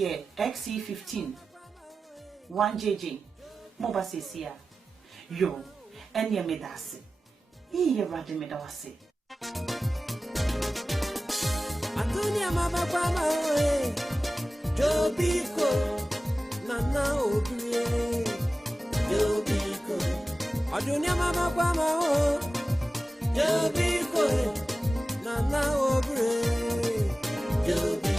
ye XC15 1JJ moba sesia yo enye medase iye rade medawase Antonia mama kwa mawe Jobiko nana obie Jobiko Antonia mama kwa mawe Jobiko nana obie Jobiko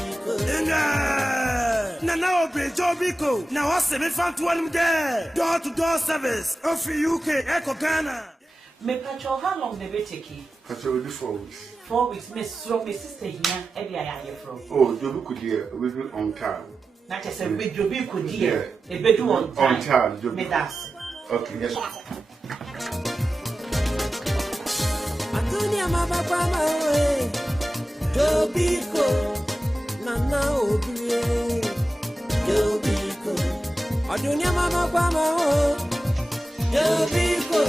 Nana obie Jobiko na wase me fan to one there door to door service of UK Echo Ghana. Me patrol, how long the be take? Patrol will be 4 weeks. 4 weeks. Miss sister here, every I hear from. Oh, Jobiko dear, we do on time. Not just a big Jobiko dear, a bedroom on time. On time, Me das. Okay, yes. Antonia mama kwa mawe Jobiko nana obie Jobiko Antonia mama kwa mawe Jobiko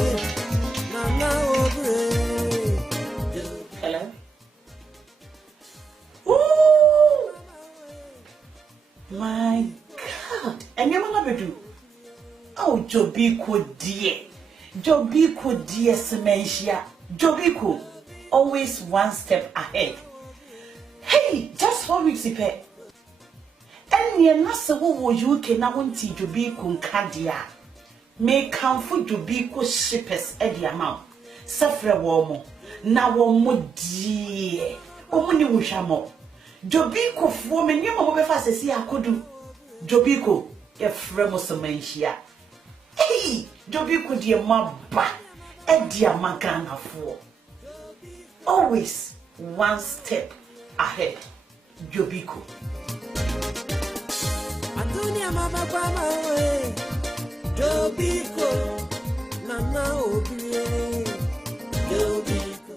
Hello? Ooh! My God! And your mama do? Oh, Jobiko dear. Jobiko dear Sementia. Jobiko, always one step ahead. Hey, just 4 weeks ipe. And you're not so what you can want to Jobiko Kadia. Me kamfo Jobiko shippers edi amount. Safre womo na womo die. Omuni wushamo. Jobiko fo me nyema mo befa sesi akodu. Jobiko e fremo semanhia. Hey, Jobiko die maba edi amaganga fo. Always one step ahead. Jobiko. Antonia mama kwa mawe Jobiko nana obie Jobiko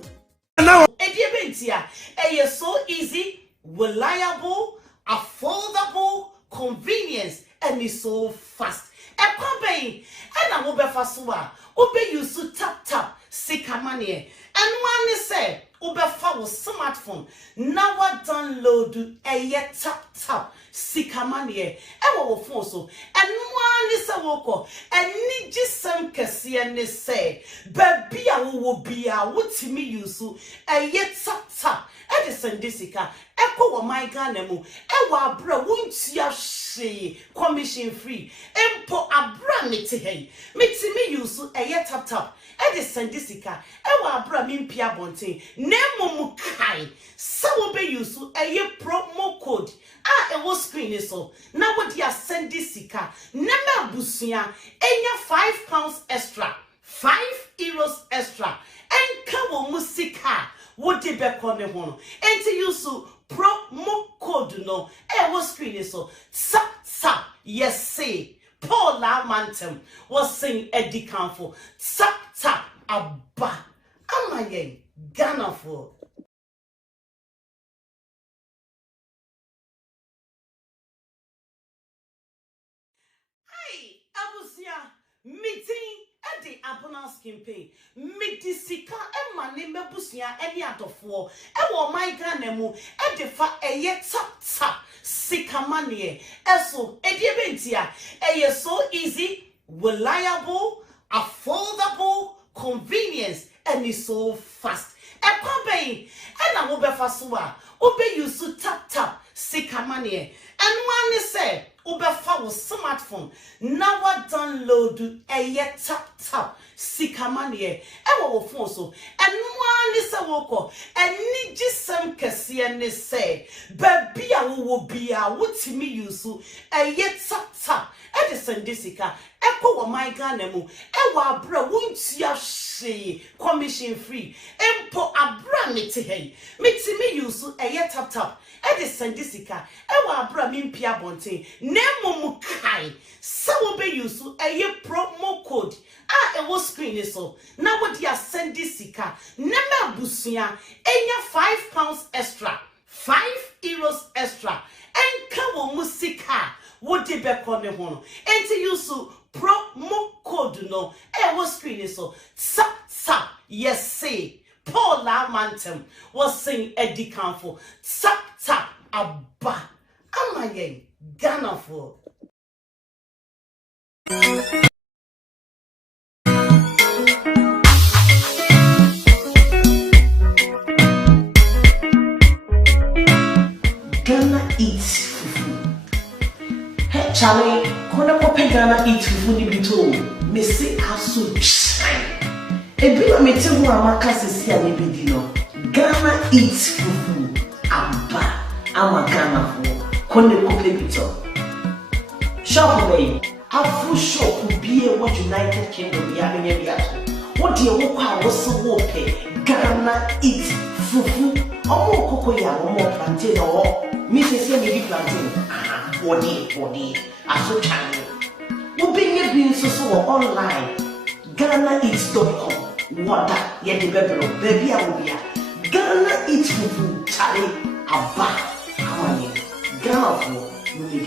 Ediabentia, you're so easy, reliable, affordable, convenience, and it's so fast. A company, and I will be fastwa. Obe you so tap sika money. And one is say, Obe follow smartphone. Now I download a tap sika money. And what will so. And one is a walker. And need just some kasi and they say, baby, I will be a what to me use a tap. Edison Disica, echo my ganemu, ewa bra won't ya she commission free, empo abra miti hey, miti me use a tap. Edison Disica, ewa bra mimpia bonting, nemo mukai, so be use a promo code. Ah, it was screen so. Now what ya send Disica, nema busia, enya £5 extra, €5 extra, and kawo musika. What did be call me one? And to use promo code no. Was screen so. Tap. Yes, say. Paul Mantem was saying Eddie Campo. Tap. Abba. Am I Ghana for? Hey, I was here meeting. The abundance campaign, Medisica, and my name Busia, any other four, and my granemu, and the fa a yet tap, sika money, so a diabentia, a so easy, reliable, affordable, convenience, and it's so fast. A company, and I will be fastwa, obey you so tap, sika money, and one is said. Ubefa smartphone. Now I download a tap sika money. Ewa phone so. And one is a walker. And need just some kasi and they say, baby, I will be a what to me use a tap. Edison Disica. Echo wa my ganemu. Ewa bra won't ya she commission free. Empo abra miti hey. Miti me use a tap. Edison Disica. Ewa bra mimpia bonting. Nemo mukai. So be use a promo code. Ah, it was screen so. Now what ya send Disica. Nema busia. Enya £5 extra. €5 extra. And kawo musika. What did be call me one? And to use promo code no. It was screen so. Tap. Yes, say. Paul Mantem was saying Eddie Campo. Tap. Abba. Amaye, Ghana for. Ghana eats fufu. Hey Charlie, kona kope Ghana eats fufu ni bito. Me say aso chai. Ebi na mete ho amaka sesi a nebedi no. Ghana eats fufu. Aba ama Ghana for. Kona kope bito. Shop bay. Afu shop be a what United Kingdom ya menye biato. What the wo kwa wo so wo pe. Ghana eats fufu. Omo koko ya omo plantain o. Me say me di plantain. Body. Aso channel. Wo be nye bi nso so online. GhanaEats.com. Wada ye de bebelo. Baby a wo bia. Ghana eats fufu. Chale aba. Amanye. Ghana for no be.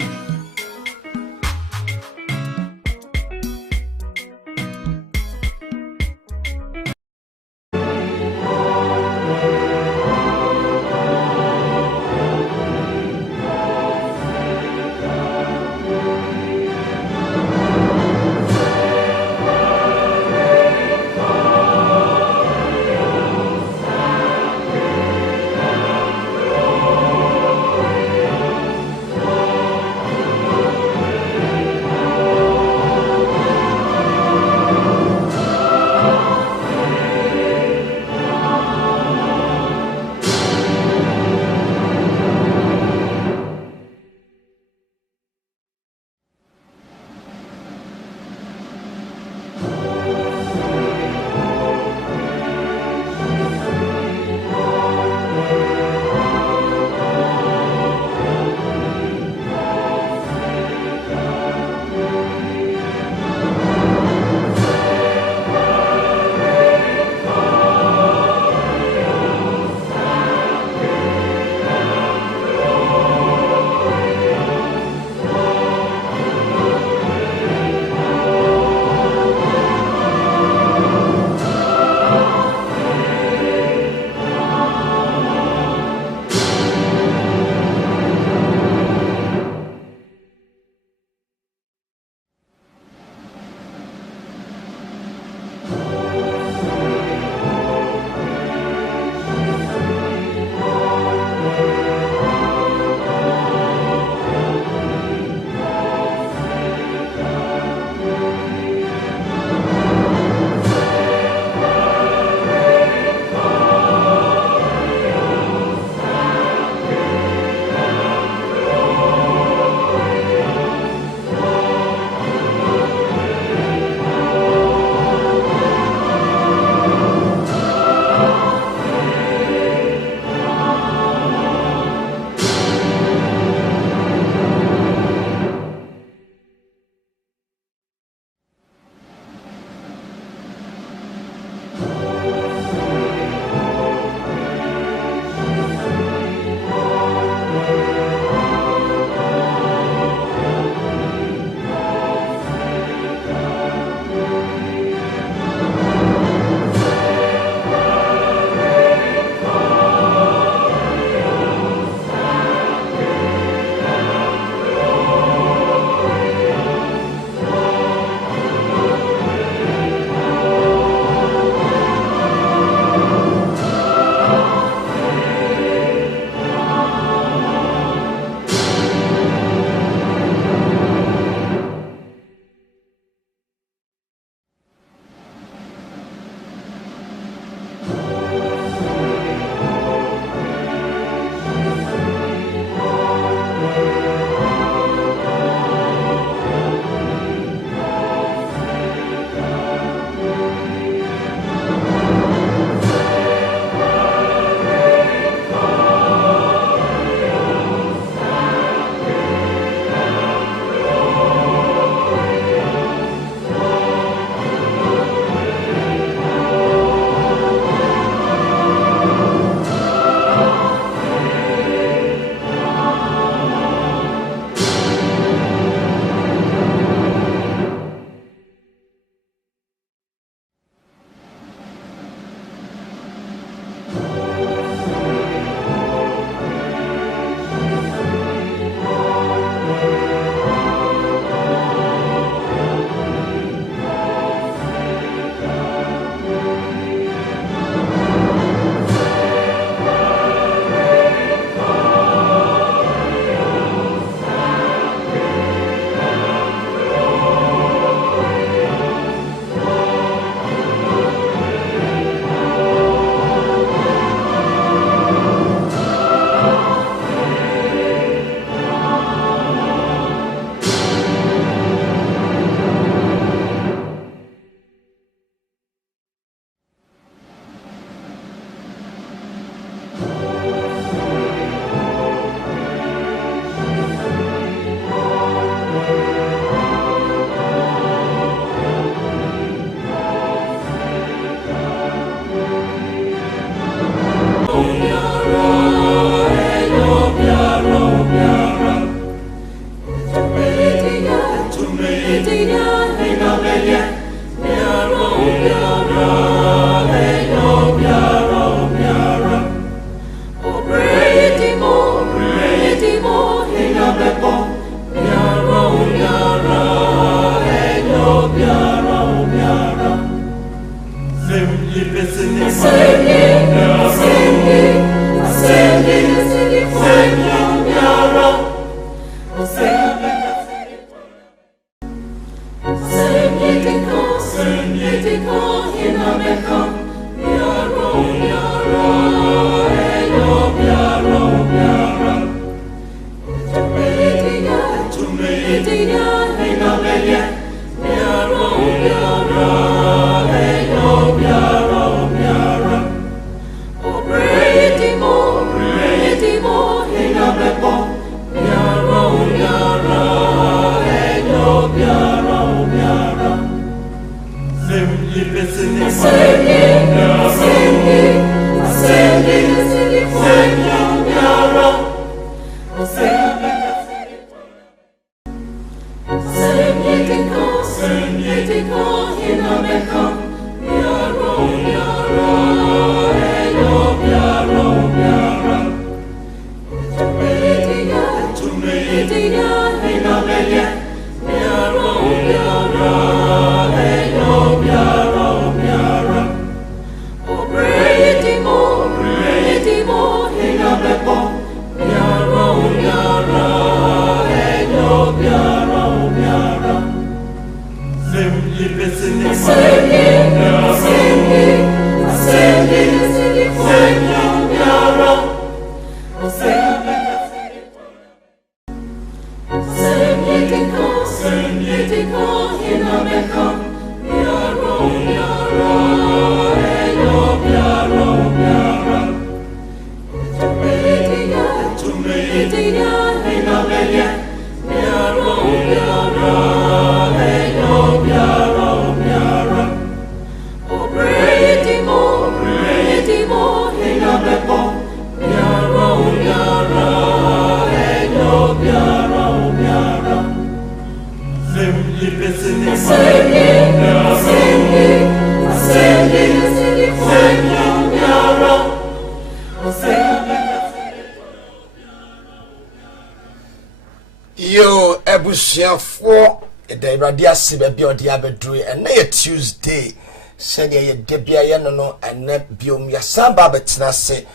Yo, ebusiafo the radia sibe bi odi abedru and na Tuesday said ye debia ye no and na biom ya samba betina se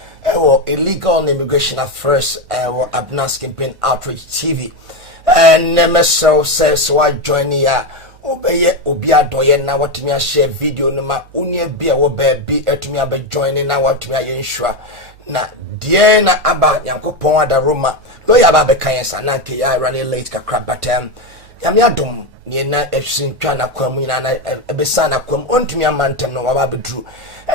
illegal immigration affairs Abnas campaign outreach TV and nemeso says so I join ya obeye obi adoye na watumi share video no ma unie bia wo ba bi etumi abe join na watumi ayensura na die na aba yankopon adaroma lo ya ba be kan sa na ke ya running late kakra batem yame adom ne na ehwintwa na kwam nyina na ebesa na kwam ontumi amantem no waba bedru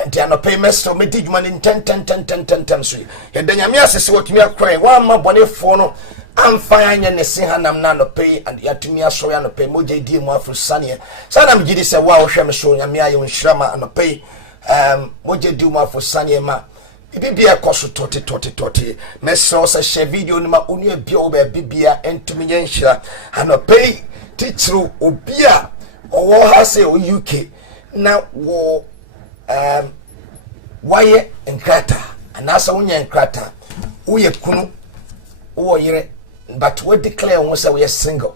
enti anope mesto medijuma ni 10 so ye da nyame asese watumi akran wa ma bonefo no amfa anya ne se hanam na anope and yatumi aso ya anope moje die mu afro sane sana mgidi se wa ohwe me so nyame aye onhirama anope moje die mu afro sane ma bibia koso toti meso se share video nima unu bia oba bibia entumi nyenhira anope titru obia owo ha se o UK na wo waye enkrata anasa wonya enkrata uye kunu wo yire but we declare won say we single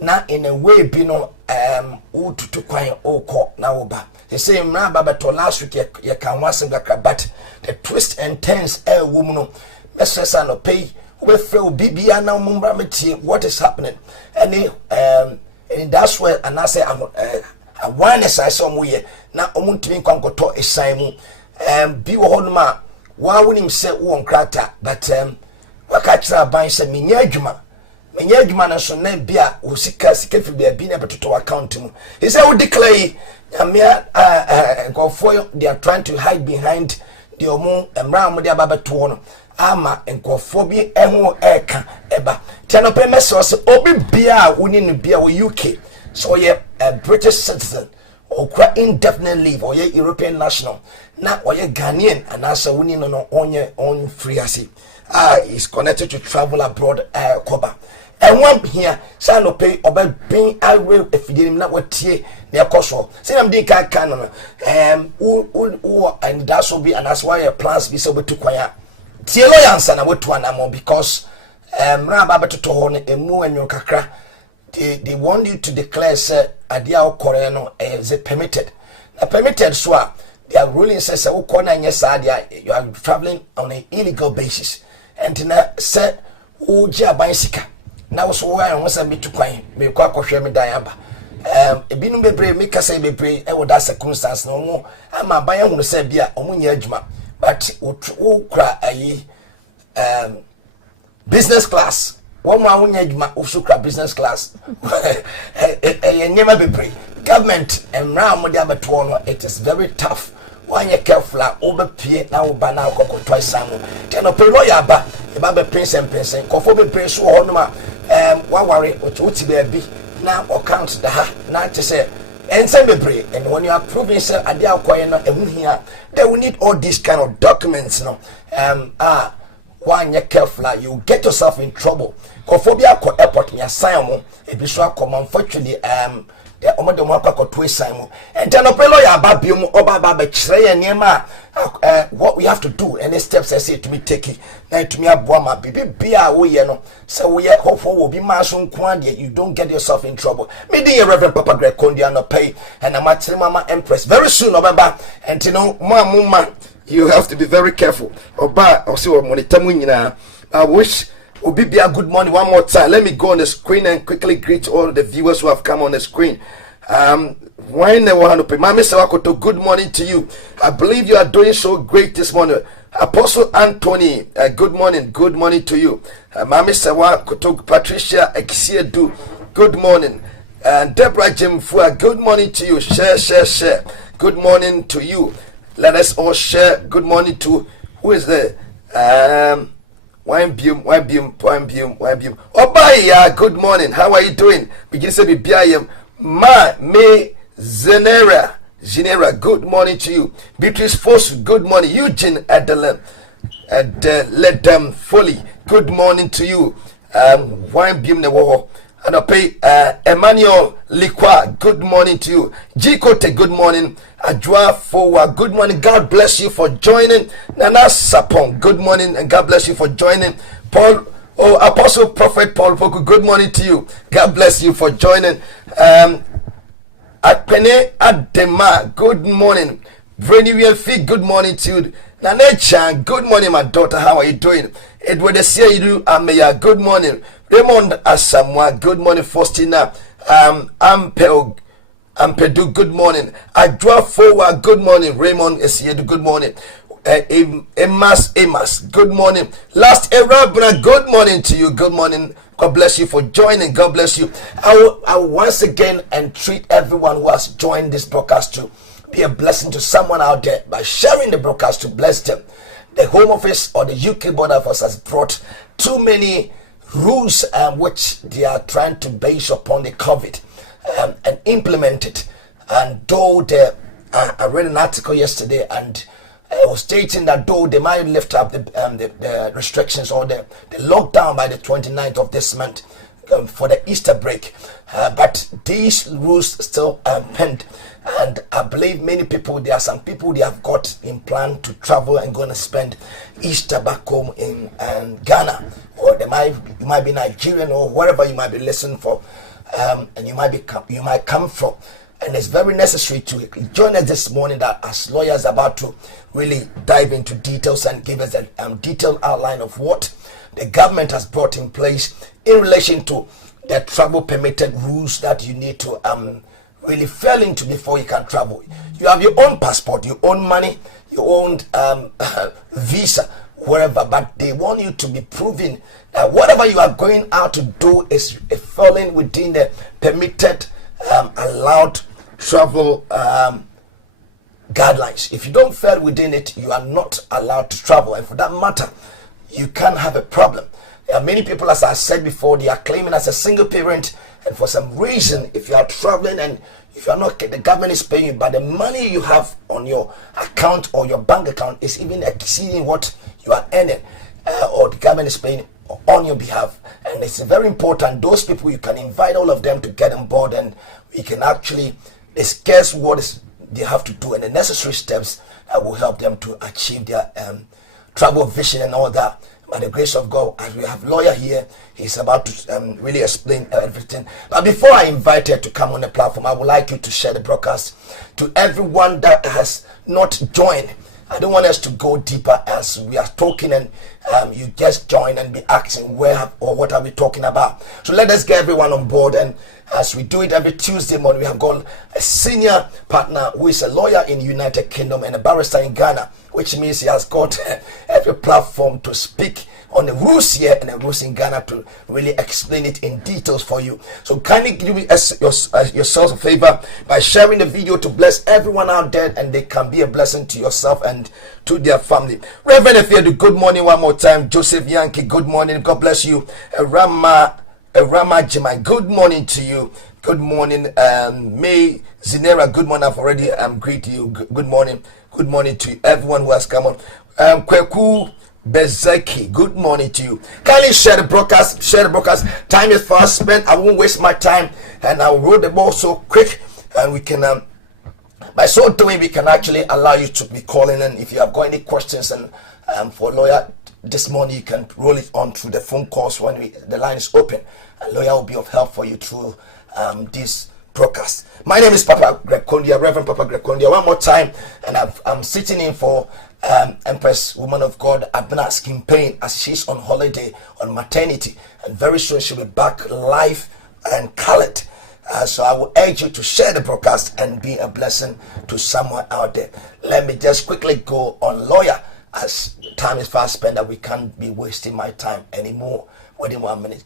na in a way bi no wo tutu kwan okọ na wo ba they say mra baba to last week ye kan wasinga but the twist and turns woman no mesesa no pay we feel bibia na mumbra metie what is happening and that's where and I say awareness I saw muye na omuntimi kwankoto esan mu bi wo honuma wa wonim se wo nkrata but wakachira ban se menya adwuma na so na bia wo sika fi bia bi na betoto account mu he say we declare amia go for they are trying to hide behind the omo emra mo de ababeto no ama enkofo bi eho eka eba tiano pemeso se obi bia woni no bia wo UK so ye a British citizen or indefinite leave or ye European national na or ye Ghanaian and asa woni no onye on free asi is connected to travel abroad koba and one here say no pay oba bin awe efidie na watie na ekoso say am dey kan no and that so be and that's why your plans be so betu kwanya tie lo yansa na wetu anamo because na ba betoto ho no emu anyo kakra they want you to declare say adia okore no is permitted na permitted so they are ruling says say ukona nyesa adia you are traveling on an illegal basis and na say uji abansika na wo so wo an wo say betu kwan me kwa kohwe me dan aba ebinu bebre me kasa bebre e wo that circumstance no mo ama ban hunu say bia omunya adwuma but wo kra ayi business class one ma wonya adwuma wo so kra business class nyema bebre government emra mo dia beto no it is very tough when you careful obepie na wo ba na akoko twice amu ten no pay lawyer ba e ba be prince kofo be pray so ho no ma wa ware oti be bi na account da ha na te say ense be pray and when you are proving say ade akoye no ehu hia they will need all these kind of documents no when you careful you get yourself in trouble kofo bi akọ airport me assign mo e bi so akọ unfortunately the omode mo akọ to assign mo and then opelo ya ba bi mo oba ba kire ye niema what we have to do and the steps I say to me take it na to me aboa ma bibia wo ye no say wo ye hofo wo bi ma so nko ade you don't get yourself in trouble me dey Reverend Papa Greg Kondia no pay and I'm at Mama Empress very soon obaba and you know mama you have to be very careful oba o say o monitor mu nyina I wish Obibia, good morning one more time. Let me go on the screen and quickly greet all the viewers who have come on the screen. When they want to pay, Mami Sawakoto, good morning to you. I believe you are doing so great this morning. Apostle Anthony, good morning to you. Mami Sawakoto, Patricia Exiedu, good morning. And Deborah Jimfua, good morning to you. Share. Good morning to you. Let us all share. Good morning to who is there? Wine beam. Obaya, good morning. How are you doing? Begin to be BIM. Me Zenera, good morning to you. Beatrice Foss, good morning. Eugene Adelan, and let them fully. Good morning to you. Wine beam the war. And I pay Emmanuel Likwa, good morning to you. Jikote, good morning. Ajwa Fowa, good morning. God bless you for joining. Nana Sapong, good morning, and God bless you for joining. Paul, Apostle Prophet Paul Poku, good morning to you. God bless you for joining. Akpene Adema, good morning. Breniwian Fee, good morning to you. Nanecha, good morning, my daughter. How are you doing? Edward Esiayidu Ameya, good morning. Raymond Asamwa, good morning. Faustina Ampedu, good morning. Ajwa Fowa, good morning. Raymond Esiayidu, good morning. Emas, good morning. Last Erabra, good morning to you. Good morning. God bless you for joining. God bless you. I will once again entreat everyone who has joined this broadcast to be a blessing to someone out there by sharing the broadcast to bless them. The Home Office or the UK Border Force has brought too many rules which they are trying to base upon the COVID and implement it. And though I read an article yesterday and I was stating that though they might lift up the restrictions or the lockdown by the 29th of this month for the Easter break, but these rules still pend. And I believe many people, there are some people they have got in plan to travel and going to spend Easter back home in Ghana, or you might be Nigerian or wherever you might be listening for, and you might come from. And it's very necessary to join us this morning that as lawyers about to really dive into details and give us a detailed outline of what the government has brought in place in relation to the travel permitted rules that you need to really fell into before you can travel. You have your own passport, your own money, your own visa, wherever, but they want you to be proving that whatever you are going out to do is falling within the permitted, allowed travel guidelines. If you don't fall within it, you are not allowed to travel, and for that matter, you can have a problem. There are many people, as I said before, they are claiming as a single parent, and for some reason, if you are traveling and if you are not, the government is paying you, but the money you have on your account or your bank account is even exceeding what you are earning, or the government is paying, on your behalf. And it's very important. Those people, you can invite all of them to get on board, and we can actually discuss what they have to do and the necessary steps that will help them to achieve their travel vision and all that. By the grace of God, as we have lawyer here, he's about to really explain everything. But before I invite her to come on the platform, I would like you to share the broadcast to everyone that has not joined. I don't want us to go deeper as we are talking, and you just join and be asking where or what are we talking about. So let us get everyone on board, and as we do it every Tuesday morning, we have got a senior partner who is a lawyer in the United Kingdom and a barrister in Ghana, which means he has got every platform to speak on the rules here and the rules in Ghana to really explain it in details for you. So kindly give me yourself a favor by sharing the video to bless everyone out there, and they can be a blessing to yourself and to their family. Reverend Efedu, good morning one more time. Joseph Yankee, good morning. God bless you. Rama Jimai, good morning to you. Good morning. May Zinera, good morning. I've already greeted you. Good morning. Good morning to everyone who has come on. Kweku Bezeki, good morning to you. Kindly share the broadcast. Share the broadcast. Time is fast spent. I won't waste my time, and I'll roll the ball so quick, and we can by so doing we can actually allow you to be calling in if you have got any questions. And for lawyer this morning, you can roll it on through the phone calls when the line is open, and lawyer will be of help for you through this broadcast. My name is Papa Grekondia, Reverend Papa Grekondia. One more time, and I'm sitting in for Empress Woman of God Abna's campaign as she's on holiday on maternity, and very soon she'll be back live and colored. So I will urge you to share the broadcast and be a blessing to someone out there. Let me just quickly go on lawyer, as time is fast spent, that we can't be wasting my time anymore within 1 minute.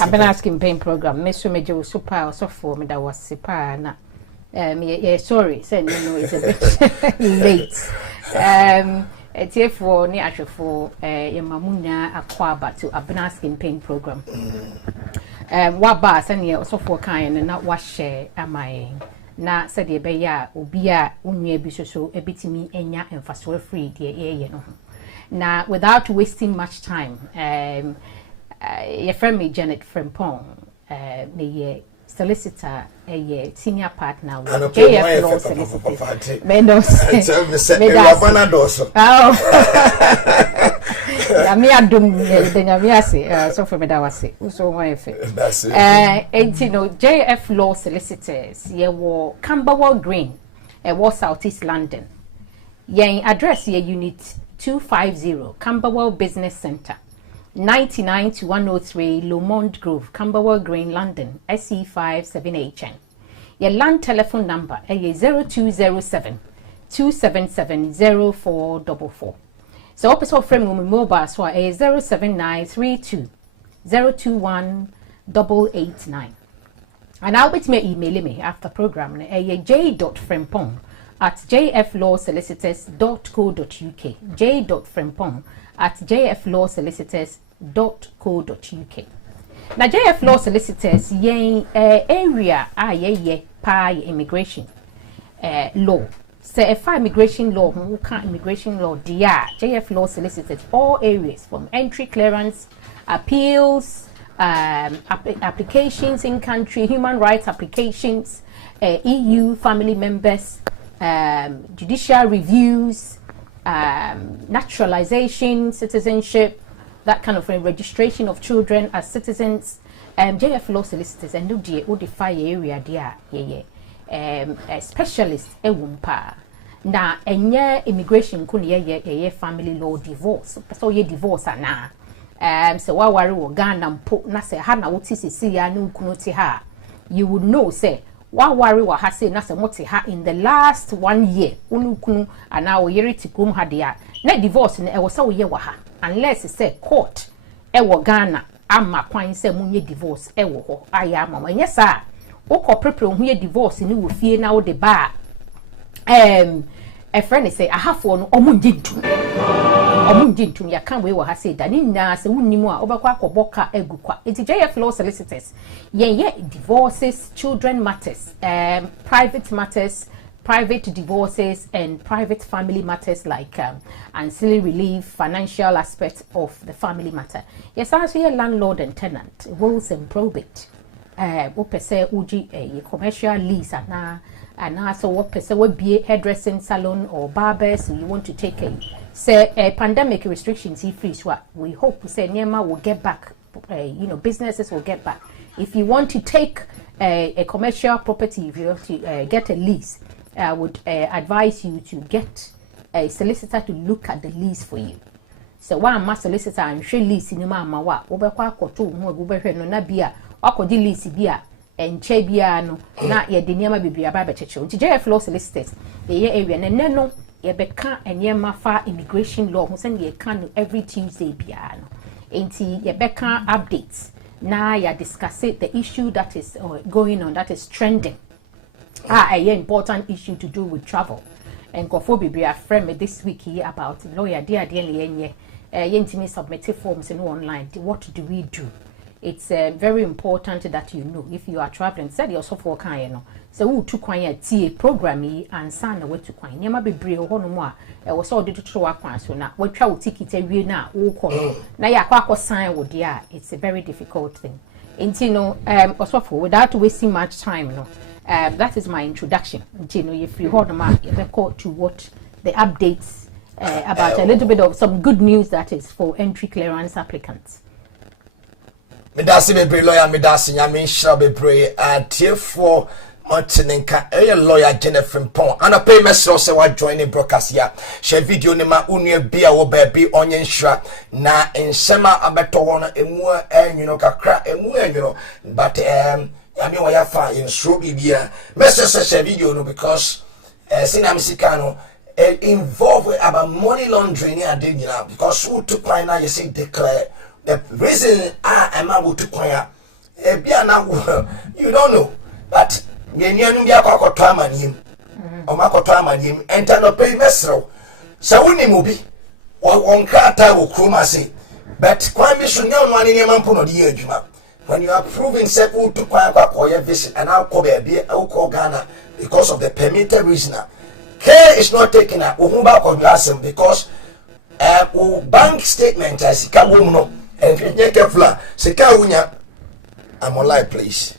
I've been asking pain program. Miss Major super so for me that was super na sorry, saying it's a bit late. It's here for ni actually for Yamamunya Akwaba to Abna's campaign program. What bars and also for kind and not what share am I na said the beya ubia unye biso ebitimi enya emfaso free the no. Now without wasting much time, your friend me Janet Frimpong, me solicitor, a senior partner with JF Law Solicitors. Me adum denya wiase so for me that was so my JF Law Solicitors ye wo Camberwell Green was Southeast London. Ye address ye unit 250 Camberwell Business Centre, 99 to 103 Lomond Grove, Camberwell Green, London, SE57HN. Your land telephone number is 0207 277 0444. So opposite frame with mobile so is 07932 021 889. And I'll be me email me after program j.frimpong@jflawsolicitors.co.uk, j.frimpong@jflawsolicitors.co.uk. Now JF Law Solicitors yen area ye pa immigration law. Say if immigration law who can't immigration law dia JF Law Solicitors all areas from entry clearance, appeals, applications in country, human rights applications, EU family members, judicial reviews, naturalization, citizenship, that kind of registration of children as citizens. JF Law Solicitors and do the area dia a specialist ewumpa na enye immigration kun ye family law divorce so ye divorce ana so wa ware wo Ghana mpo na se ha na woti sisi ya no kunu ti ha, you would know say wa worry wa ha say na se mote ha in the last 1 year unukunu ana wo yere tikum ha de a na divorce na e wo say wo ye wa ha unless say court e wo Ghana ama kwan say munye divorce e wo ho aya mama nye sa wo ko prepare hu ye divorce ni wo fie na wo de ba a friend say ahafo no omunjintum ya kan we wo ha say da ni na se wunnimu a obekwa akoboka egukwa enti JF law solicitors ye divorces, children matters, private matters, private divorces and private family matters like ancillary relief, financial aspects of the family matter. Yes, also your landlord and tenant, wills and probate. What per se uji a commercial lease and also what per se would be a hairdressing salon or barbers you want to take a pandemic restrictions if free swap. We hope say Nema will get back, businesses will get back. If you want to take a commercial property, if you want to get a lease, I would advise you to get a solicitor to look at the lease for you. So one must solicitor and share lease in ma wa obekwa akoto hu obehwe no na bia akodi lease bia enche bia no na ye de niam bibia ba becheche nti JF law solicitors ye area ne no ye beka eniema fa immigration law hu se ye can every Tuesday bia no enti ye beka updates na ya discuss the issue that is going on, that is trending. A important issue to do with travel. And Kofobi be a friend this week here about lawyer dear yentimi submitted forms in online. What do we do? It's very important that you know if you are traveling. Said yourself for kind, so who took kwanya TA program and sign away to kwanya. Never be brave or no more. Was all the to work once so now. We travel ticket every now. Now ya kwa sign would yeah. It's a very difficult thing. And also without wasting much time, that is my introduction. If you hold them you record to what the updates about a little bit of some good news that is for entry clearance applicants. Medasi bebre lawyer medasi nyame nhira bebre atiefo Martinenka a lawyer Jennifer Pon and a pay message say what join the broadcast ya share video ne ma unue bia wo baby onye nhira na ensema abeto wona emu kakra emu but I mean, we have fun in show bibia. Message share video no because sinam sikano involved about money laundering and because who took my now you see declare the reason I am able to kwaya you don't know but yenye bia kwa twama nim o makotwama nim enter no pay mesro so woni mu bi won krata wo kroma se but kwa mi so nya no ane ma mpo no de adwuma. When you are proving several to kwa visit and I'll call baby, I'll call Ghana because of the permitted reason. Care is not taken at Uhumba or because bank statement as Sikawuno and Kefla, Sikawunya. I'm online, please.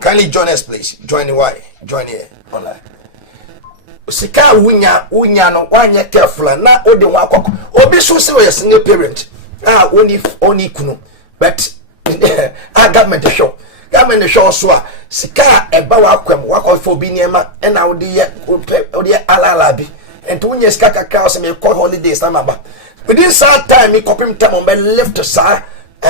Kindly join us, please. Join the Y. Join here online. Sikawunya, no one yet Kefla, not Odi Wako. Obisu say a single parent. Only Kuno. But government show so sika eba wakwem wakofo bi niema e na odi alalabi enti wonye sika kakra so me call holidays na maba within that time me kopim time on be lift sa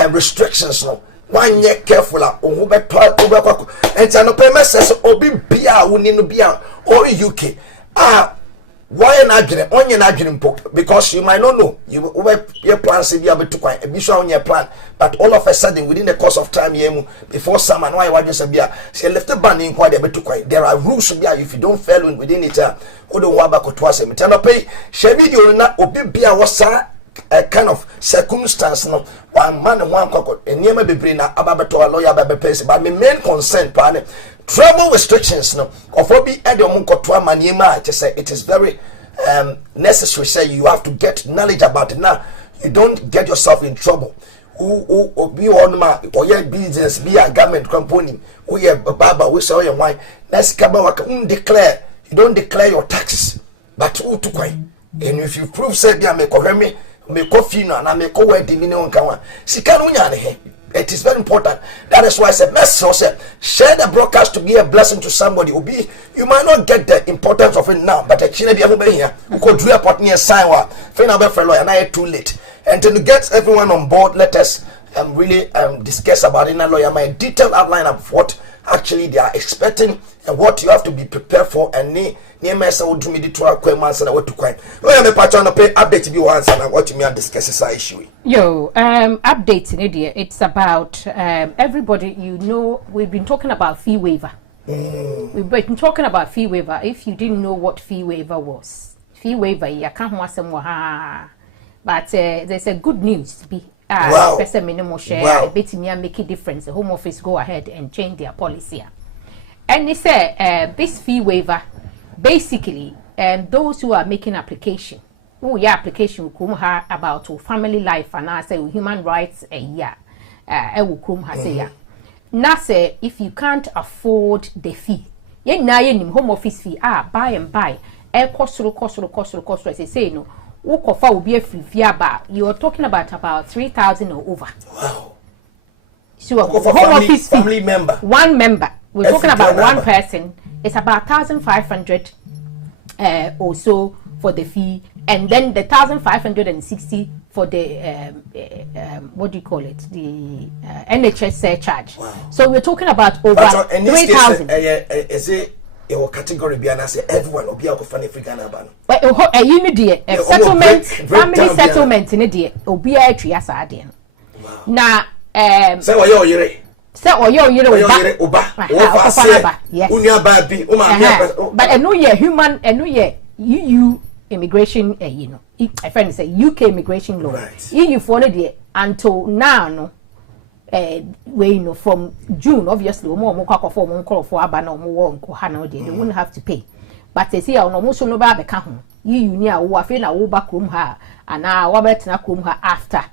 restrictions no wanye careful a ohu be kwako enti no permesses obi bia woni no bia or UK why not onye na adwene mpo because you might not know your plan say bia betu kwan ebi so on your plan but all of a sudden within the course of time before summer why you say bia say left the ban in kwa dey betu kwan there are rules bia if you don't follow within it odo wa ba koto asem tell pay share video na obi bia wasa a kind of circumstance no one man and one kwako eniema bebre na ababeto lawyer ababepe but my main concern pan travel restrictions no of obi edom koto amaniema I say it is very necessary say you have to get knowledge about it now you don't get yourself in trouble who be on ma or your business be a government company who ye baba we say your wine let's come declare you don't declare your taxes but who to kwai and if you prove say bia me kohweme me coffee no na me ko wedding ni on kan wa sika no nya ne he. It is very important. That is why I said, share the broadcast to be a blessing to somebody. You might not get the importance of it now, but the Chile be here. We could do a partner sign wa. Lawyer, and I too late. And to get everyone on board, let us really discuss about it. Lawyer, my detailed outline of what actually they are expecting and what you have to be prepared for and near myself would do me the 12 months and what to crime. Well, I'm a patch on a pay update to be once and what you mean discuss this issue. Yo, updates in India. It's about everybody. You know, we've been talking about fee waiver. We've been talking about fee waiver. If you didn't know what fee waiver was, fee waiver, you can't want some but there's a good news to be. Wow. Minimum share. Wow. Bet me make a difference. The Home Office go ahead and change their policy. And they say this fee waiver, basically, those who are making application, who your application will come here about family life and I say human rights a year, will come here say now say if you can't afford the fee, ye na ye nim Home Office fee buy and buy, cost as they say no. Ukofa will be a free fee you're talking about 3,000 or over. Wow. So Home Office family member. One member. We're talking about one person. It's about 1,500 or so for the fee, and then the 1,560 for the what do you call it? The NHS surcharge. Wow. So we're talking about over 3,000. Is it your category? Be and say everyone will be able to find free Ghana ban. But settlement, family settlement in India. Obi a triasa adien. Now. Say what you're hearing. Say what you're hearing. Oba. Yes. But I know you're human. I know you're EU immigration. You know, a friend say UK immigration law. Right. EU for the until now. No. We know from June, obviously, they won't have to pay. But they say, "I almost no bad account. You near who are feeling a back room her, and now what better come her after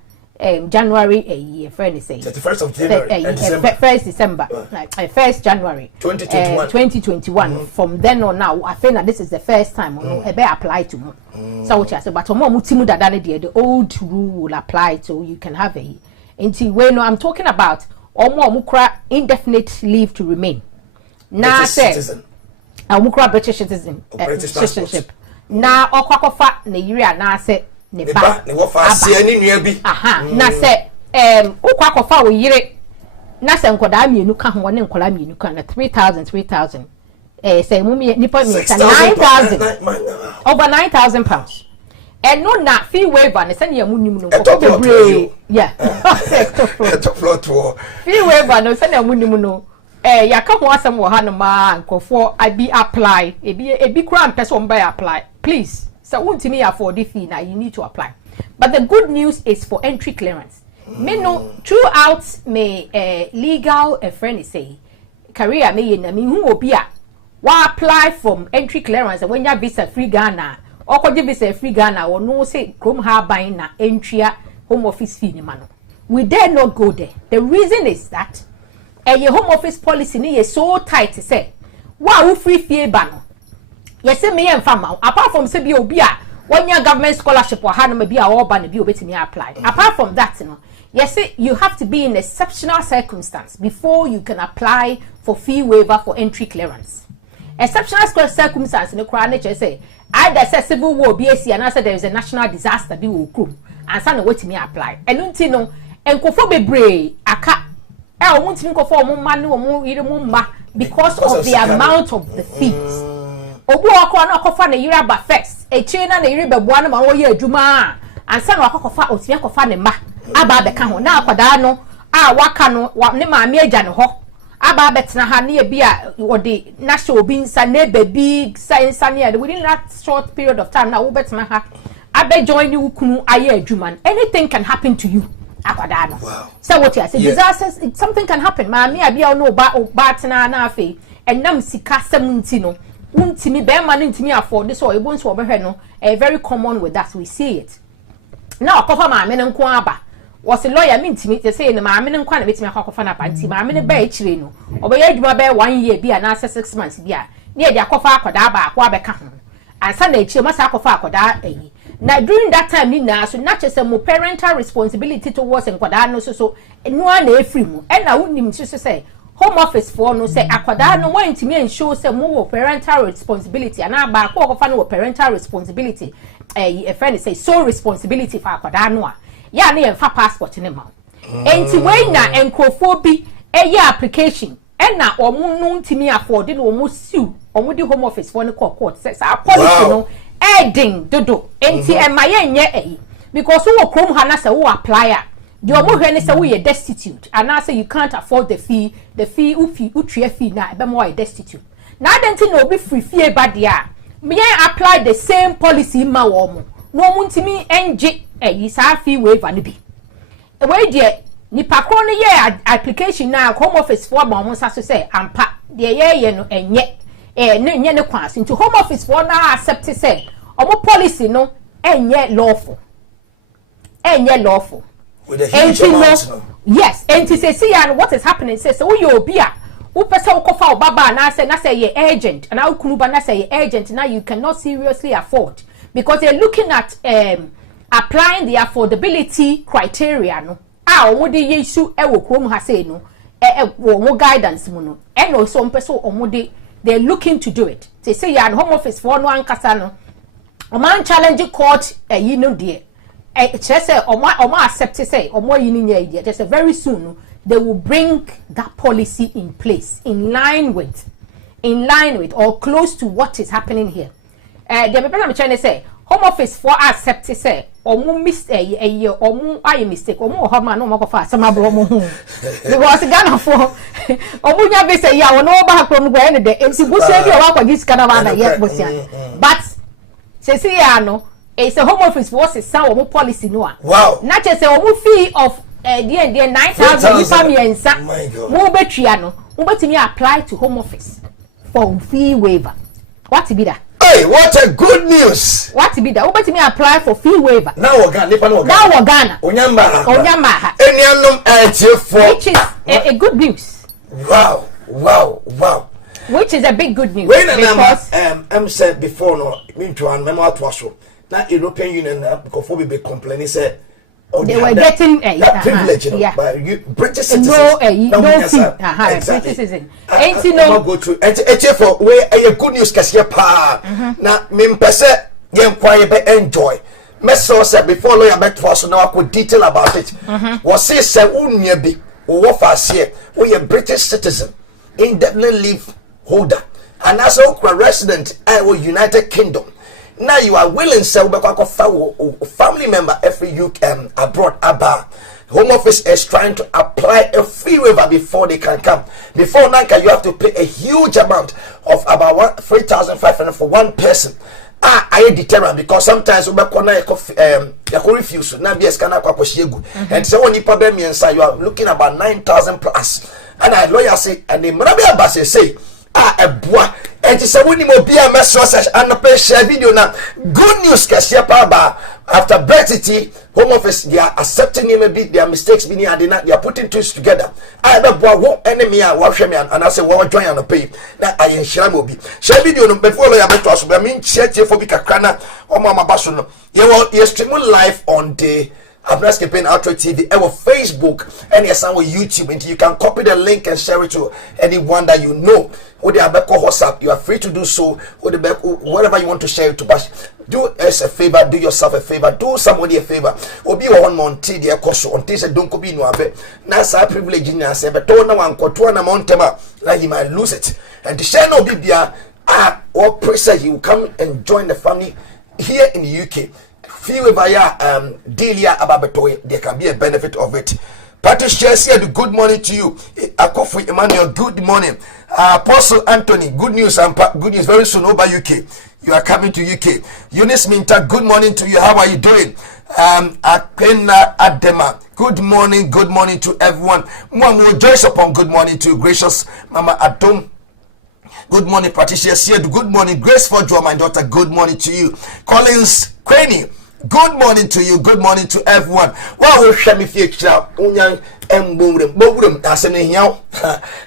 January a year, friend say 31st of January, 1st December, like 1st January 2021. From then on now, I feel that this is the first time I better apply to me. So what I say, but the old rule will apply to you can have a. Until when I'm talking about mukra indefinite leave to remain. Now say mukra British citizen citizenship. Now okwakofa Nigeria na say ne ba ne wo fa se ani nua bi. Na say okwakofa wo yire na say nkoda mienu ka ho ne nkola mienu ka na 3,000 say mu nipa mi 9,000 over 9,000 pounds. And no na fee waiver ne send yamu nim no ko yeah fee waiver no send yamu nim no ya ka ho asem wo ha no ma nkofo abi apply ebi kura mpese on buy apply please so untimi afford the fee now you need to apply. But the good news is for entry clearance. Me no throughout me legal a friend say career me na me hu obi a wa apply from entry clearance when you visa free Ghana or visa free Ghana or no say chrome ha buying na entry Home Office fee ni mano. We dare not go there. The reason is that your Home Office policy ni is so tight to say wa free fee ban. Yes, me and farmer apart from say be obi a when your government scholarship or hand be a or ban be obetimi apply. Apart from that, you know, yes, you have to be in exceptional circumstance before you can apply for fee waiver for entry clearance. Exceptional circumstance in the crown say either say civil war BAC and answer there is a national disaster be will come and sana wait me apply. And no enkofo bebre aka omuntimi nkofo omma ne omma because of the amount of the fees. Obu akọ na akofa na yira ba first echi na yiri beboa na ma wo ye adwuma ansa na akofa otimi akofa ne ma aba be ka ho na akoda no waka no ne maame agya ne ho aba betena ha ne bi a wode na hye obi nsa na baby science na within that short period of time na wo betena ha abe join you kunu aye adwuma. Anything can happen to you akoda no. So what you say disasters something can happen maame abia no ba tena na afi enam sika 70 no untimi be man ntimi afford this or ebon so obehwe no very common with that we see it now akofa maame ne nko aba was a lawyer me ntimi te say ne maame ne nko na betimi akofa na panti maame ne ba ekire no obeye adwuma be 1 year bi na 6 months bi a ne e de akofa akoda aba akwa abeka ho ansa na ekire masa akofa akoda eyi na during that time ni na so na chese mo parental responsibility towards nkoda no so no na efri mu e na unim so say Home Office for no say akwada no want to me and show say more parental responsibility and ba ko ko fa no parental responsibility a friend say so responsibility for akwada no ya na yemfa passport ne ma enti we na enkrofo bi application ena omo no ntimi afford no omo sue omo di home office for no court says our policy no eding dodo enti emaye nye because wo krom ha na say wo apply the omo hwe ne say wo ye destitute and I say you can't afford the fee utria fee na ebe mo destitute na adenti na obi free fee ba dia me apply the same policy ma wo mo no omo ntimi enje sa fee waiver ne bi we dia ni pakro no ye application na home office for ba mo sa so say ampa de ye no enye nye ne kwan into home office for na accept say omo policy no enye lawful with a huge amount no. Yes and to say see and what is happening say so you obi a wo pese wo kofa obaba na say ye agent and na ukunu ba na say ye agent now you cannot seriously afford because they're looking at applying the affordability criteria no omo de yesu e wo krom ha say no wo guidance mu no and also mpeso omo de they're looking to do it they say ya home office for no ankasa no oman challenge court you know there just say omo accept say omo yi ni nya idea just say very soon no, they will bring that policy in place in line with or close to what is happening here the people I'm trying to say home office for accept say omo miss omo aye mistake omo ho ma no mo kofa asamabo omo hu because Ghana for omo nya be say ya wono ba hakrom go ene de enti busia bi o wa kwagi sika na ba na ye busia but say ya no it's a home office for say sa omo policy no a wow na che say omo fee of the 9,000 ifa miensa mo betria no mo betimi apply to home office for fee waiver what be that. Hey, what a good news! What be that? What me apply for fee waiver? Now we're Ghana. Onyamba. Which is a good news. Wow. Which is a big good news. When I'm said before no, me to an memo to us. Now European Union because be complaining say they were getting that privilege, but you British citizens. No fee. Exactly. British citizen. Ain't you know? Go through. For where a good news kasi pa. Na me pese yen kwaye be enjoy. Meso said before lawyer back to us now I could detail about it. Was say unya bi wo fa se we a British citizen indefinite leave holder and as a resident United Kingdom. Now you are willing say family member every abroad aba home office is trying to apply a fee waiver before they can come. Before Nanka you have to pay a huge amount of about 3,500 for one person. I determine because sometimes you refuse now be and so when you problem inside you are looking about 9,000 plus and I lawyer say and the Marabi Abbas say a boy and say when you be a message and pay share video now good news kasi pa after Brexit home office they are accepting maybe their mistakes being and they are putting things together I be boy won enemy and watch me and I say what join and pay na I share mo bi share video no before lawyer bet us be mean share for bi kakra na o mama baso no you stream live on the Abnas campaign Outro TV our Facebook and yes on YouTube and you can copy the link and share it to anyone that you know who they are back WhatsApp you are free to do so whatever you want to share it to bash do us a favor do yourself a favor do somebody a favor obi one month dia koso until say don't be no abe na sa privilege in say but to na wan kwoto na mountain like you might lose it and to share no bibia or pressure you come and join the family here in the UK. Feel via Delia Ababetoy, there can be a benefit of it. Patricia said, good morning to you. Akofu Emmanuel, good morning. Apostle Anthony, good news very soon over UK. You are coming to UK. Eunice Minta, good morning to you. How are you doing? Akena Adema, good morning to everyone. Mwamu Joyce upon good morning to you. Gracious Mama Atom. Good morning, Patricia said, good morning. Grace for Joe, my daughter, good morning to you. Collins Craney, good morning to you. Good morning to everyone. Wow, we shall be future. Unyang embum asene hiao.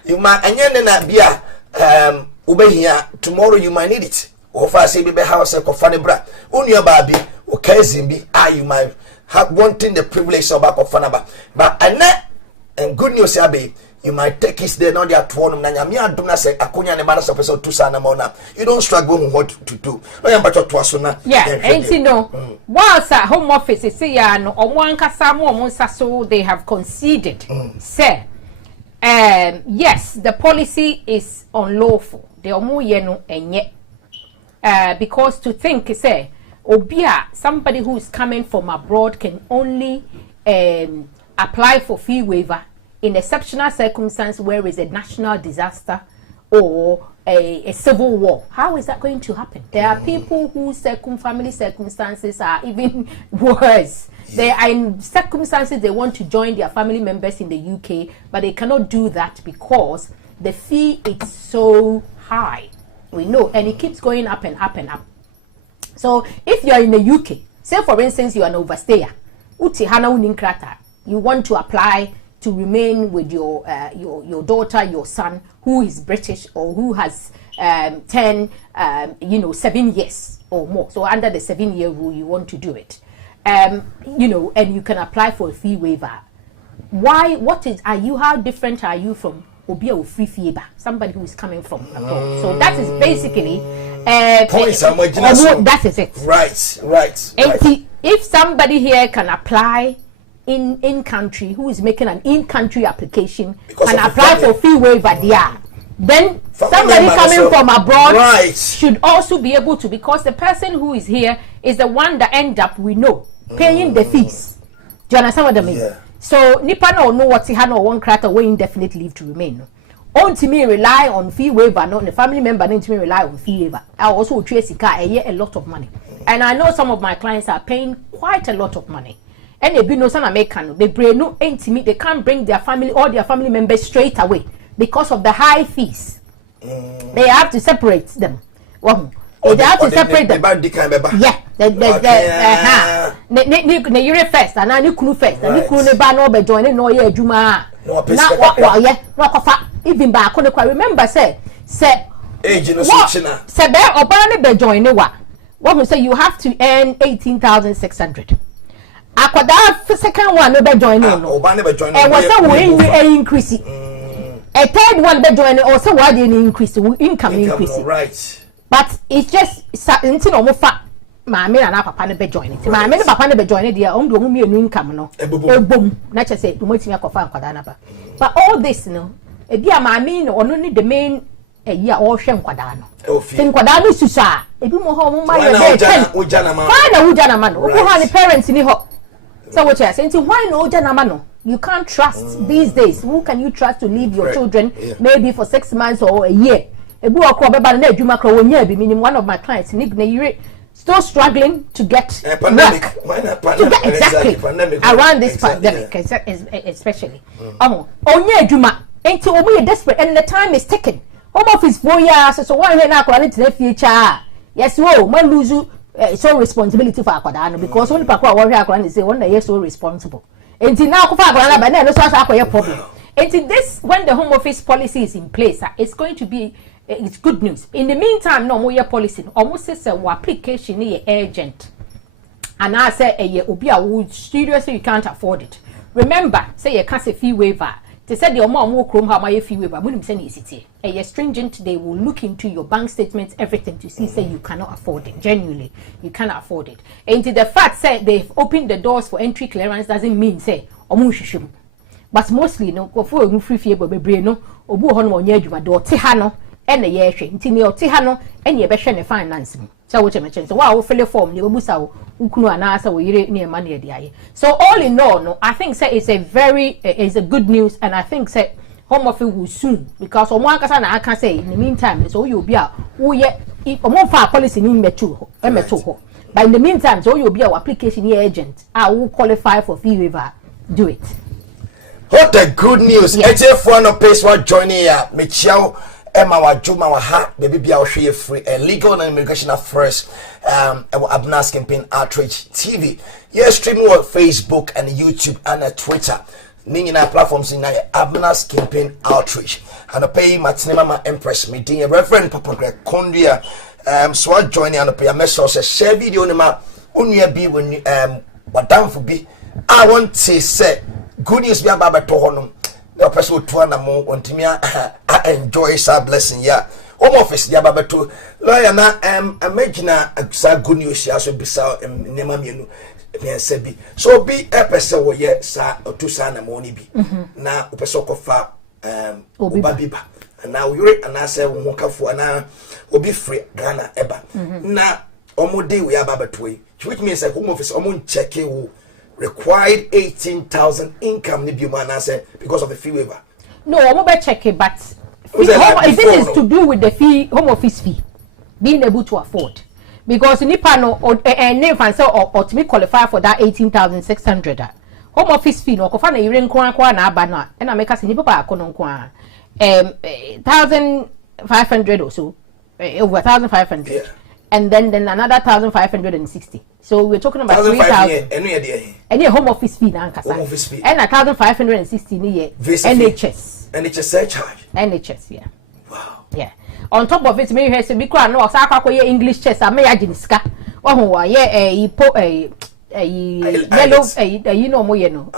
You might na bia ube here tomorrow you might need it. Ofa say be house ko fane bra. Unya baby o kazimbi you might have wanting the privilege of back of fanaba. But and good news abe you might take it there now they are torn na nyame adom na say akonya ne mara so person to sana mona you don't struggle with what to do no yamba to aso na and you know whilst at home office say ya no omo ankasa mo nsa so they have conceded say Yes, the policy is unlawful. The omo yeno enye. Because to think, say, obia, somebody who is coming from abroad can only apply for fee waiver in exceptional circumstance where is a national disaster or a civil war. How is that going to happen? There are people whose family circumstances are even worse. They are in circumstances they want to join their family members in the UK, but they cannot do that because the fee is so high. We know, and it keeps going up and up and up. So if you are in the UK, say for instance you are an overstayer, you want to apply to remain with your daughter, your son, who is British or who has 7 years or more. So under the 7-year rule, you want to do it. And you can apply for a fee waiver. Why? How different are you from Obia free fee? Somebody who is coming from abroad. So that is basically that is it. Right. If somebody here can apply in country, who is making an in-country application and apply for fee waiver there, then somebody coming from abroad should also be able to, because the person who is here is the one that end up, we know, paying the fees. Do you understand what I mean? Yeah. So nipa no know what he had no one crack away indefinite leave to remain. On to me rely on fee waiver, not the family member need to me rely on fee waiver. I also trace a lot of money. And I know some of my clients are paying quite a lot of money. And they be no son American, they bring no intimate, they can't bring their family or their family members straight away because of the high fees. They have to separate them. Well, they have to separate them. Yeah, the Euro first, and I knew first, and you couldn't buy no be joining no year Juma. Not what, even back on the remember, say, age in the say, bear or banner be joining what? What we say you have to earn 18,600. Akwada second one no be joining no. And what's that way increase? A third one be joining or so why didn't increase income increase. Right. But it's just something almost fat. Mammy and papa ne be joining. Mammy and papa ne be joining their own do me a new income no. Boom. Not just say to me to kwadana. But all this no, e bia mammy no only the main a year or shem kwadano. Think kwadano susa. E bi mo ho mo ma ye 10. Why no ujana man? Who have the parents in ho? So what you're saying? Why no ujana man? You can't trust these days. Who can you trust to leave your children maybe for 6 months or a year? One of my clients, still struggling to get pandemic. Work. Exactly. Around this pandemic, especially. Onye Juma, ain't you desperate, and the time is ticking. Home office 4 years, so why not quality the future? Yes, well, when lose you so responsibility for Akwadano because only Pakwa warrior Akwan is one day so responsible. Until now, Akwadana, but then no such a problem. Until this, when the home office policy is in place, it's going to be. It's good news. In the meantime, no more policy. Almost says a application is urgent, and I say a obia would seriously you can't afford it. Remember, say you can't say fee waiver. They said your mom will chrome how my fee waiver. When send it, a stringent, they will look into your bank statements, everything to see say you cannot afford it. Genuinely, you cannot afford it. And the fact said they've opened the doors for entry clearance doesn't mean say omushishum. But mostly no go for free fee be no obu hono onye adwuma do te ha no. And the year ntini oti ha no and ye be hwe ne finance mu so wo chemeche so wa wo fill form ye busa wo ukunu anasa wo yire ne ma ne de aye. So all in all no, I think say it's a good news, and I think say home office will soon, because omo akasa na aka say in the meantime so you be a wo ye omo fa policy ni metu ho but in the meantime so you be our application ye agent will qualify for fee waiver. Do it. What a good news. HF1 no pace what joining ya mechiao Emma wa Juma wa ha baby bia wo hwe free legal and immigration affairs Abnas campaign outreach TV. Yes, streaming on Facebook and YouTube and Twitter. Ningina platforms in Abnas campaign outreach. And pay Matinema ma Empress meeting Reverend Papa Greg Kondia so I join and pay a message share video ni ma unia bi when wadamfo bi I want to say good news bi aba to honom. The person to na mo ontimia enjoy sa blessing ya home office dia babato lawyer na imagine sa good news ya so bisa nema mienu pensa bi so bi epese wo ye sa otu sa na mo ni bi na opese okofa oba biba na uyure ana say wo kafo ana obi free Ghana eba na omode we aba betwe which means like home office omon check you required 18,000 income ni biuma na say because of the fee waiver. No, omo be check it, but if it is to do with the fee, home office fee, being able to afford, because nipa no name fan say or to be qualify for that 18,600 home office fee no kofa na yire nkwa na aba na e na make say nipa ba akono nkwa 1,500 or so, over 1,500, yeah. And then another 1,560. So we're talking about 3,000. Any home office fee na nkasa. Home office fee. And 1,560 ni ye NHS. NHS surcharge. NHS, yeah. Wow. Yeah. On top of it, me hear say because no sa akwa ye English chess am ya ginisika. Wo ho ye yellow you know mo ye no.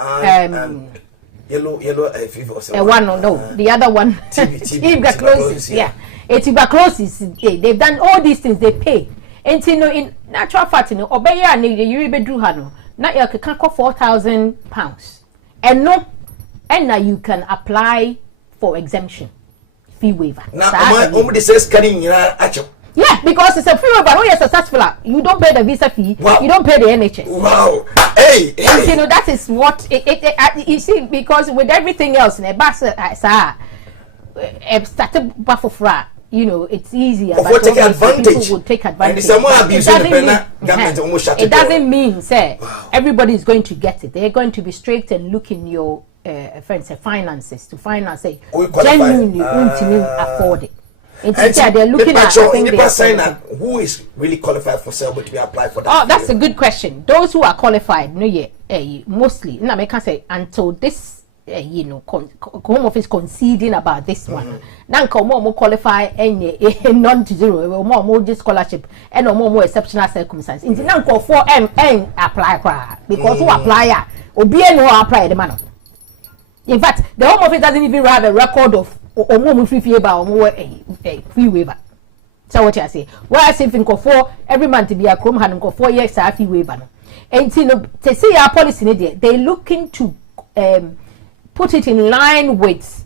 Yellow fever. One no, the other one tuberculosis. Yeah. Tuberculosis. They've done all these things. They pay. And you know, in natural fact, you know, obey ya ni you be do hano. Na you can cost £4,000, and no, and now you can apply for exemption fee waiver. Now, my says carrying yeah, because it's a free waiver. When you're successful, you don't pay the visa fee. Wow. You don't pay the NHS. Wow. Hey. And, you know, that is what you see, because with everything else, started buffalo. You know, it's easier. But take advantage. People will take advantage. It doesn't mean, say, everybody is going to get it. They're going to be strict and look in your finances to find out, say, genuinely afford it. Instead, they're looking at who is really qualified for sale, but we apply for that. Oh, that's a good question. Those who are qualified, no, mostly, I can say until this. You know, home office conceding about this one. Now, more qualify any non to zero, more just scholarship, and more exceptional circumstances. In now, call for apply because who apply obien who apply the man. In fact, the home office doesn't even have a record of more free waiver or more free waiver. So what I say? Why I say for every month to be a chrome hand for 4 years free waiver. And you know, to see our policy, they looking to put it in line with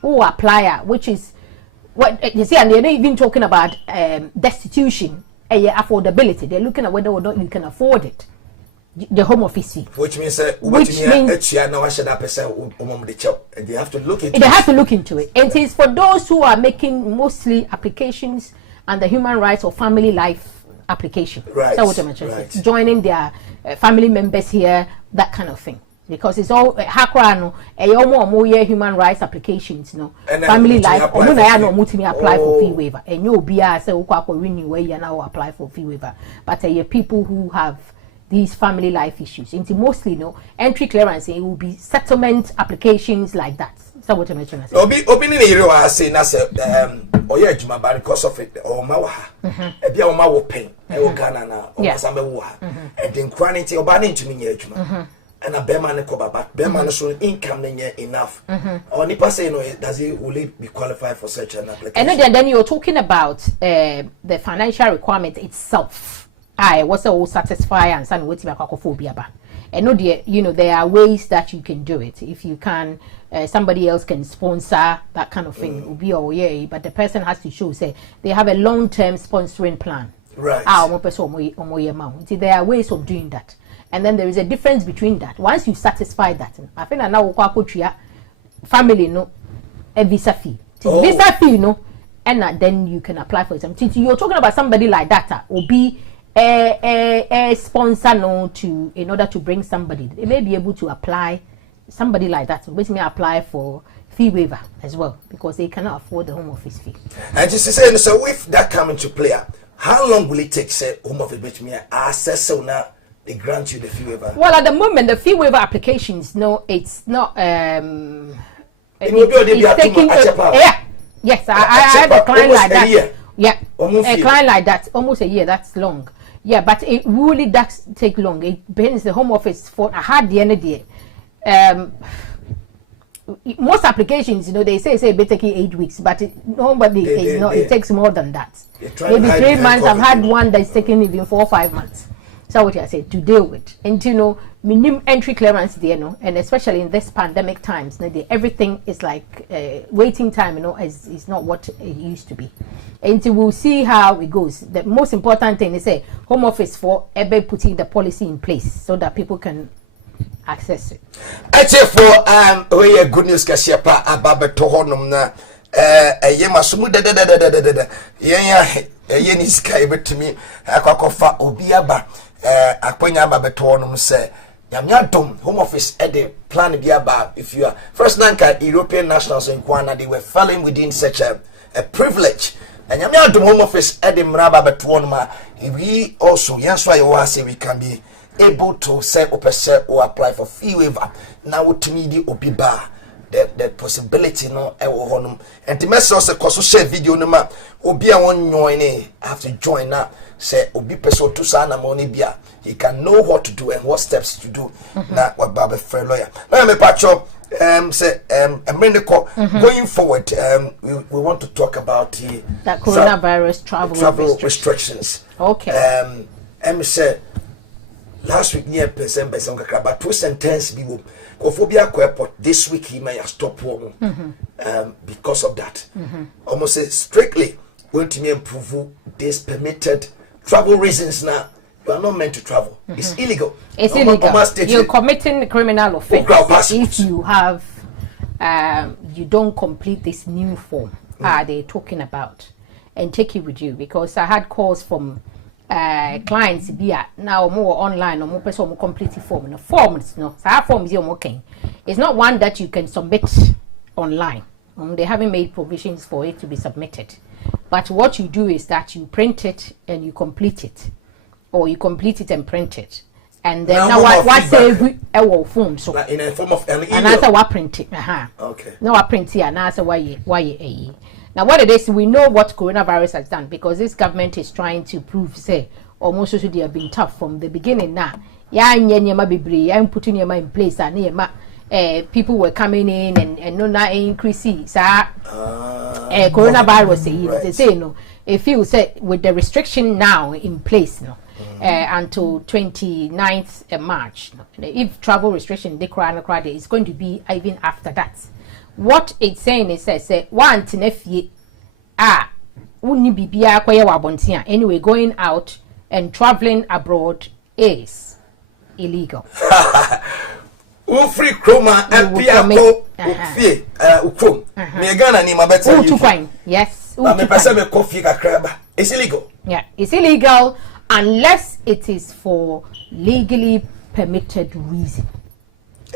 who applier, which is what you see, and they're not even talking about destitution and affordability. They're looking at whether or not you can afford it, the home office fee. Which means they have to look into it. They have to look into it. And it is for those who are making mostly applications and the human rights or family life application. Right. So what I mentioned, joining their family members here, that kind of thing. Because it's all hakrano more human rights applications, no family life or apply for fee waiver and you'll be say renew where you now apply for fee waiver, but people who have these family life issues into mostly entry clearance, it will be settlement applications like that. So what I mentioned, say na say because of it or mawa ebia o ma wo pen e wo Ghana na o kasa me wo ha e din kwanity oba na ntumi nya adwuma. And a bearman so income enough. Or nipa say does he will it be qualified for such an application? And then you're talking about the financial requirement itself. What's all satisfy and some waiting phobia. And there are ways that you can do it. If you can, somebody else can sponsor that kind of thing. Will be all but the person has to show say they have a long-term sponsoring plan. Right. There are ways of doing that. And then there is a difference between that. Once you satisfy that, I think now family a visa fee. Visa fee and then you can apply for it. You're talking about somebody like that will be a sponsor in order to bring somebody. They may be able to apply somebody like that. So basically apply for fee waiver as well because they cannot afford the home office fee. And just to say, so if that come into play, how long will it take say home office which me access so now? They grant you the fee waiver. Well, at the moment, the fee waiver applications, it's not. It's taking. Yes, I had a client like that. Yeah, a client like that, almost a year. That's long. Yeah, but it really does take long. It depends the home office for. I had the end of the year. Most applications, they say it may take 8 weeks, but it takes more than that. Maybe 3 months. I've had one that's taken even 4 or 5 months. So what I say to deal with, and minimum entry clearance there, no, and especially in this pandemic times, everything is like waiting time, is not what it used to be. And we'll see how it goes. The most important thing is say Home Office for ever putting the policy in place so that people can access it. I say for we good news kasiapa ababeto honum na yema sumu da ye ni sky betimi akwakofa obi aba akwanya ababeto honum say Yamyadom Home Office at the plan be about if you are first Nanka European nationals in Kwana, they were falling within such a privilege. And Yamyadom Home Office at the Mraba Betwonma, we also, yes, why you say we can be able to set up a set or apply for fee waiver. Now, to me, the Obiba, the possibility, no, I will honor. And the message also share video number, Obia one join, have to join up, say, Obi Peso to Sana Monibia. He can know what to do and what steps to do. Now, what Baba friend lawyer. Now, me pacho say going forward. We want to talk about that coronavirus travel restrictions. Okay. Say last week near December, some but 2 sentences be Kophobia airport this week he may have stopped one because of that. Almost say strictly going to improve this permitted travel reasons now. You are not meant to travel. It's illegal. It's illegal. You're committing a criminal offense if you have, you don't complete this new form they're talking about and take it with you. Because I had calls from clients now more online or more person more complete form. No forms, no. So our forms you're working. It's not one that you can submit online. They haven't made provisions for it to be submitted. But what you do is that you print it and you complete it. Or you complete it and print it, and then now what say our phone so in a form of an email. And answer what print it. Okay. Now I print here and answer why. Now what it is, we know what coronavirus has done because this government is trying to prove say almost they have been tough from the beginning. Now I'm putting your in place and people were coming in and no now increasing coronavirus they say no if you say with the restriction now in place no. Until 29th March. If travel restriction it's going to be even after that. What it's saying is say one tinefie uni bibia kwaya wabontia anyway going out and traveling abroad is illegal. Free chroma epiapo ufie ukrom. Me Ghana ni mabeta you. Yes. Me pesa me coffee kakraba. It's illegal. Yeah, it's illegal. Unless it is for legally permitted reason.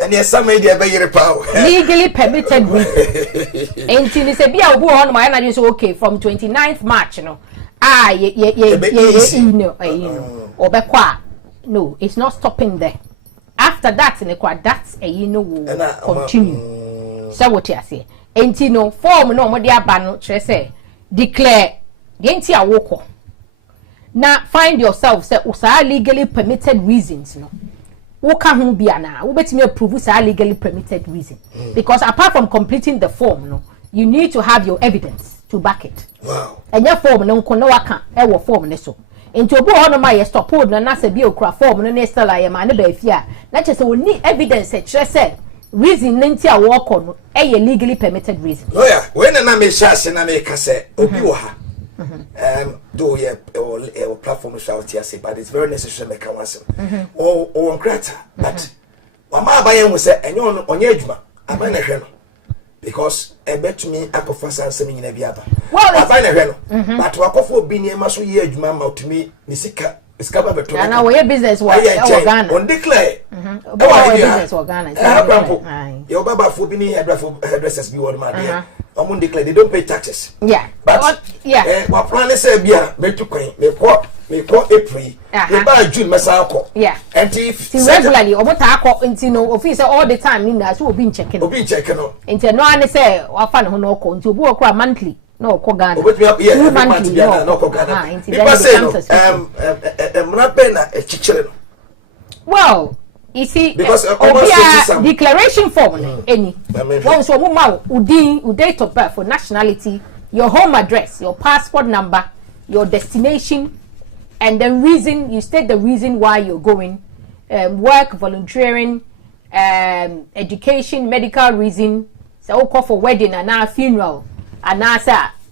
And yes, some media be your power. Legally permitted reason. And till it's a be a on my energy so okay from 29th March, you know. Or bekwa. No, it's not stopping there. After that, in the that's a will continue. So what you say? And you know, form no more dear ban say declare the entire walk. Now find yourself say usa legally permitted reasons no woka hu bia na wo betimi approve say legally permitted reason because apart from completing the form no you need to have your evidence to back it. Wow. And your form no nko na waka e wo form ne so enti obo ho no ma ye stop hold na say bi okura form no ne stella ye ma ne ba afia na che say we need evidence e kire say reason nti a wo ko no e ye legally permitted reason. Oh yeah, when na me shase na me ka say obi wo ha. Though or platform shout here say, but it's very necessary make one or greater. But Mama Bayan will say, and you're on Yejma, I'm an a because I bet to me a professor and sending in a biaba. Well, I find a reno, but what for being a masu Yejma to me, Nisika is covered to our business was on declare. Business was Ghana. Your Baba for being hairdressers be one man. I'm declare they don't pay taxes. Yeah, but what plan is a beer, me to queen, me quote April, me buy June Masako. Yeah, and if regularly, or what I call into officer all the time, in that will be checking. Into no one say, or fan who no call to work monthly. No, Kogana. Monthly, no Kogana. Well, you see, because declaration form any once your date of birth for nationality, your home address, your passport number, your destination, and the reason you state the reason why you're going, work, volunteering, education, medical reason, so call for wedding and now funeral, and now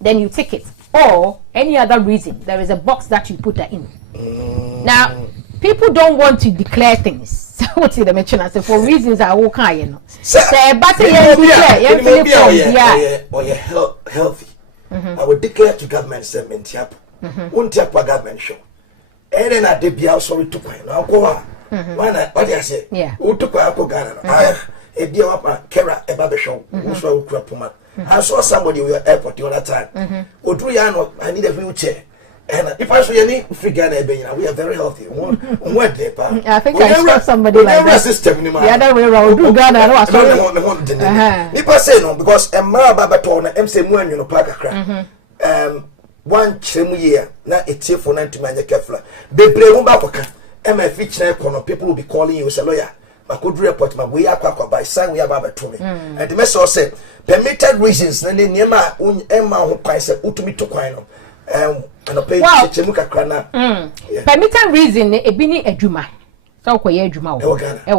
then you take it, or any other reason. There is a box that you put that in. Now, people don't want to declare things. So what did I mention? I said for reasons I will kind, you know. Say, but you're healthy. I would declare to government segment yap. Won't tap government show. And then I did be out sorry to coin. I'll go on. What I say? Yeah. Who took a Ghana? I a deal up Kera a barber show. Also, crap. I saw somebody with your airport the other time. I need a wheelchair. And if I saw any figure, we are very healthy. I think I saw somebody like that. System, the other way around. If I say no, because a Marababatona, MC Mwen, you know, Parker, one chemu year, not a tier for 90 man, Kefla. They play Umbaka, MF people will be calling you as a lawyer. I could report my way up by sign we have to me. And the message said, permitted reasons, and then Yema, Emma, who price Utumi to Quino. Permitted reason, a bini ejuma. So,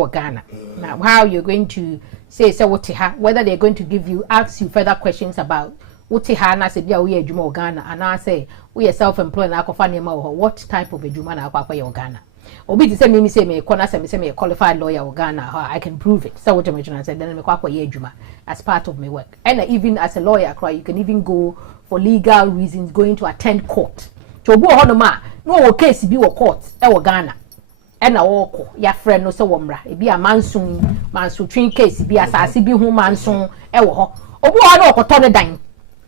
Ghana. Now, how you're going to say, whether they're going to ask you further questions about Utiha, I said, yeah, we are Juma Ghana, and I say, we are self employed, what type of a Juma now, Ghana. Obi to say me corner say a qualified lawyer or Ghana, I can prove it. So what I said, then I as part of my work. And even as a lawyer, you can even go for legal reasons, going to attend court. To go on no case be a court, Ghana. And I walk your friend no so womra. It be a mansun train case, be a sassy be whom mansun, Obo no cotton dine.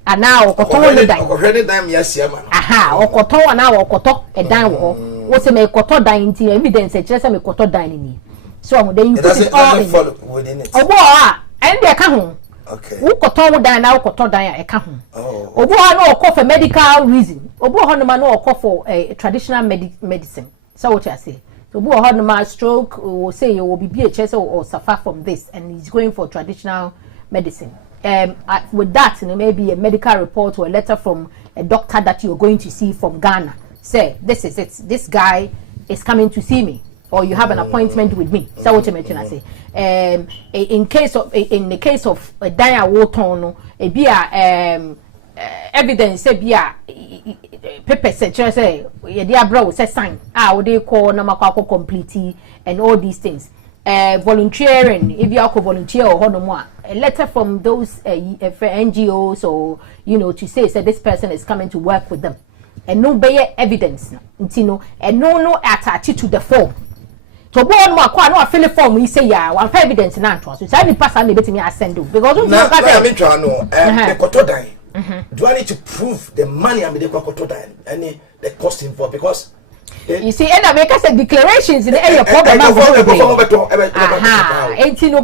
And now cotton dine, yes, aha, or cotton an hour cotton a dine. What's a make cotton dine evidence, just a make cotton dining. So then you put it all in within it. Oh, and they come. Okay. Who cotton dine now cotton dine a come. Oh, Obo no call for medical reason. Obo Honoma no call for a traditional medicine. So what I say. So Obo Honoma stroke or say you will be BHS or suffer from this, and he's going for traditional medicine. With that, maybe a medical report or a letter from a doctor that you're going to see from Ghana. Say, this is it. This guy is coming to see me, or you have an appointment with me. So what I say. In the case of a dia water, a beer evidence say beer paper say your dear bro say sign. What they call namakako complete and all these things. Volunteering, if you are volunteer or honomwa, a letter from those NGOs or to say this person is coming to work with them. And no bear evidence, and no attach it to the form. To go on no fill a form, we say, yeah, one evidence in answer. So I pass on the bit me I send you because do I need to prove the money I'm the Kotoda and the cost involved? Because you see, and I make us declarations in the area program.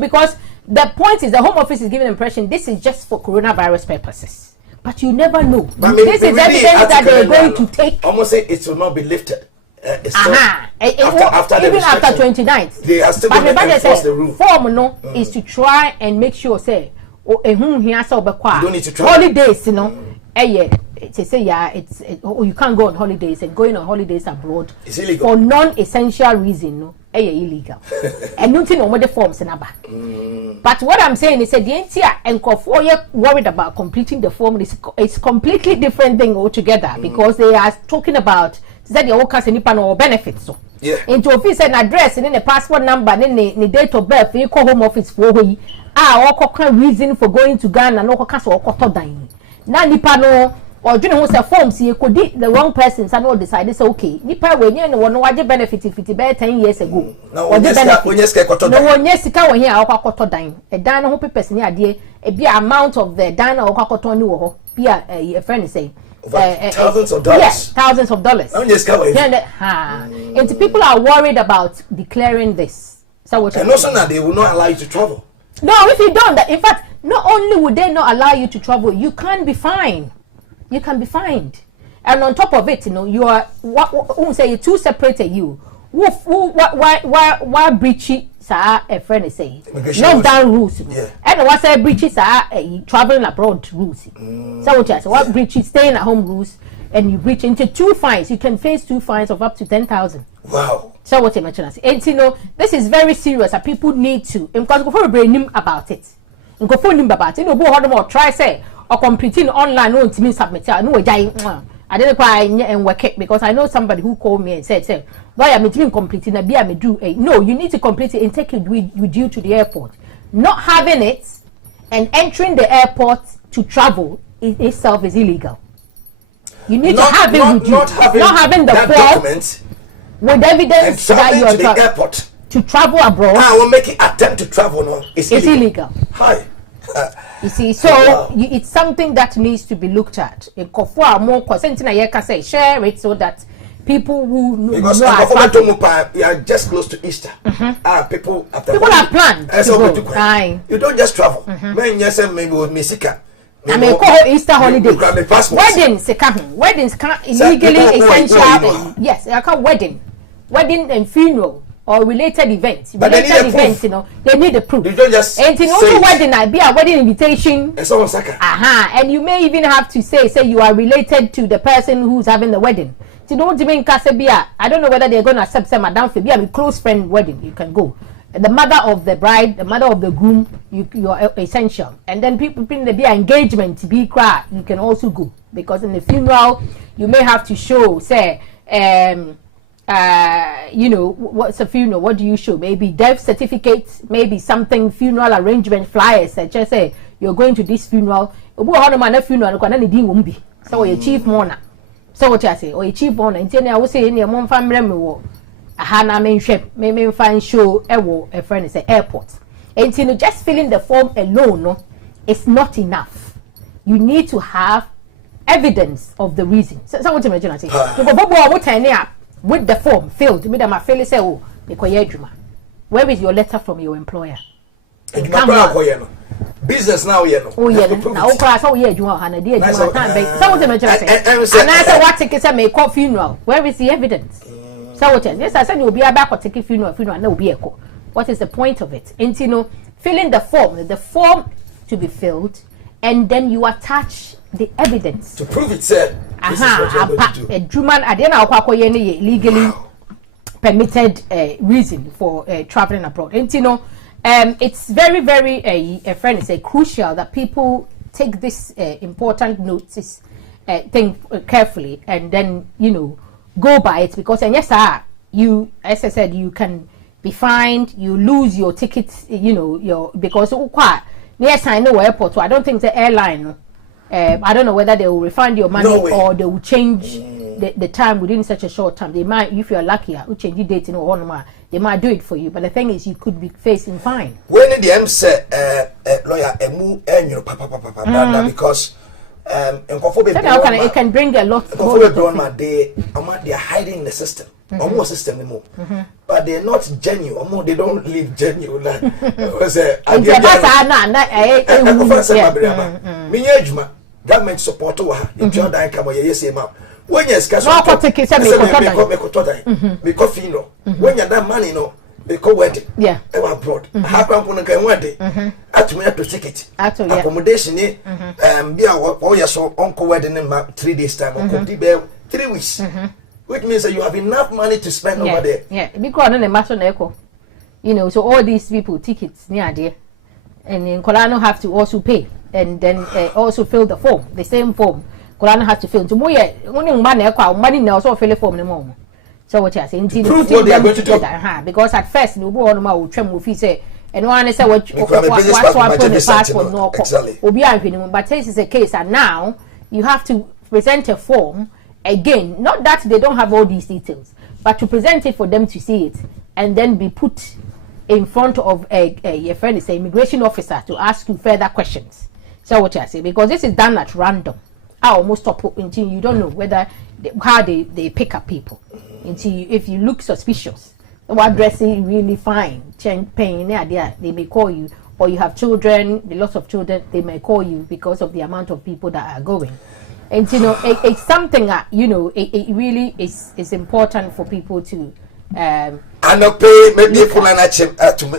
Because the point is the Home Office is giving the impression this is just for coronavirus purposes. But you never know. This is evidence that they're going to take. Almost say it will not be lifted. After even after 29th. They are still going to enforce the rule. Form is to try and make sure say you don't need to travel. Holidays, to say you can't go on holidays, and going on holidays abroad it's illegal for non-essential reason. Illegal. And nothing on the forms and but what I'm saying is that the NTR and you're worried about completing the form is completely different thing altogether because they are talking about that the workers any or benefits. So into office and address and then the passport number and then the date of birth you call Home Office for we reason for going to Ghana no cancel or dying. Now nipa or you know forms you could the wrong persons and all decided say okay nipa when you know no benefit if it be 10 years ago or the benefit no one yes ka here akwakoto dan e dan no papers ni ade e be amount of the dan or akwakoto ni wo ho be a friend say thousands of dollars. Yes, thousands of dollars. And people are worried about declaring this. So what and also now they will not allow you to travel. No, if you don't, in fact, not only would they not allow you to travel, you can be fined. You can be fined. And on top of it, you are say two separated you. Why breach a friend is saying lockdown rules. And what's a breaches are traveling abroad rules. So what breaches staying at home rules and you breach into 2 fines. You can face 2 fines of up to 10,000. Wow. So what am I trying to say? And you know, this is very serious and people need to because before we bring him about it. Go phone him about it. No go hold more try say or completing online no to me submit. No I didn't quite and work it because I know somebody who called me and said, say, why am I completing a be I do a no, you need to complete it and take it with you to the airport. Not having it and entering the airport to travel itself is illegal. You need to have it with you. Not having the document with evidence that you are to the airport to travel abroad. I will make it attempt to travel. No, it's illegal. Hi. You see, so it's something that needs to be looked at. In Kofua more consenting I can say share it so that people who because you are just close to Easter. People have planned to go. You don't just travel. Men yes maybe with Mexica. I mean, call Easter holidays. Weddings can't illegally essential. Yes, I call wedding and funeral. Or related events. Related events, you know, they need a proof. You don't just and in also wedding, I be a wedding invitation. And you may even have to say you are related to the person who's having the wedding. You don't mean Kasabia. I don't know whether they're going to accept some Madame Fabia, a close friend wedding. You can go. The mother of the bride, the mother of the groom, you are essential. And then people in the engagement to be cry, you can also go because in the funeral you may have to show you know, what's a funeral? What do you show? Maybe death certificates, maybe something, funeral arrangement flyers that just say you're going to this funeral. So your chief mourner. So what I say, or your chief mourner. And I will say in your mom family, a hana main ship, may find show a friend is airport. And you know, just filling the form alone, no, it's not enough. You need to have evidence of the reason. So what am I saying? With the form filled, with them I say, oh, where is your letter from your employer? Business now, you know. Oh, yeah, now, class, oh, yeah, you are Hannah, dear, so what tickets I may call funeral? Where is the evidence? So what? Yes, I said you'll be a back or take a funeral, no vehicle. What is the point of it? And you know, filling the form to be filled, and then you attach the evidence to prove it, sir. A German legally permitted reason for traveling abroad. And you know, it's very, very friend is crucial that people take this important notice thing carefully and then you know go by it because and yes, you as I said you can be fined, you lose your tickets, you know your because yes I know airport. So I don't think the airline. I don't know whether they will refund your money or they will change the time within such a short time. They might, if you are lucky, will change the date they might do it for you. But the thing is, you could be facing fine. When the M say lawyer, because it can bring a lot. They are hiding in the system. Almost system anymore, but they're not genuine. They don't live genuine. Government support in Jordan come yes when you discuss when you that money no because wedding abroad happen to wedding at me to ticket accommodation be a so uncle wedding in 3 days time or 3 weeks which means that you have enough money to spend over there because no matter echo you know so all these people tickets near there and in Colano have to also pay and then also fill the form, the same form. Colano has to fill. So money now also fill the form no more. So what you say? Prove what they are going to do. Because at first no one will tremble if say and one say what passport no exactly. But this is a case and now you have to present a form again. Not that they don't have all these details, but to present it for them to see it and then be put in front of your friend is an immigration officer to ask you further questions. So what I say because this is done at random. I almost stop until you don't know whether how they pick up people. Until if you look suspicious, what dressing really fine, paying they may call you, or you have children, lots of children, they may call you because of the amount of people that are going. And you know, it's something that you know it really is important for people to. And I'll pay maybe full and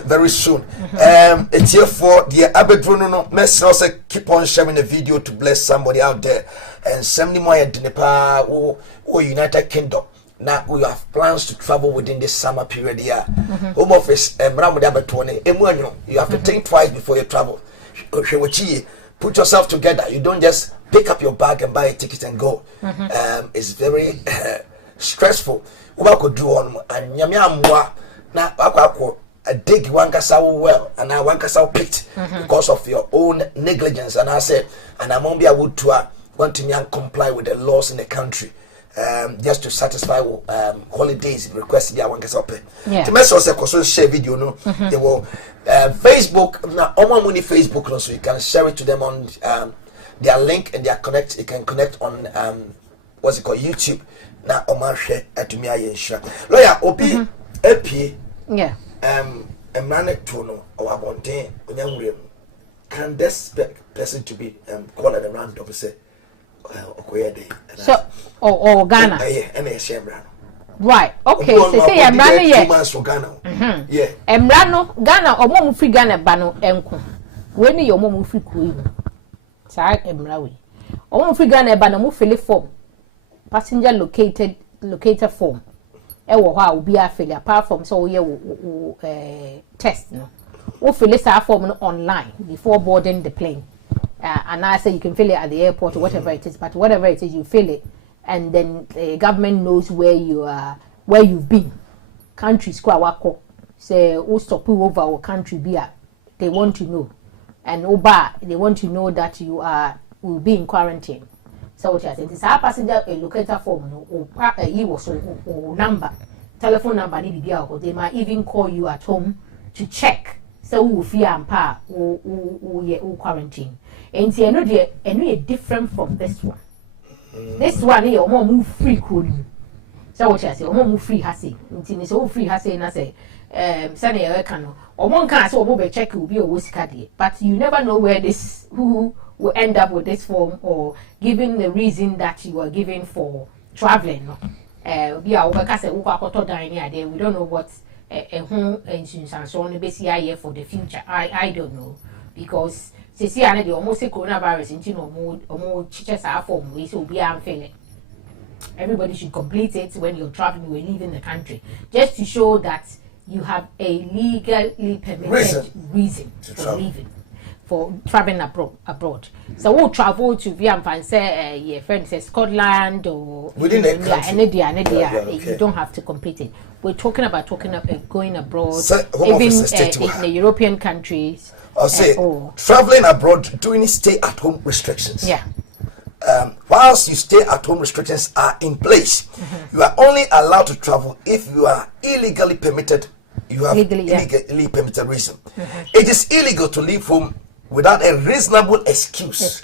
very soon. It's here for the Abedrono. Let's also keep on sharing the video to bless somebody out there and send more at Nepal or United Kingdom. now we have plans to travel within this summer period here. Home office, you have to think twice before you travel. Put yourself together. You don't just pick up your bag and buy a ticket and go. It's very stressful. What could do on and Yamia now a dig one castle well and I one castle picked because of your own negligence. And I said, and I won't be able to want to comply with the laws in the country. Just to satisfy holidays requested I want to up. To mess us a share video no. They will Facebook now money Facebook no, so you can share it to them on their link and their connect. You can connect on what's it called YouTube. Now Omar share to me I lawyer Obi AP a man to know or abonte onyamure can this person to be called a random say so or Ghana right okay so say emra no ye 2 months for Ghana yeah emra no Ghana omo free Ghana ba no enko we ni yo omo free kuyi sa emra we omo free Ghana ba no mo fill form passenger locator form e wo ho a obi a fill apart from so ye test no wo fill sa form no online before boarding the plane. And I say you can fill it at the airport or whatever it is, but whatever it is, you fill it, and then the government knows where you are, where you've been. Countries kwa wako say who stop you over or country beer, they want to know, and oba they want to know that will be in quarantine. So what I said is our passenger a locator form no or number, telephone number ni bibi or they might even call you at home to check. So who fear and pa who quarantine. And see, I know they different from this one. This one is more free cooling. So what I say, more free hasi. Until so free hasi, and I say, Sunday I can or one can so mobile check will be a whiskey. But you never know where this who will end up with this form or given the reason that you are giving for traveling. We are over case there. We don't know what insurance and so on basically for the future. I don't know because see the almost coronavirus into more teachers are form we so be unfailing. Everybody should complete it when you're traveling, you're leaving the country, just to show that you have a legally permitted reason for leaving, for traveling abroad. So we'll travel to Vietnam and say your friend says Scotland or within the country. You don't have to complete it. We're talking about going abroad, even in the European countries. I'll say traveling abroad doing stay-at-home restrictions. Yeah. Whilst you stay-at-home restrictions are in place, you are only allowed to travel if you are illegally permitted. You have illegally permitted reason. It is illegal to leave home without a reasonable excuse.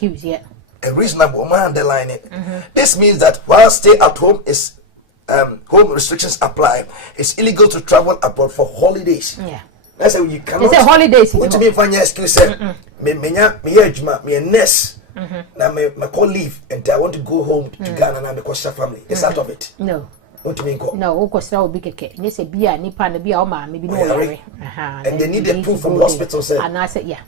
A reasonable, man underline it. This means that while stay-at-home is home restrictions apply, it's illegal to travel abroad for holidays. Yeah. That's why you cannot. It's a holidays. What do you mean find your excuse? Me a nurse. Now me call leave and I want to go home to Ghana and because of family. It's out of it. No. What do you mean go? No, because now big keke. You say be a nipa na be a oma maybe no worry. And they need the proof from the hospital say. And I said yeah.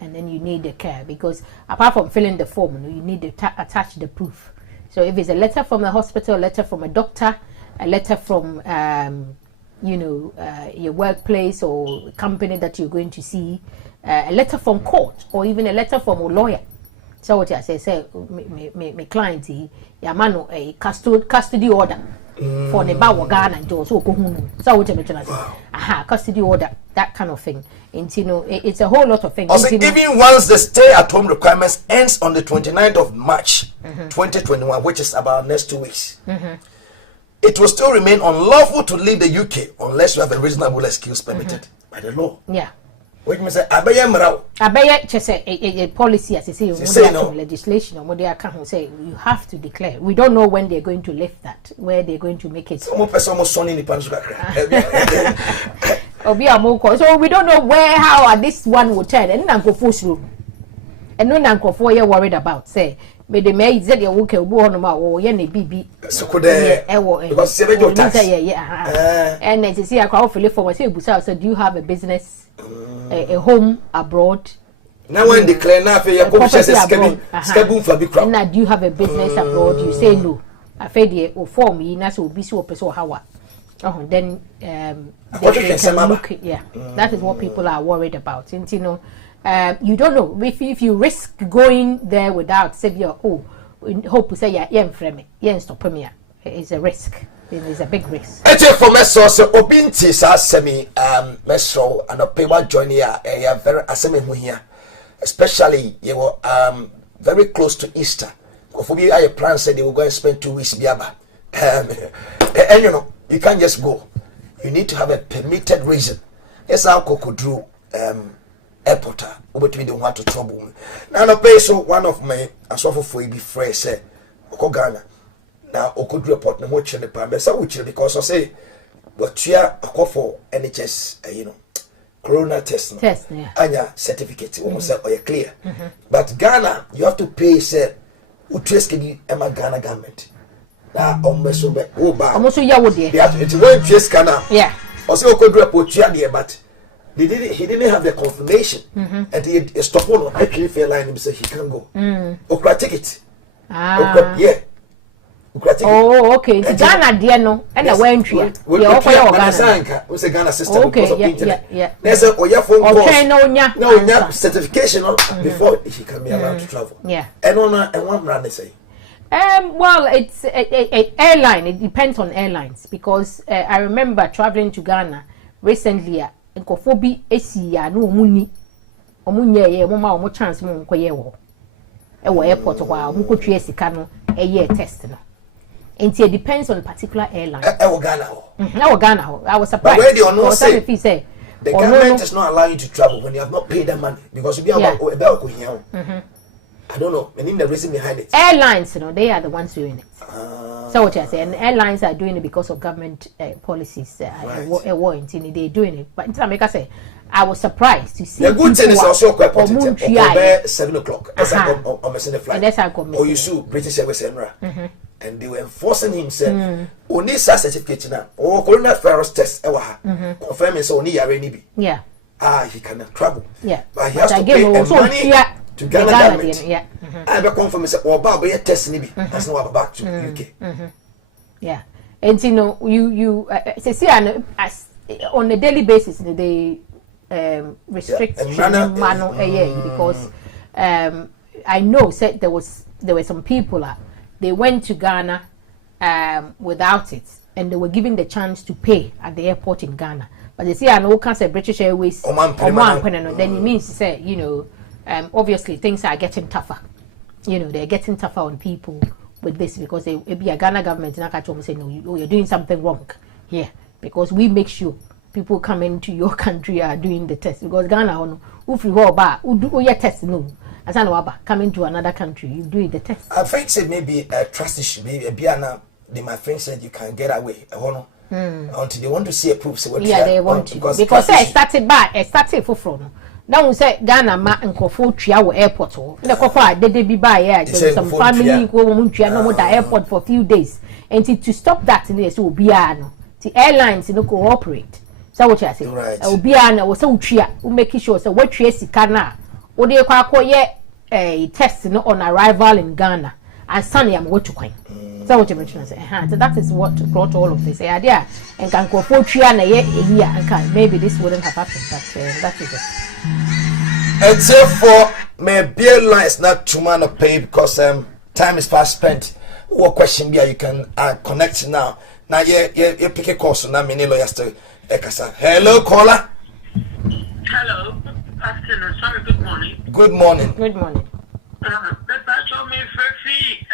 And then you need the care because apart from filling the form, you need to attach the proof. So if it's a letter from the hospital, a letter from a doctor, a letter from your workplace or company that you're going to see, a letter from court or even a letter from a lawyer. So what I say my client yamano a custody order for the Ghana and so what I custody order, that kind of thing. And it's a whole lot of things. Also, even once the stay-at-home requirements ends on the 29th of March 2021, which is about next 2 weeks, it will still remain unlawful to leave the UK unless you have a reasonable excuse permitted by the law. Yeah. Which means abeye just a policy as you say no legislation or they can say you have to declare. We don't know when they're going to lift that, where they're going to make it. So we don't know how this one will turn. And then go through. And no nanko for you worried about say me the may said you work or any BB so could because and then to see a crowd for my say so do you have a business a home abroad? Now when declare now for your and do you have a business abroad? You say no. afedi o form yi na so obi si opeso hawa. Oh, then they can look it, yeah. That is what people are worried about. And you know, you don't know if you risk going there without say hope to say yeah frame yeah stop me. It's a risk. It is a big risk. For me so obinti sa semi mesro and a pay what join here very assembly here, especially you were very close to Easter. Kofobi I plan said they were going to spend 2 weeks biaba. And you know, you can't just go. You need to have a permitted reason. Yes, how could do airport over to be the one to trouble me. Now no pay so one of my I suffer for you be fresh say Ghana. Now could report no much in the pan, so which because I say but you are a call for NHS you know corona test yeah. And your certificate almost say or clear. But Ghana you have to pay say who trace can you Ghana government. Almost yeah, would you? It's one trace Ghana. Yeah. Also could report you but he didn't have the confirmation and he stopped on actually fair line and say he can go. Okra ticket. Yeah. Oh, okay. It's Ghana, dear, no, and a entry. We all Ghana. We say Ghana system because of internet. Yeah. There's a phone call. No, certification before he can be allowed to travel. Yeah. And one brand they say. Well, it's a airline. It depends on airlines because I remember traveling to Ghana recently. Nkofobi esiya no omuni omunye ye mo ma omo chance mo nkoye wo e wo airport wa mo ko tue sika no e test no. And it depends on particular airline. Ghana. I was surprised. But where they not say the government is not allowing you to travel when you have not paid the money because you be about I don't know. And in the reason behind it. Airlines, you know, they are the ones doing it. So what you say, and airlines are doing it because of government policies. They're doing it. But in America, say, I was surprised to see. The good thing is also quite important. 7 o'clock. That's how I'm missing the flight. And that's how I'm or you sue British Airways and they were enforcing him saying, "Only certificate now. Or coronavirus test. Confirming so only are yeah. He cannot travel. Yeah. But he has to pay money to Ghana government. Yeah. I have a confirmation say, "Oh, Baba, you test nibi." That's not back to UK. Yeah. And you know, you say on a daily basis they restrict because I know said there were some people they went to Ghana without it and they were given the chance to pay at the airport in Ghana. But they say I know can't say British Airways then it means to say, you know, obviously things are getting tougher. You know, they're getting tougher on people with this because they be a Ghana government and say no, you're doing something wrong here because we make sure people coming to your country are doing the test because Ghana if you go back do your test no as I know coming to another country you do the test. I think said maybe a trust issue maybe a biana my friend said you can get away until they want to see a proof so they want to because it started from now we say Ghana ma nkofo tria wo airport o the kofa they be by some family go mo tria no the airport for a few days and to stop that in so obia no the airlines no cooperate. So what you say? Obia na wo say utria we make sure so what tria sika na wo dey kwa akoye a test no on arrival in Ghana and Sunday am go to kwan. So what you mention say so that is what brought all of this idea and can nkofo tria na ye year and maybe this wouldn't have happened but that is it. And therefore, my beer line is not too much to pay because time is fast spent. What question be you can connect now? Now you pick a course now. Many lawyers to hello caller. Hello, afternoon. Sorry, good morning. Good morning. Good morning. Show me Fefi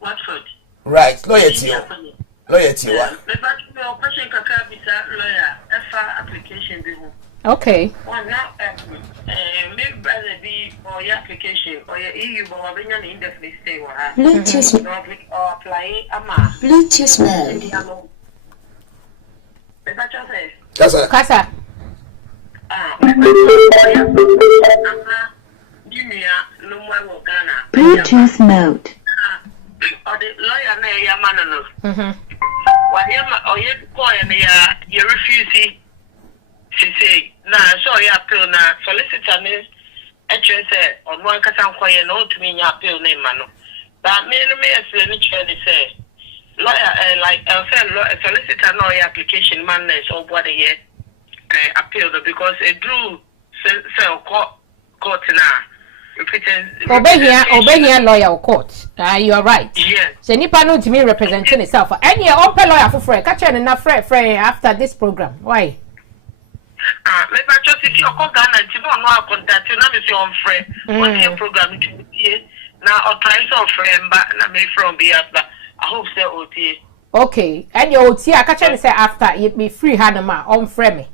Watford. Right, loyalty. Loyalty. Question kaka bisa lawyer FA application be who. Okay. One now, maybe brother be or your application or your EU, but we're being indefinitely stay or Bluetooth or applying ama. Bluetooth mode. That's it. Kasa. Bluetooth mode. Or the lawyer na ya manano. Or you call you refuse. She say, nah, so ya appeal na solicitor ne actually say on one kasa nkoye no to me ya appeal name mano. That me say ni say lawyer like solicitor no application man so what the year appeal because it drew say court now. Obey here lawyer or court. You are right. Yes. So nipa no to me representing itself. Any open lawyer for free. Catch and enough free after this program. Why? Maybe I just if you call Ghana and you don't know how contact you, now me say on free. What's your program? Now I'll try to friend but na me from be after. I hope say OT. Okay. And your OT I catch and say after you be free hanama on free me.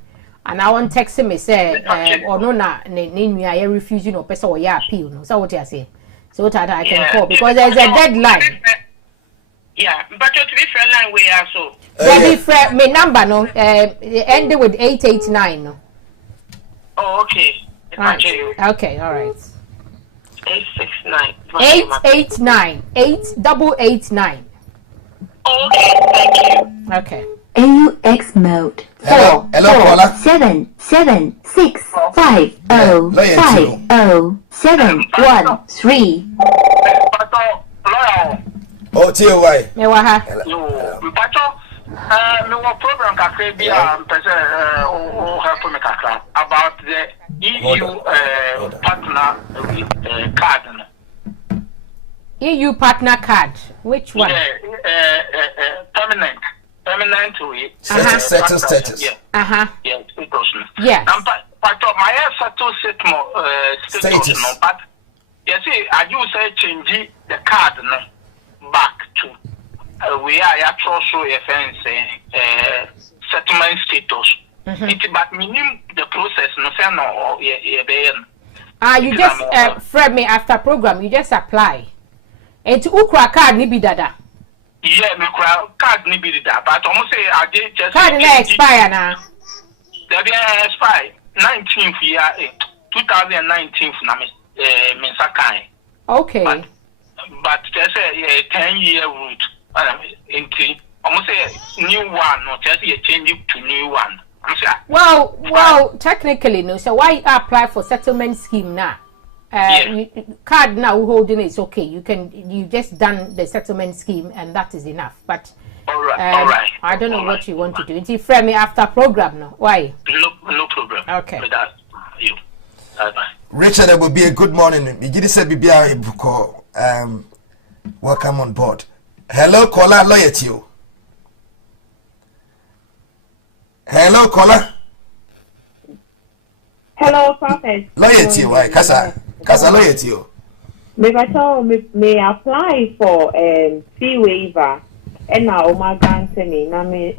And I want text me say or no na name I refuse no person or ya appeal no. So what you say? So that I can call because there's a deadline. Yeah, but to be fair line we are so. Be fair me number no ending with 889 no. Oh okay. Right. Okay, all right. 869. 889 8889. Okay, thank you. Okay. AUX mode. Hello, caller. 77650507113. Oh, tell why? Me wa ha. Mpacho, me wa program kakre bi pese help me kakra about the EU partner card. EU partner card. Which one? Permanent way. Settle status. Yeah. Yeah, yes. But my settle status no, but you see, I do say change the card no back to we are also settlement status. But minimum the process no say no you just friend me after program you just apply. It's ukra card ni bi dada. Yeah, me card ni bi dada, but almost say I did just card na expire na. They be expire 19th year 2019 na me sakai. Okay. But just a 10-year route. Almost say new one, not just a change to new one. Well, technically no. So why apply for settlement scheme now? Card now holding is okay. You just done the settlement scheme and that is enough. But all right. I don't know what you want to do. It's frame me after program now. Why? No problem. Okay. With that, you. Bye. Richard, it will be a good morning. You just said welcome on board. Hello, caller, loyalty. Hello, caller. Hello, Prophet. Loyalty, why? Kasa loyalty. May apply for fee waiver and now my grant me. Now me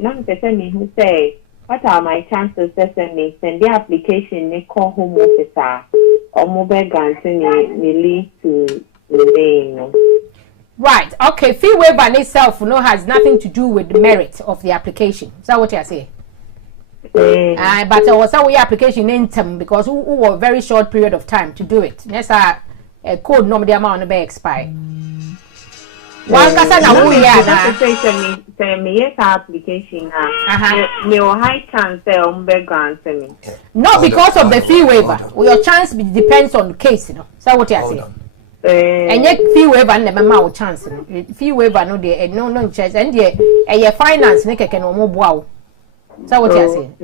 who say what are my chances to send the application they call home officer or mobile grant me lead to the name. Right. Okay. Fee waiver in itself has nothing to do with the merit of the application. Is that what you are saying? But also we application in term because we were very short period of time to do it. Yes, a code no the amount to be expired. One kasa na who ya na. Say me yes application me o high chance be grant me. Not because of the fee waiver. Your chance depends on the case, Is that what you are saying? And yet fee waiver never ma chance. Fee waiver no dey no chance and your finance ne keke no mo boa. So what you saying?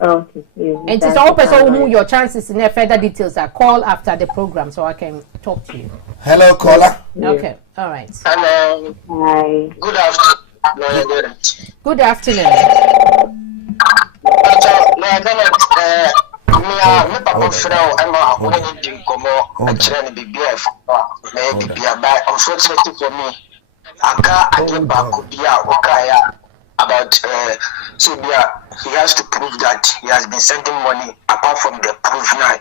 Okay. And it's all person who your chances in further details are call after the program so I can talk to you. Hello, caller. Okay. All right. Hello. Hi. Good afternoon. Good afternoon. Me papa frau Emma when you do come on and be maybe unfortunately for me I get back about so he has to prove that he has been sending money apart from the proof now.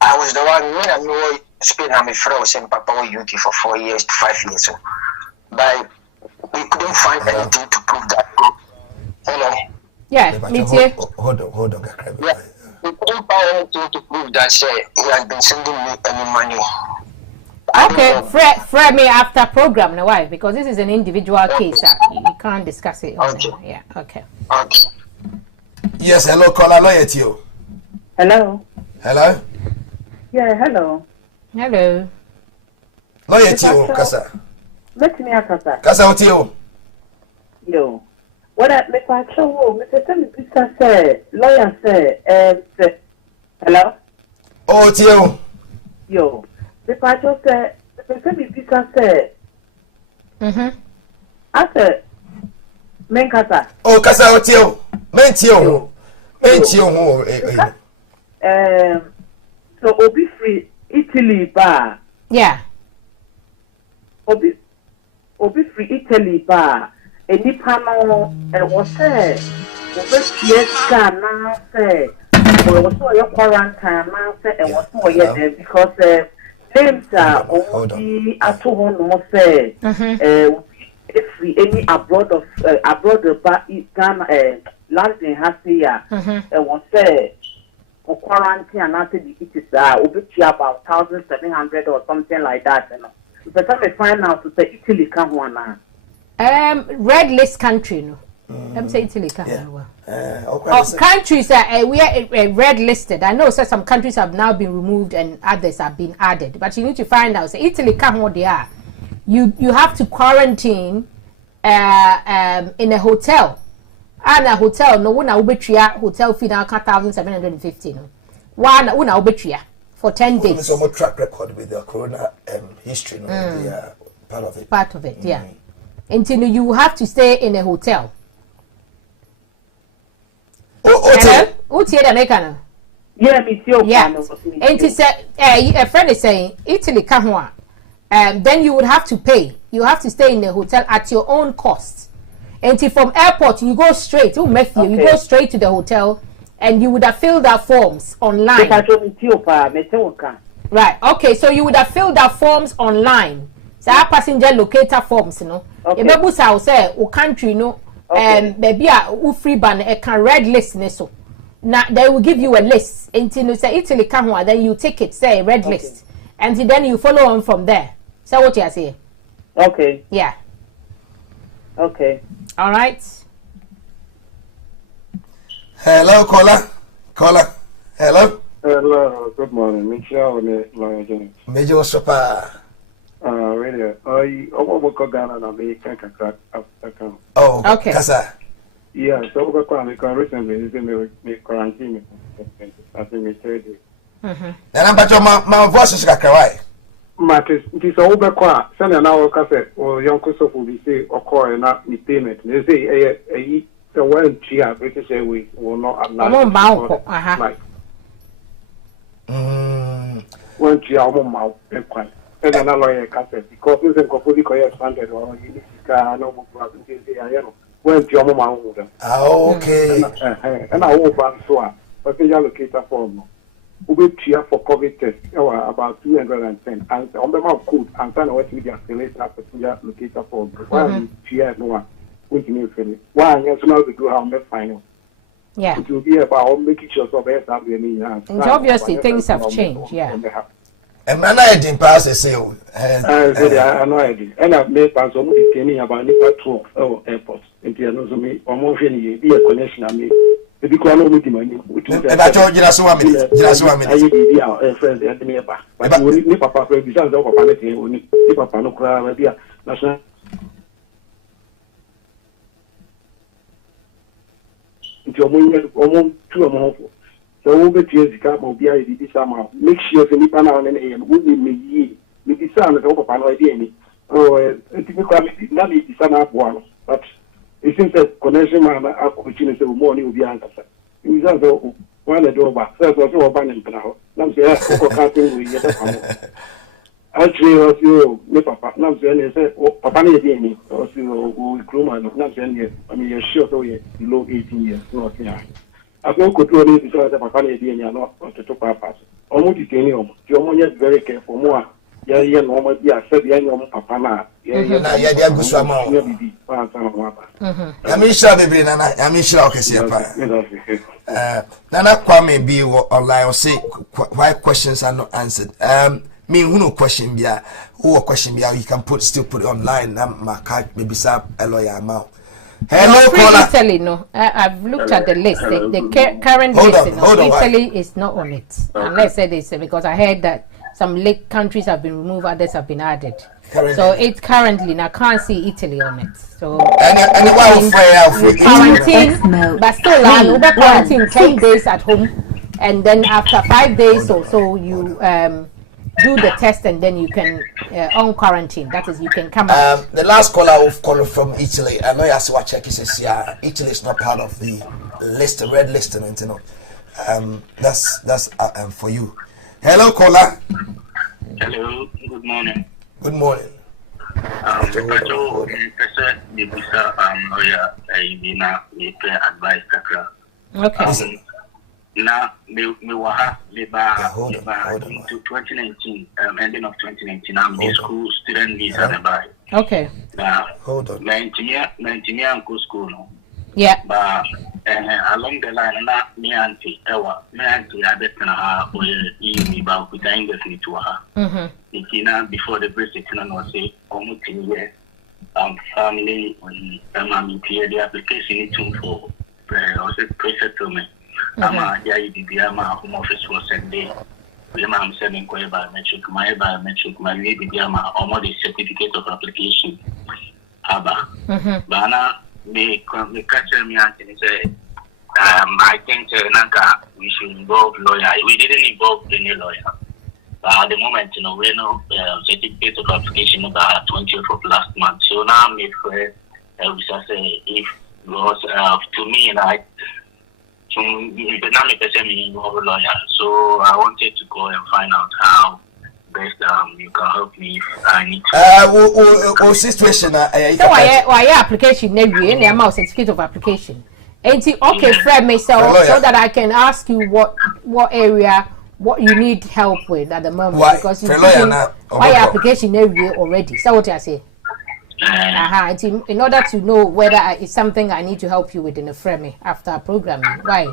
I was the one when I know Spain I'm a friend and papa UK for 4 years to 5 years so but we couldn't find anything to prove that. Hello. Yeah, me too. Hold on. Yeah. We couldn't find anything to prove that he has been sending me any money. Okay, Fred me after program now why? Because this is an individual case. You can't discuss it. Okay. Yeah, okay. Yes, hello, caller, loyalty. Hello. Hello. Yeah, hello. Hello. No yet you kasa. Let me akasa. Kasa what you? Yo. What I make my show, Mr. Sammy Peter say, lawyer say, hello? Oh, you. Yo. Make my show say, Mr. Sammy Peter say, I said, men kasa. Oh, kasa what you? Men you. So Obi free Italy bar. Yeah. Obi free Italy bar. Any panel was said. Yes, now say. Was so your quarantine now say and was so there because names are only at home no say. If any abroad the Ghana London has here was say for quarantine and after the it is about 1,700 or something like that, you know. But time I find out to say Italy come one now. Red list country, no. I'm saying Italy come countries are we are red listed. I know some countries have now been removed and others have been added, but you need to find out. Say Italy come what they are. You have to quarantine in a hotel. And a hotel no one ubetria hotel fee now 1,750 no. One ubetria for 10 days. So more track record with the corona history no they are part of it. Part of it, yeah. Until you have to stay in a hotel. What's the American? Yeah, me too. Yeah. And to say a friend is saying Italy come then you would have to pay. You have to stay in the hotel at your own cost. And from airport you go straight. You go straight to the hotel, and you would have filled out forms online. Right. Okay. So you would have filled out forms online. So our passenger locator forms, you know. Okay. You say o country, no. Baby, free ban a can red list, so. Now they will give you a list. Until you say Italy come one, then you take it, say red list, and then you follow on from there. So what you say? Okay. Yeah. Okay. All right. Hello, caller. Hello. Hello. Good morning. Michelle on the line. Major Sopa. Radio. I almost got Ghana and American account. Oh, okay. Kasa. Yeah, so we got recently me quarantine. I think me 30. And I'm about my voice is like a Marcus, it is all back. Send an hour cassette or young Kosovo will be say or call and not me payment. They say a one cheer, British Airways will not allow. Like one cheer, mouth, and quite. And another cassette because it's a Copovico standard or you no problem. When your mouth. Okay. And I will ban so, but they allocate a form. We cheer for COVID test about 210 and on the mouth code and then what we just select a passenger locator for one cheer no one which means why yes now we do our final. Yeah. It will be about making sure so best that we need. And obviously things have changed, yeah. And man I didn't pass a sale. I know I did. And I've made pass on the about Nipa 12 airport. And the other me almost any be a connection I made. Because I know me money. And I told you that's 1 minute. Just 1 minute. I be our friends at the nearby. But you need Papa for besides our papa, you need Papa no cry, maybe a national. Into a moment, almost 2 months. So we bet you the car will be this summer. Make sure the Nipa now and then wouldn't me the son of Papa no idea. Oh, typically, not the son of one, but. It seems that connection man opportunity more will be answered. It was also one of the over. So it was all banning now. Nam say, we get actually, was you, me papa. Nam say, Papa, me, or you, crewman. Nam say, I mean, you're sure below 18 years, not here. I've no control because the Papa, not to papa. Almost you are very careful more. Yeah, normal, yeah, said the annual papa now. Yeah, good swam. I'm sure baby, Nana. I'm sure I can see Nana Kwame be online or say why questions are not answered. Me who no question be who a question be you can still put it online. My card maybe some a lawyer amount. Hello, caller. Italy, no. I've looked at the list. The current list, Italy is not on it. Unless I say this because I heard that some lake countries have been removed, others have been added. Currently. So it's currently, now I can't see Italy on it. So and quarantine, but still over quarantine 10 days at home, and then after 5 days or so you do the test, and then you can on quarantine. That is, you can come out. The last caller we've called from Italy. I know you have to check. He says, yeah, Italy is not part of the list, the red list, and you know. That's for you. Hello, caller. Hello. Good morning. Good morning. Okay. Now, me waha leba into 2019, ending of 2019. I'm the school student visa nearby. Okay. Now, hold on. 19 year uncle school no. Yeah. But along the line, na me auntie I bet na we ba ku time definitely to her. Ikina before the Brexit no say almost 10 years. Family and the application to for pre-settlement. My home office was sent there. I'm sending biometric, my almost a certificate of application. Bana me catch me and say, I think we should involve lawyer. We didn't involve any lawyer. At the moment, we know certificate of application about 20th of last month. So now I'm afraid, we shall say, if it was to me, like, so I wanted to go and find out how best you can help me if I need to. Situation. So why application maybe any amount certificate of application. Okay, friend me so that I can ask you what area what you need help with at the moment, because you why application area already. So what I say? In order to know whether it's something I need to help you with in the frame after programming. Why?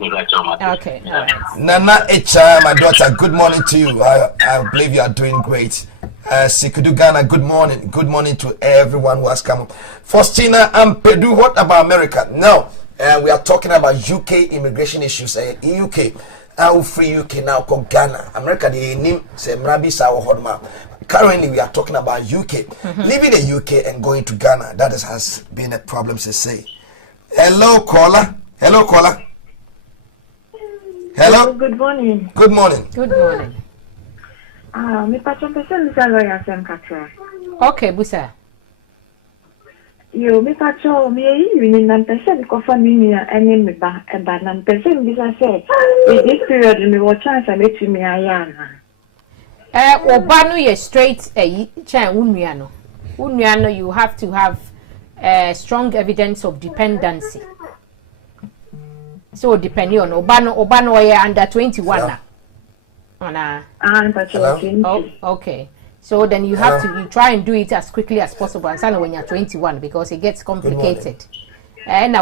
Okay. All right. Nana Echa, my daughter, good morning to you. I believe you are doing great. Sikudu Ghana, good morning. Good morning to everyone who has come. Faustina Ampedu, what about America? Now, we are talking about UK immigration issues. UK, how free UK now called Ghana. America, the name say Mrabi Sawa Hodma. Currently, we are talking about UK. Leaving the UK and going to Ghana, that has been a problem to say. Hello, caller. Hello, caller. Hello. Good morning. Good morning. Good morning. Me patron person is a lawyer Sam Katra. Okay, Busa. You me patron me you nan person ko fa me ene me ba e ba nan person bisa say in this period me what chance I met me ayana. Oba no ye straight chan unua no. Unua no, you have to have strong evidence of dependency. So depending on Oba no ye under 21 na. Okay. So then you have to try and do it as quickly as possible, and when you're 21, because it gets complicated. And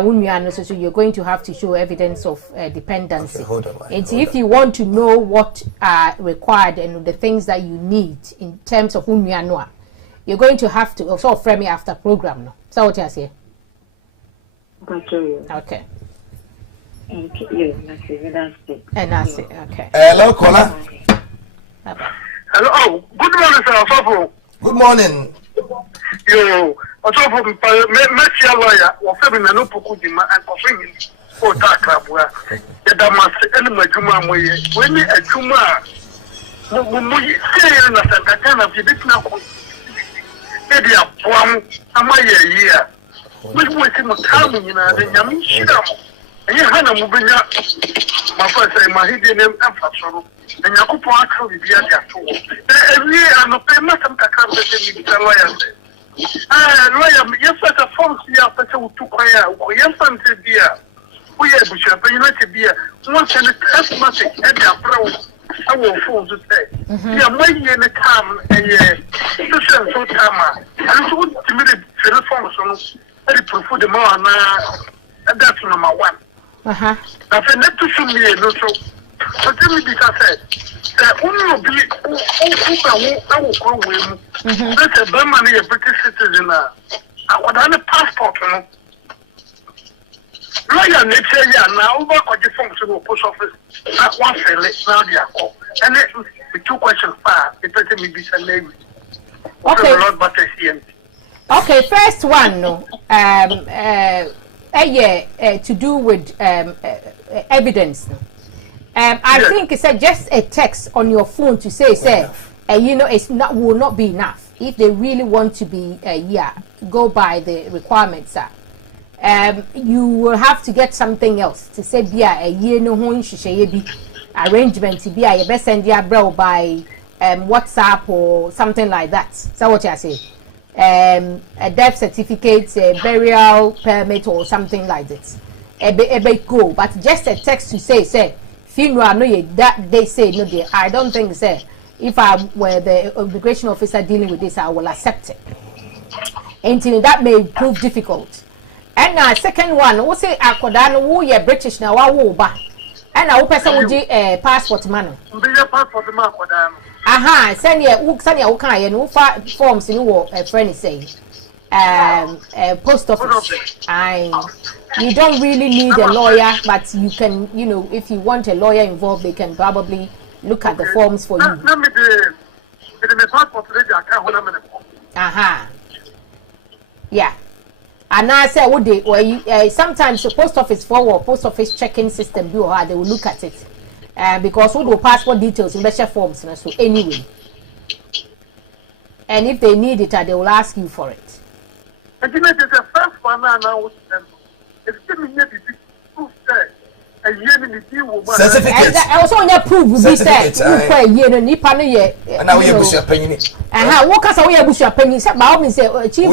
so you're going to have to show evidence of dependency. Okay, hold on, and if you want to know what are required and the things that you need in terms of you're going to have to also frame it after program. No, so what you say? Okay. Thank you. That's it. Okay. Hello, caller. Hello. Good morning, sir. Good morning. Yo, Osofu me lawyer, or family no pokudima and coffee for Takrabua. The Damas and Majuma Moye. When you a Juma, we say in a Santa Cana, if you did not maybe a poem, a my year. We were coming in a Yamisham. And you had a moving up. My first say, my hidden name and and Yakupo actually be at their tool. Every year, I'm a payment and Kakam with the lawyers. Lawyer, yes, at a false year, but to quiet, or yes, until dear. We are Bishop, but you like to be once in a charismatic and their pro. I will fall to say. We are waiting in the time and social so time. And so to me, the telephone, I prefer the more and that's number one. I said, not to show me a little. But tell me this, I said, that only will be I will go with him. That's a Burmani, a British citizen. I would have a passport. Lawyer, nature, now, over the function of post office. At one fairly, now they are called. And the two questions Okay, first one, no. To do with evidence. I think it's just a text on your phone to say, it's not will not be enough. If they really want to be, go by the requirements, you will have to get something else to say, arrangement to be a best send by WhatsApp or something like that. So what I say? A death certificate, a burial permit, or something like this. A go, but just a text to say, funeral, no, that they say, no, I don't think, if I were the immigration officer dealing with this, I will accept it. Until that may prove difficult. And now, second one, we say, Akodano, who ye British now, and I person would a passport man. Aha, send your okay and forms in a friend say. Post office. You don't really need a lawyer, but you can, if you want a lawyer involved, they can probably look at the forms for you. Aha. Yeah. And I say, would they? Sometimes the post office forward, post office checking system do hard. They will look at it, because all the passport details in special forms. So anyway, and if they need it, they will ask you for it. And you know, the first one now. Certificate. Also, on your proof will be said. And now we have a penny. And how walk us away a penny? About me say, Chief,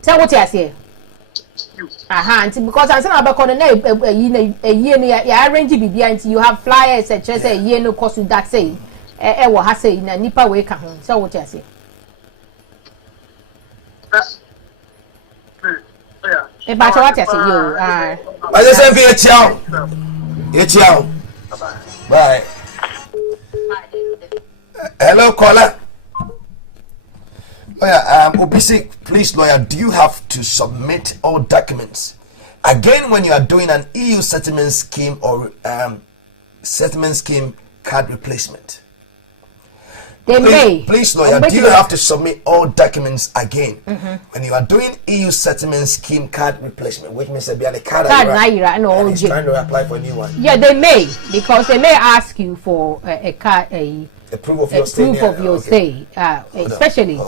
so what I say? Because I'm saying about a year, arrange it behind you have flyers, just a year no cost with that say. What has say in a nipa way come home. So what I say? But what I say, you I just say, bye. Hello, caller. Lawyer, Obisi, please, lawyer, do you have to submit all documents again when you are doing an EU settlement scheme or settlement scheme card replacement? Please, lawyer, do you have to submit all documents again when you are doing EU settlement scheme card replacement, which means that the card is trying to apply for a new one? Yeah, they may, because they may ask you for a card, a proof of your stay. Proof of your stay, especially.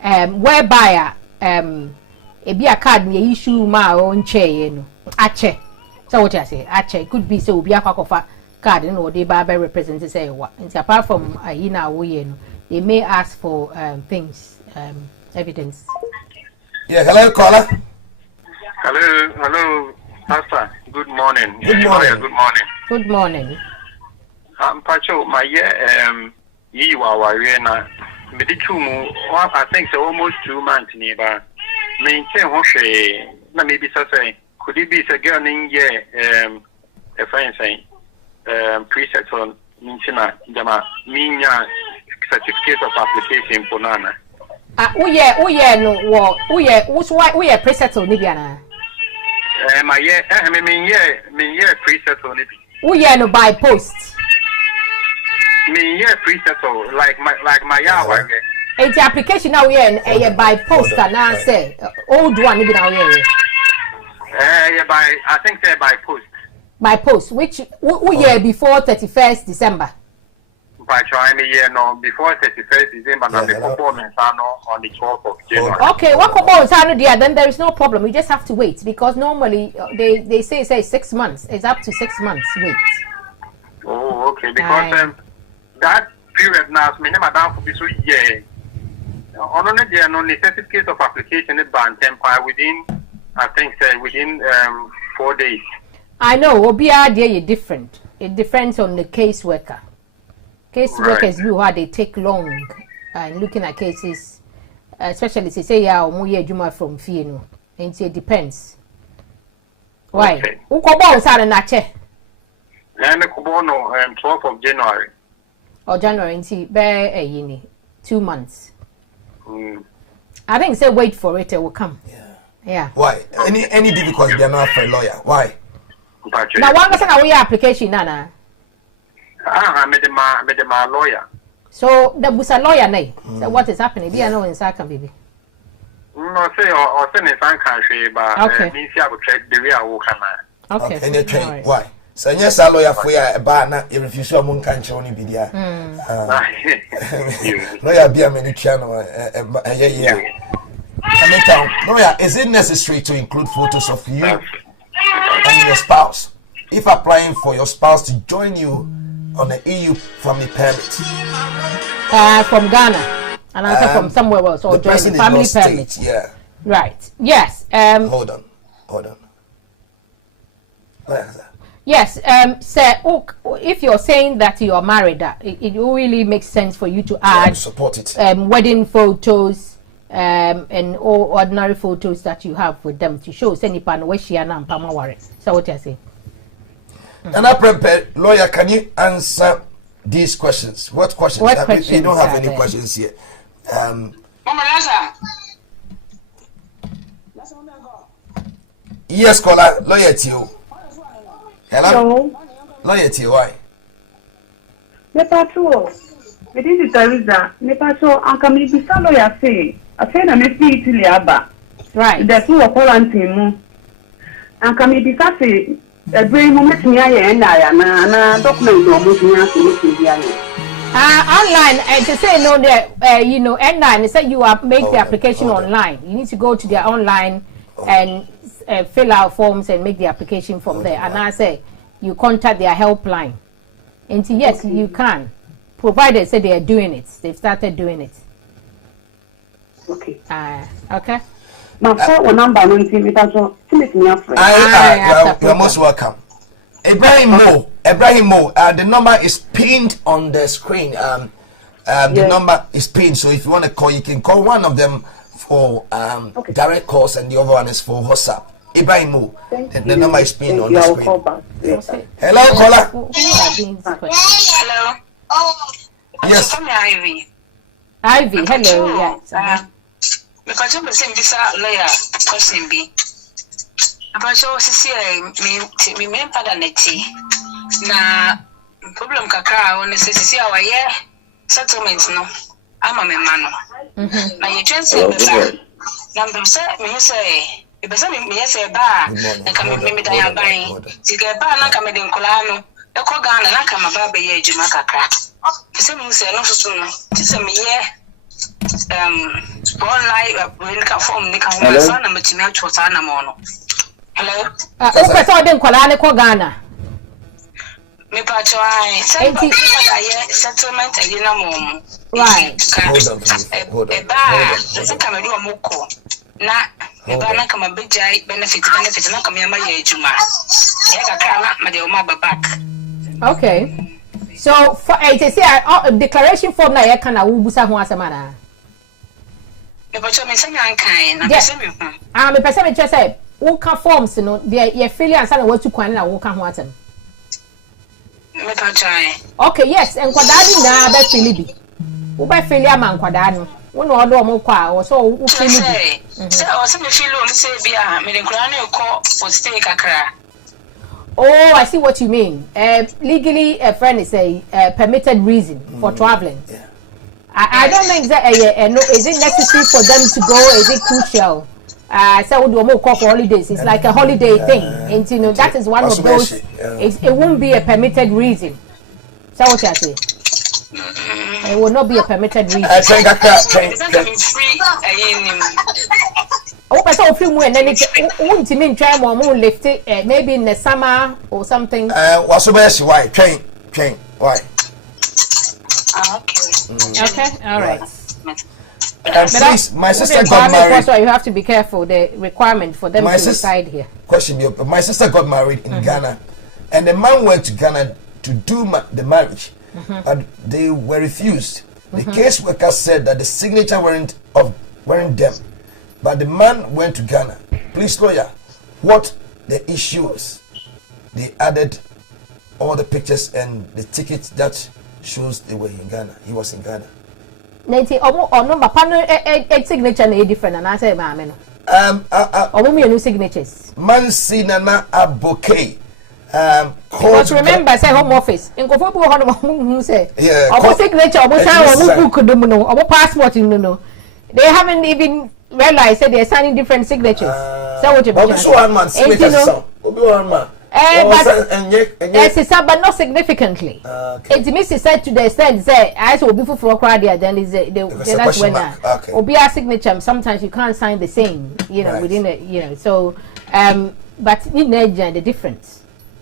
Whereby a be a card me issue my own chair, ache. So what I say, ache could be so be a card, they buy representatives say what. Apart from they may ask for things, evidence. Yeah, hello, caller. Hello, Pastor. Good morning. Good morning. Good morning. Good morning. Pacho, my you are I think so almost 2 months nearby. Maintain maybe say could it be a girl in a friend saying preset on Minchina Jama Minya certificate of application for Nana. We are preset on Nibiana. Preset on it. We are no by post. Me preset like my yawa. It's the application now here by post and I say old one now here. I think they're by post. By post, which year before 31st December? By trying a year no before 31st December, not the performance on the 12th of January. Okay, what about then there is no problem. We just have to wait because normally they say 6 months. It's up to 6 months wait. Oh, okay, because that period now, madam for this year. On the certificate of application is banned within, I think, within 4 days. I know, Obia is different. It depends on the caseworker. Caseworkers who they take long and looking at cases, especially say Juma from Fieno. And it depends. Why? Who called Nache? And the Kubono 12th of January. Or January, and bear a yini 2 months. I think say wait for it will come. Yeah. Why? Any difficulty they are not for a lawyer. Why? Now one person away application nana. me my lawyer. So the busa lawyer nay. So what is happening? Be know in Saka baby. No say or send in some country but means you have check the way I walk Okay. And you train why? So yes, a lawyer for ya na you refuse to mun kan choni bi dia. Lawyer be a many channel yeah. Lawyer, is it necessary to include photos of you and your spouse if applying for your spouse to join you on the EU family permit? From Ghana, and I from somewhere else, or join the family permit. Yeah. Right. Yes. Hold on. Yes. Sir, if you're saying that you are married, it really makes sense for you to add support it. Wedding photos. And all ordinary photos that you have with them to show send pan Weshiana and Pamaware. So what you say? And I prepare lawyer, can you answer these questions? What questions? What questions? You don't have any questions here. Yes, caller, lawyer to you. Hello? Lawyer to you, why? The patrol. It is Teresa. The patrol, and can be some lawyer say. I said I'm a Italy aba. Right. The two of quarantine. And can be say a very moment me and I am document almost online and to say no that you know N9 they said you are make the application online. You need to go to their online and fill out forms and make the application from there. And I say you contact their helpline. And yes, you can. Provided say they are doing it. They've started doing it. Okay. Okay. My phone number on TV. That's all. You're most welcome. Ibrahim Mo. The number is pinned on the screen. The number is pinned. So if you want to call, you can call one of them for direct calls, and the other one is for WhatsApp. Ibrahim Mo. The number is pinned on the screen. Hello, caller. Hello. Yes. Ivy. Hello. Yes. Because I'm saying this lawyer question be. But so see me father neti. Na problem kakra on see our year settlement no. I'm a man. Na you try say be. Na say me say e be say me say ba na ka me dan ban. Tiga ba na ka me den kola no. E ko Ghana na ka ma ba be ye ejuma kakra. Say me say no so no. Say me ye online when ka form ni ka ho so na metimi atwo sa na mo no. Hello. O person den kola ne ko Ghana. Me pa try. Say ba ye settlement ayi na mo. Right. Hold on. Say ka me do amoko. Na me ba na ka ma bejai benefit na ka me ma ye ejuma. E ka ka na ma de o ma ba back. Okay. So for declaration form na ye kana wo busa ho asema na. Me pa me say nyan kan na say me hu. Me pese me che say wo ka forms no de ye fill answer na watu kwan na wo ka ho atem. Me pa try. Okay, yes, enkwada ni na be fill bi. Wo be fill ama enkwada no. Wo no odo mo kwa wo so wo fill bi. Say o say me fill o me say bia me de nkura na ko for stay kakra. Oh, I see what you mean. Legally, a friend is a permitted reason for traveling. Yeah. I don't think that. No, is it necessary for them to go? Is it crucial? So we do more for holidays. It's like a holiday thing, and you know that is one of those. It won't be a permitted reason. So what you say? It will not be a permitted reason. Oh, but if you win, then it's mean try more lift it maybe in the summer or something. What's the best? Why? Train. Why? Okay. Okay. All right. Please, my sister got married. So you have to be careful. The requirement for them to reside here. Question: my sister got married in Ghana, and the man went to Ghana to do the marriage, but they were refused. The caseworker said that the signature weren't them. But the man went to Ghana. Please, lawyer, what the issue is? They added all the pictures and the tickets that shows they were in Ghana. He was in Ghana. Nanti, no, but signature is different. And I say, ma'am, no. New signatures. Man, see, Nana, a bouquet. Because remember, say home office. In Kofobu, who say, yeah, our signature, our sign, our book, our passport, no. They haven't even realized that they're signing different signatures. So what you mean? One man, one man. But not significantly. It means it said to the extent say I will be for crowd there. Then is that's when Obia signature. Sometimes you can't sign the same. You know, within it. You know, so but in the difference.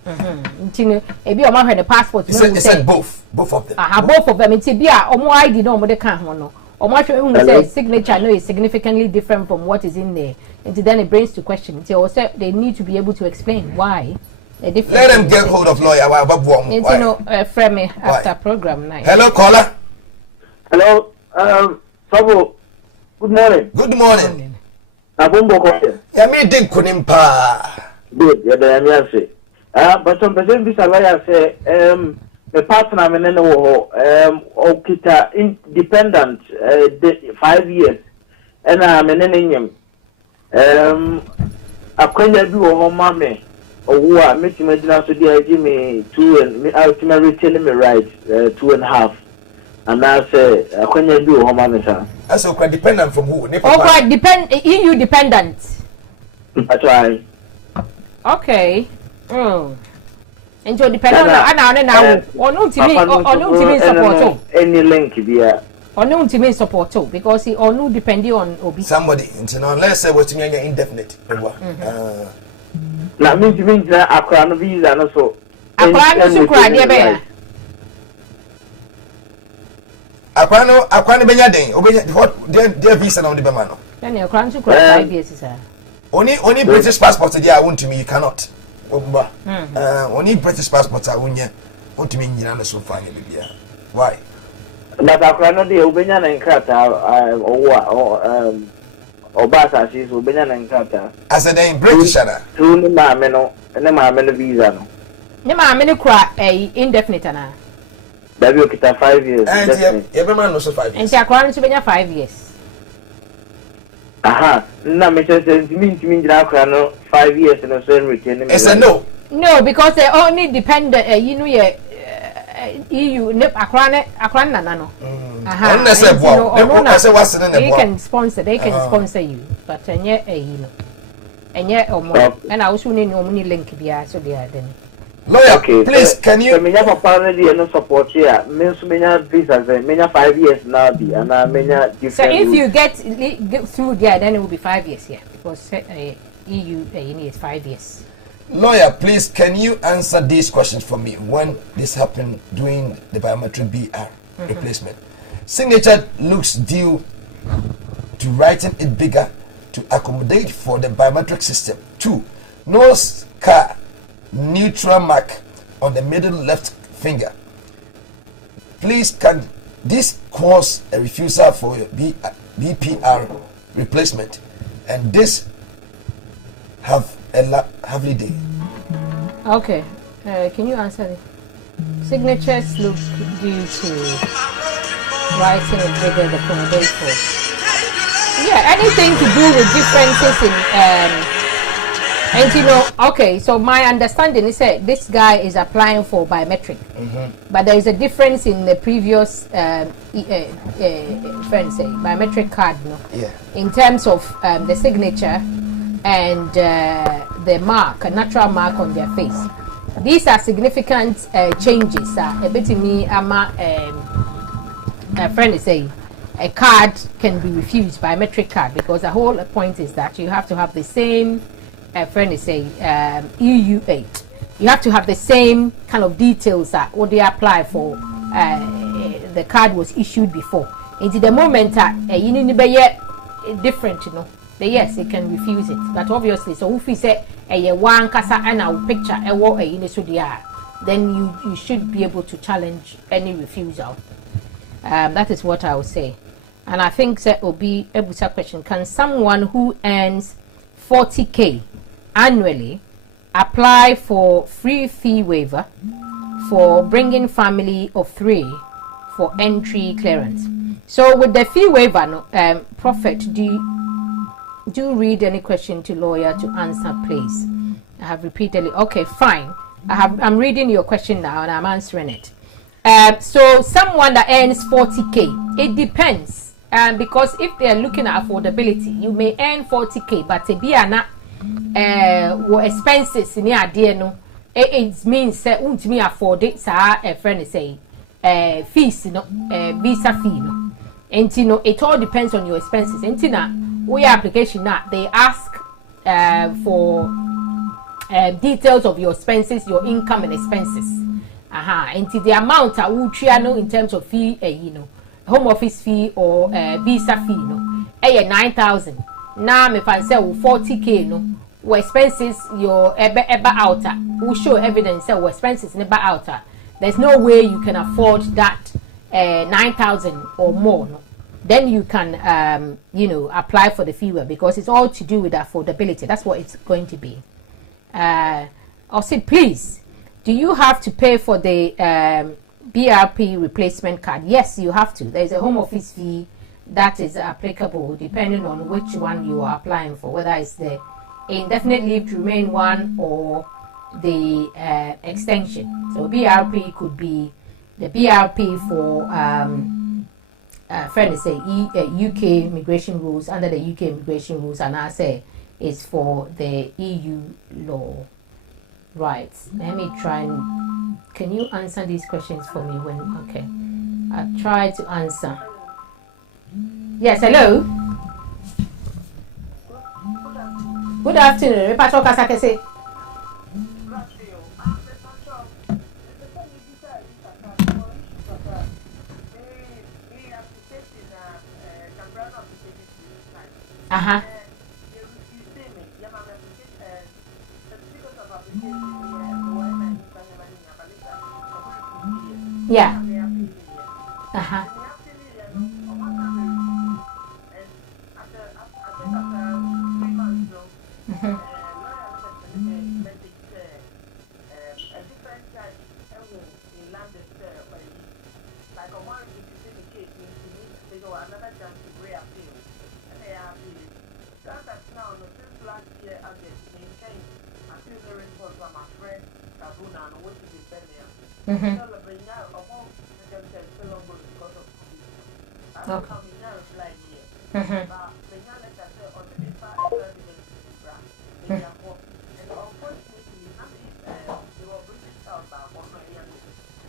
Ebi o ma hwe the passport no say both of them. Both of them. It's be a omo ID no omo de kan ho no. Omo hwe who say signature no is significantly different from what is in there. And then it brings to question. So also they need to be able to explain why. Let them get hold of lawyer. You know, frame me after program night. Hello, caller. Hello, Sabo. Good morning. Good morning. Abumbo Kote. Ya me dig kunimpa. Good. Ya da ya say. But some person this lawyer say the partner me no wo okita independent 5 years. And me nyem akwanya bi wo ma me owo a metima dina so dia give me 2 and me ultimately retain me right 2.5 and I say akwanya bi wo ma me sa as o dependent from who depend EU dependent that's why okay and you depend on now onu ntimi support any link there onu ntimi support because he onu depending on obi somebody unless say what you indefinite na means na akra no visa no so akra no so kra de be ya akra no benya den obenya what their visa na on the be man no then akra no so kra 5 years sir only British passport there want to me you cannot only British passport I want to me nyina no so fine bibia why but akra no de obenya na nkrata Obasa says Ubenya and Kata. As a British ana. Through the Mameno and the Mameno visa. The Mameno cry a indefinite ana. That will get 5 years. And every man also 5 years. And according to Benya 5 years. Aha. No, Mr. means now 5 years and a certain return. I said no. No, because they only depend you know EU Akran no. They can sponsor you, but you know, and I also need no link be so they are then. Lawyer, okay, please can you? Me have apparently no support here. Me so many visas, me 5 years now be, and I many different. So if you get through there, then it will be 5 years here because EU is 5 years. Lawyer, please can you answer these questions for me when this happened during the biometric BR replacement? Signature looks due to writing it bigger to accommodate for the biometric system. 2. No scar, neutral mark on the middle left finger. Please can this cause a refusal for your BPR replacement? And this have a lovely day. Okay, can you answer it? Signatures look due to writing it bigger the accommodate for. Yeah, anything to do with differences in and you know, okay, so my understanding is that this guy is applying for biometric, but there is a difference in the previous biometric card, no? Yeah. In terms of the signature and the mark, a natural mark on their face. These are significant changes. A bit to me, a friend is saying a card can be refused, biometric card, because the whole point is that you have to have the same. A friend is saying EU8. You have to have the same kind of details that what they apply for. The card was issued before. Into the moment that you need to be different, you know. Yes, it can refuse it, but obviously, so if we say a one kasa and our picture a war then you should be able to challenge any refusal. That is what I would say, and I think that will be a better question. Can someone who earns 40K annually apply for free fee waiver for bringing family of 3 for entry clearance? So with the fee waiver, Prophet, do read any question to lawyer to answer, please. I have repeatedly. Okay, fine. I'm reading your question now and I'm answering it. So someone that earns 40k, it depends. Because if they are looking at affordability, you may earn 40k, but to be not expenses in your no, it means that me afford it. So a friend say fees, visa fee, no. And you know, it all depends on your expenses. And you know, we application now they ask for details of your expenses, your income and expenses. And the amount I will know in terms of fee, you know, home office fee or visa fee, no, 9,000. Now, if I say 40k, no, what expenses your ever outer will show evidence that what expenses never outer. There's no way you can afford that 9,000 or more. No? Then you can, you know, apply for the fee waiver because it's all to do with affordability. That's what it's going to be. I'll say, please, do you have to pay for the BRP replacement card? Yes, you have to. There's a home office fee that is applicable depending on which one you are applying for, whether it's the indefinite leave to remain one or the extension. So BRP could be the BRP for friend say UK immigration rules, under the UK immigration rules, and I say it's for the EU law. Right, let me try and can you answer these questions for me when okay I'll try to answer. Yes, hello, good afternoon. Yeah.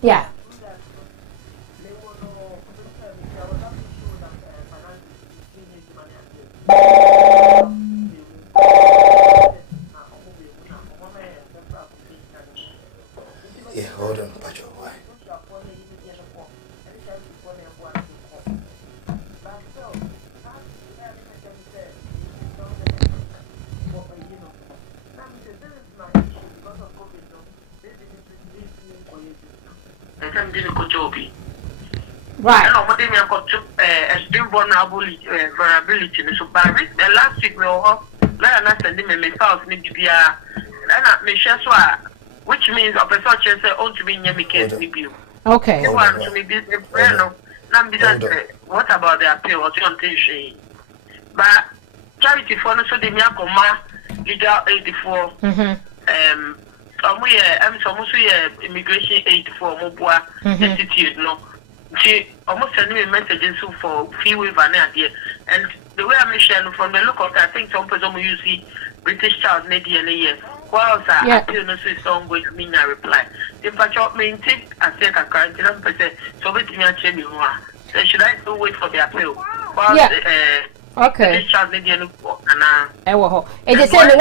Yeah. Yeah, hold on, Pacho. Why? Right. I know me got to extreme vulnerability. So by the last week we all let us send him a thousand BBR. And I may share so which means a person say on to be near me case with you. Okay. You want to be what about the appeal or something? But charity fund so the Miyakoma legal 84. I'm some immigration aid for Mobua Institute. No, she almost sent me messages for fee waiver there. And the way I'm sharing from the look of I think some person will use the British child maybe in a year. While I appeal no so song going to mean a reply. The patch main take and say a current percent so wait me and change more. So should I still wait for the appeal? While okay. British child maybe and it is saying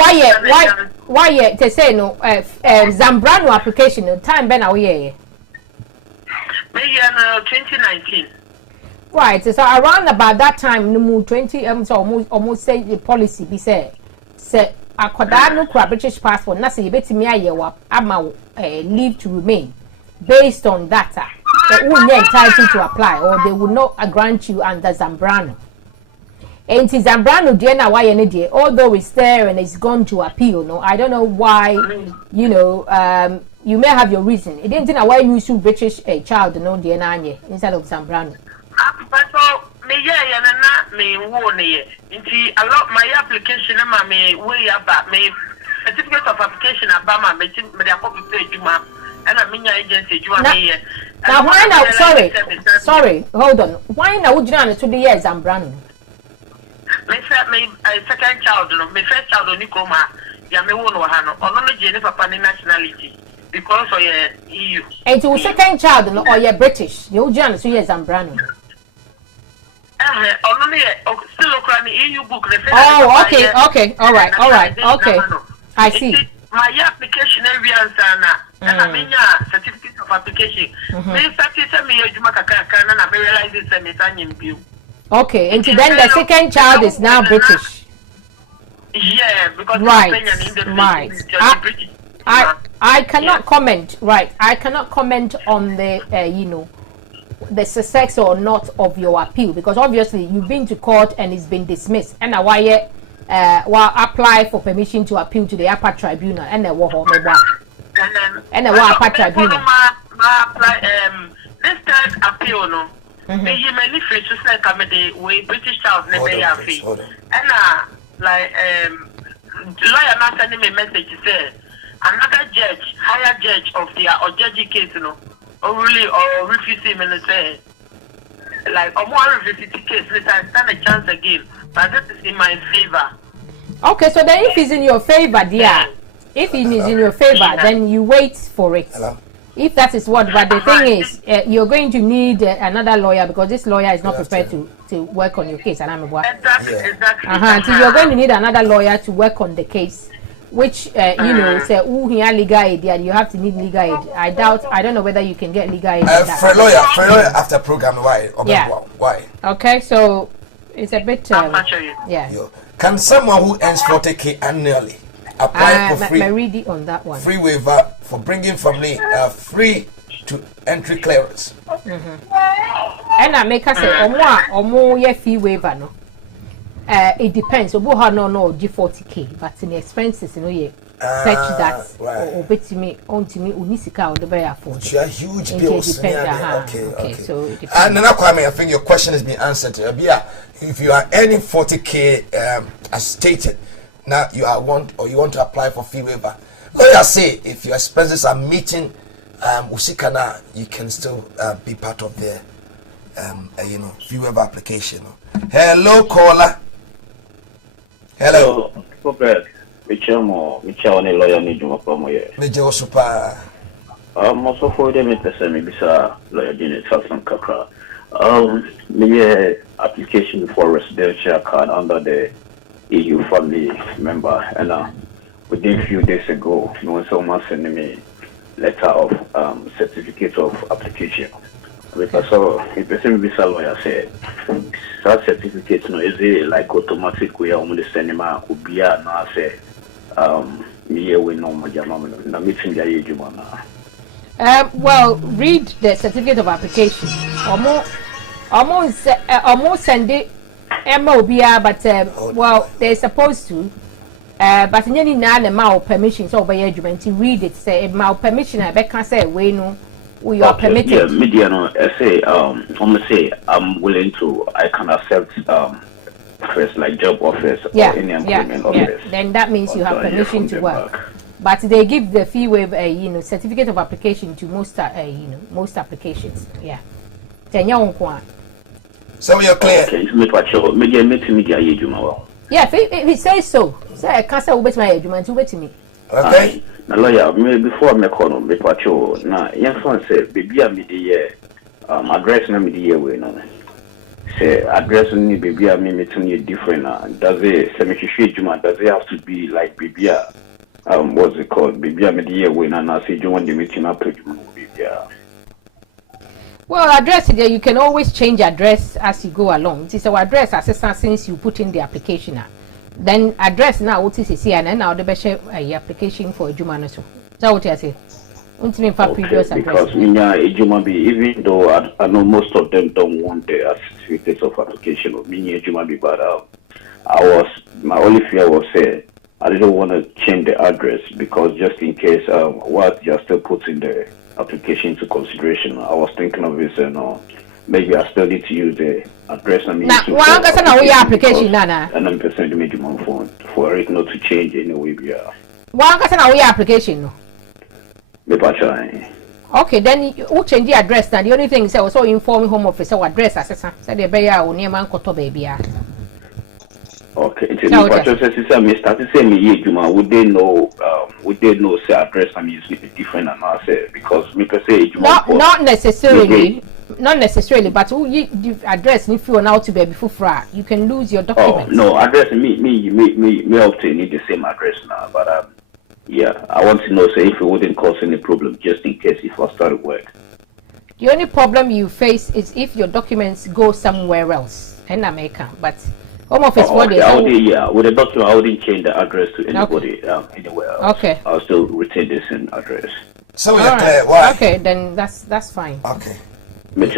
why they say no Zambrano application no time ben away. Maybe 2019. Right, so around about that time, no 20 so almost say the policy be say akoda no kura British passport na say you betimi ayewa ama leave to remain based on data. They will not entitled to apply or they will not grant you under Zambrano. And Zambrano Diana why although it's there and it's gone to appeal, no, I don't know why, you know, you may have your reason. It didn't know why you sue British child no Diana instead of Zambrano. Me me warn ye. A lot my application me way about me certificate of application abama me dey copy page juma and I mean agency juma me now why now sorry hold on why now would you know to the years I'm brand me second child no me first child oni kroma ya me won wa ha no ono no je ne papa ni nationality because of your EU and to second child no or you British you would you know 2 years I'm brand ono ne still okra ni EU book refer oh okay all right okay I see my application area sana and I mean certificate of application me certificate me ejuma kaka na me realize it me tanyim biu. Okay, and then the second child is now British. Yeah, because right. I cannot comment. Right, I cannot comment on the the success or not of your appeal because obviously you've been to court and it's been dismissed. And now why apply for permission to appeal to the upper tribunal and the upper tribunal. This third appeal no. Me many features like comedy way British child never have fee. And like lawyer not sending me message say another judge, higher judge of the or judge case, or really or refusing me say like or more refusing case, let's stand a chance again. But this is in my favor. Okay, so then if it's in your favor, dear, if it is in your favor, then you wait for it. Hello? If that is what, but the thing is, you're going to need another lawyer because this lawyer is not prepared to work on your case. And I'm Exactly. So you're going to need another lawyer to work on the case, which say who here legal aid, and you have to need legal aid. I don't know whether you can get legal aid. For a lawyer after program, why? Why? Okay, so it's a bit. Can someone who earns 40K annually apply for free? Read it on that one. Free waiver for bringing family free to entry clearance. And I make us say, or more fee waiver no. It depends. So how no G40K, but in the expenses, such that or bet me onto me unisika or the bear phone. Huge bills. Okay. So it depends. And then I think your question has been answered. If you are earning 40K as stated. Now you want to apply for fee waiver. Lawyers say if your expenses are meeting usikana, you can still be part of the fee waiver application. Hello, caller. Hello. Michel ni lawyer ni juma kwa moye. Meje super. Also for them pesa me bisa lawyer Janet Hassan Kakra. Me application for residential card under the EU family member, and within a few days ago, someone sent me letter of certificate of application. Because so, if person visa lawyer said that certificate is it like automatic way on the cinema could be no say me we no more jama na meeting the age well, read the certificate of application. Almost send it. MOBR, but well, they're supposed to. But in any now, permission so by judgment to read it. Say permission. I can't say we know we are permitted. Yeah, media no. I say say I'm willing to. I can accept first like job offers or any employment offers. Then that means you have permission to work. But they give the fee waiver, certificate of application to most most applications. Yeah. So you're clear. Okay, media yeah, if it says so. So I can't say wait my argument to wait to me. Okay. Now lawyer, before me call me pacho. Na young son say baby a media address na media we no. Say address ni baby a me meeting different. Does it does it have to be like baby what's it called? Baby a media we na say you want the meeting up to baby. Well, address there, you can always change address as you go along. It is our address assistance since you put in the application. Then address now what is here and then now the best application for a Juma. So what you say? Previous because even though I know most of them don't want the certificates of application of Juma, but my only fear was I didn't want to change the address because just in case what you're still putting the application into consideration, I was thinking of this maybe I still need to use the address and application and I'm percent for it not to change anyway. One person away application no. Me patch. Okay, then you change the address. Now the only thing is also inform home office or address assessor. Say the beya o near man koto baby. Okay, it's me patch say me start to say me ye juma. Would they know say address I mean is different and I say because me per se juma. Not necessarily. Not necessarily, but the address if you are now to be before fra, you can lose your documents. Oh no, address me obtain the same address now, but yeah, I want to know say if it wouldn't cause any problem just in case if I start work. The only problem you face is if your documents go somewhere else in America, but home office with the document I wouldn't change the address to anybody anywhere else. Okay. I'll still retain the same address. So we're clear. Why? Okay, then that's fine. Okay. Hello,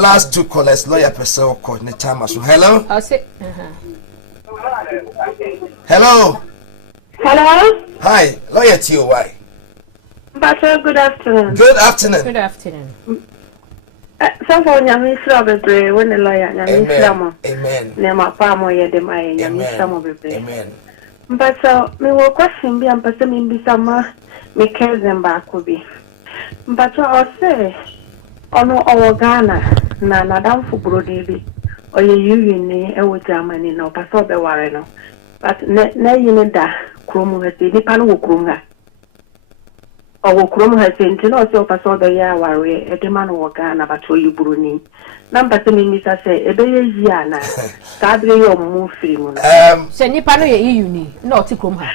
last two callers. Lawyer Pesel called the time as well. Hello. I'll say. Hello. Hello. Hi, Lawyer T.O.Y. Good afternoon. Good afternoon. Good afternoon. Some for Yamisra when the lawyer Yamisramo. Amen. Nema Pamo Yedema Yamisramo. Amen. But so me will question be and person in Bisama me cousin back will be. But I say, ono our Ghana na nadam for Brody or you ni e Germany no paso be wareno. But na you da krum has ni panu krumga. O krum has no so paso be ya ware e de man wo Ghana but you Bruni. Number to me say e be ya na kadre yo mu free mu. Se ni panu ye EU ni no ti krum ha.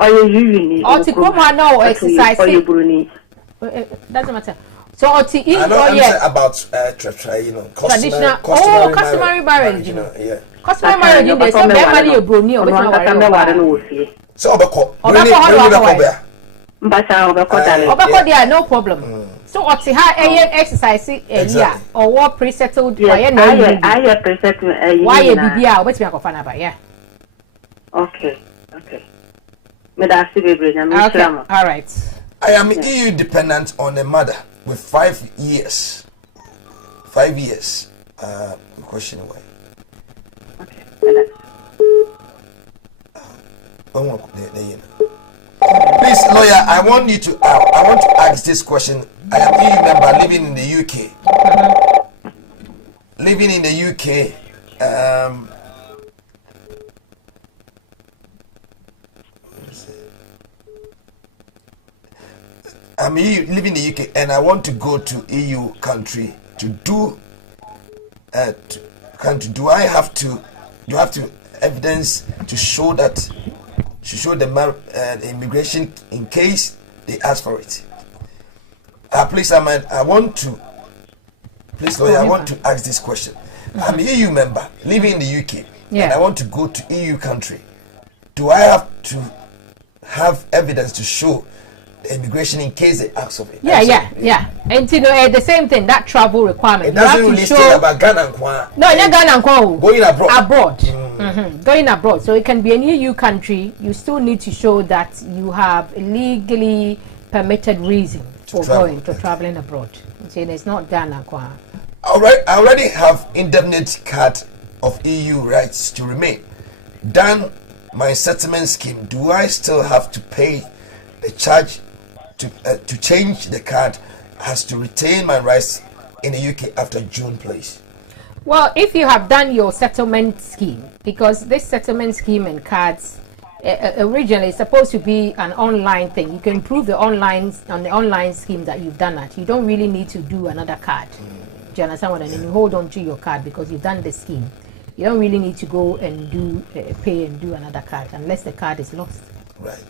O you ni. O ti krum ha no exercise. O you Bruni. Doesn't matter. So OTE about customary marriage, yeah. Customary marriage in there so be money you broni or so no problem. So OTE ha exercise year or what pre-settled I pre-settled why you bibia obetimi akofa na ba yeah. Okay. Me da see baby na all right. I am EU dependent on a mother with 5 years. 5 years. Question away. Okay. Please, lawyer, I want to ask this question. I am EU member living in the UK. Living in the UK. I'm living in the UK and I want to go to EU country to do do I have to evidence to show the immigration in case they ask for it? Please, I want to ask this question. I'm an EU member living in the UK and I want to go to EU country. Do I have to have evidence to show immigration in case they ask of it? Yeah. And you know the same thing, that travel requirement. It doesn't really say about Ghana and Kwa. No, not Ghana and Kwa. Going abroad. Going abroad. So it can be an EU country. You still need to show that you have a legally permitted reason for traveling abroad. So it's not Ghana and Kwa. I already have indefinite card of EU rights to remain. Done my settlement scheme. Do I still have to pay the charge to change the card? Has to retain my rights in the UK after June, please? Well, if you have done your settlement scheme, because this settlement scheme and cards originally is supposed to be an online thing. You can prove on the online scheme that you've done that. You don't really need to do another card. Do you understand what I mean? You hold on to your card because you've done the scheme. You don't really need to go and do pay and do another card unless the card is lost. Right.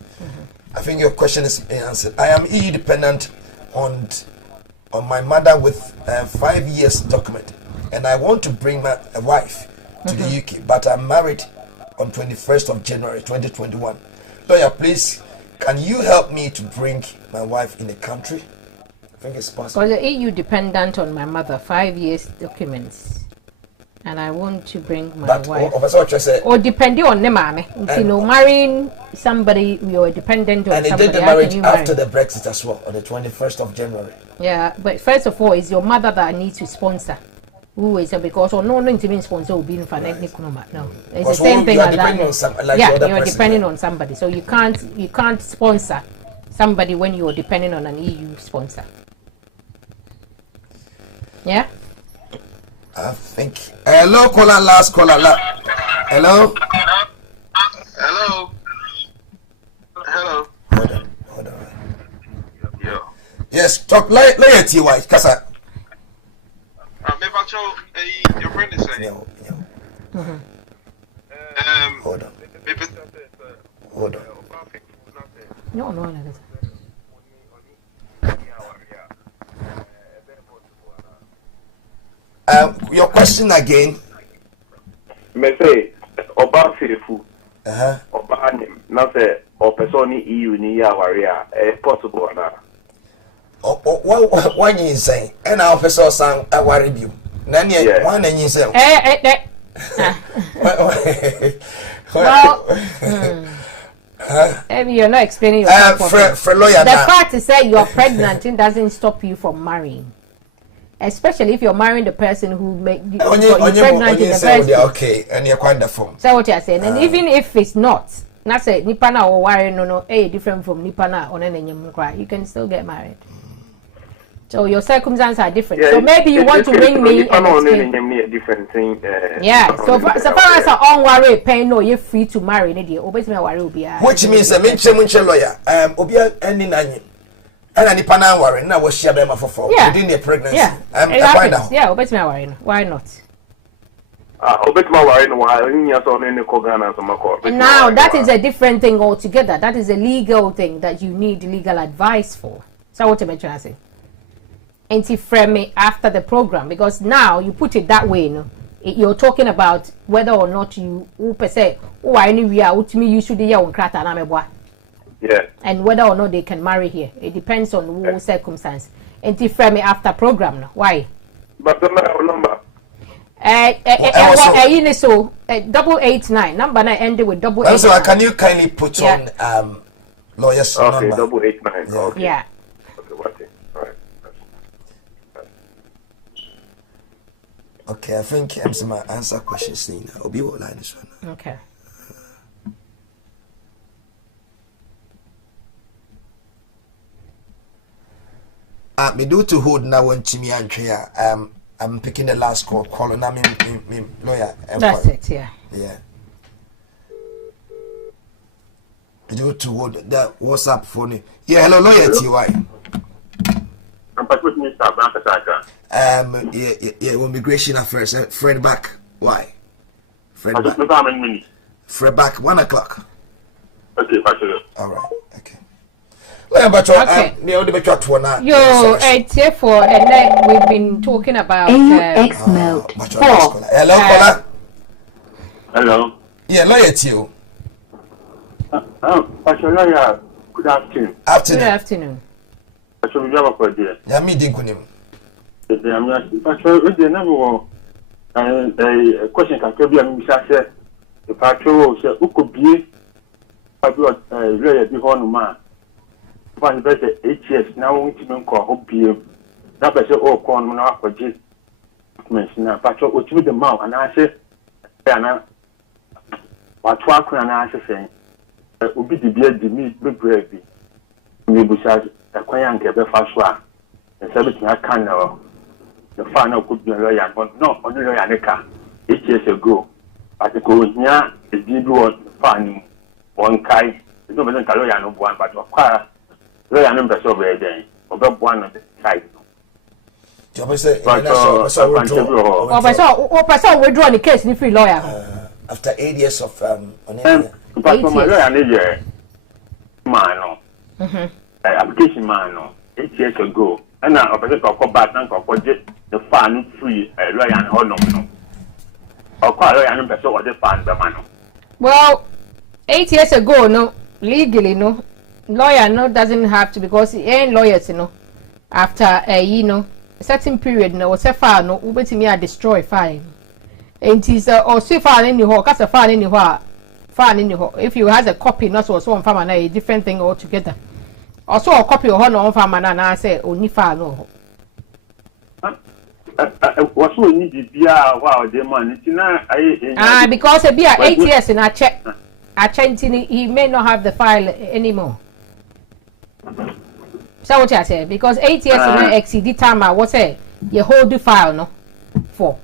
I think your question is answered. I am EU dependent on my mother with 5 years document, and I want to bring my wife to the UK, but I'm married on 21st of January 2021. Lawyer, please, can you help me to bring my wife in the country? I think it's possible. Because the EU dependent on my mother, 5 years documents, and I want to bring my wife. Or depending on the mama, you know, marrying somebody, you're dependent on somebody. And they did the marriage after the Brexit as well, on the 21st of January. Yeah, but first of all, it's your mother that needs to sponsor. who is because or no intimate sponsor will be in financial no. It's the same thing as that. You're depending on somebody. So you can't sponsor somebody when you're depending on an EU sponsor. Yeah? I think. Hello, caller, last caller. Hello? Hello. Hold on. Yeah. Yes, talk later, white, Kasa. Your friend is saying. Hold on. No. Your question again. Me say, Oba Fefu. Oba him. Now say, or person EU ni ya waria. Possible na. What you say? And our officer sang a worry you. Nani, one and you say, well, you're not explaining yourself. For lawyer, the fact is that you're pregnant doesn't stop you from marrying. Especially if you're marrying the person who make you pregnant in the first place. Okay, and you're quite the phone. So what you're saying, and even if it's not, not say Nipana or worry no, different from Nipana or you can still get married. So your circumstances are different. So maybe you want to ring me and explain. Different thing. Yeah. So far as on worry, paying no, you're free to marry. Which means a mention lawyer. Obia any nanny. And any pana worry. Now was share them for within the pregnancy. Yeah. Yeah. Obet me worry. Why not? Obet me worry. Now that is a different thing altogether. That is a legal thing that you need legal advice for. So what you mention, I say. Frame me after the program, because now you put it that way, you're talking about whether or not you per se anywhere ultimately you should and whether or not they can marry here. It depends on what circumstance. Frame me after program now. Why? But the number. 889 number 9 ended with 889. So can you kindly put on lawyer's number? 889. Okay. Yeah. Okay, I think I'm some answer questions now. I'll be what line this one. Okay. Me do to hold now one chimney and tria. I'm picking the last call. Calling me lawyer. That's it. Yeah. Yeah. Me do to hold that WhatsApp phone. Yeah, hello lawyer TY. Immigration affairs. Fred back. Why? Fred back 1 o'clock. Okay, all right. Okay. But for and then we've been talking about AX mode. Hello, hello. Yeah, lawyer to you. Good afternoon. Good afternoon. Yeah, me didn't know. A question can be a Missasha. The patrol said, who could be a lawyer before no man. One better 8 years now, women call hope you. That was all corn when I could just mention a patrol which with the mouth and I said, what walk and I say, would be the beard the meat be gravy. Maybe besides a quiet and fast one. And everything I can know. The final could be a lawyer, but not only lawyer 8 years ago. But the go here is the one finding one kind. It's not a lawyer no one, but acquire lawyer number so very day. About one of the side. Withdraw the case, free lawyer. After 8 years of but my lawyer, man, application man, 8 years ago. And now, I go back and go the fan free lawyer and hold on. Or call lawyer and person what the fan the man. Well, 8 years ago, no, legally, no, lawyer no doesn't have to because he ain't lawyers, after a certain period, no, what's a file, no, to me, I destroy file. And he's or so far anyhow, cast a file anywhere, file anyhow. If you has a copy, not so one farmer, a different thing altogether. Also, a copy of honor on farmer and I say, only file no. what's what need to be wow, the man. Because it be 8 years in a check. He may not have the file anymore. So what I say? Because 8 years in a exceed the time I was say you hold the file no for.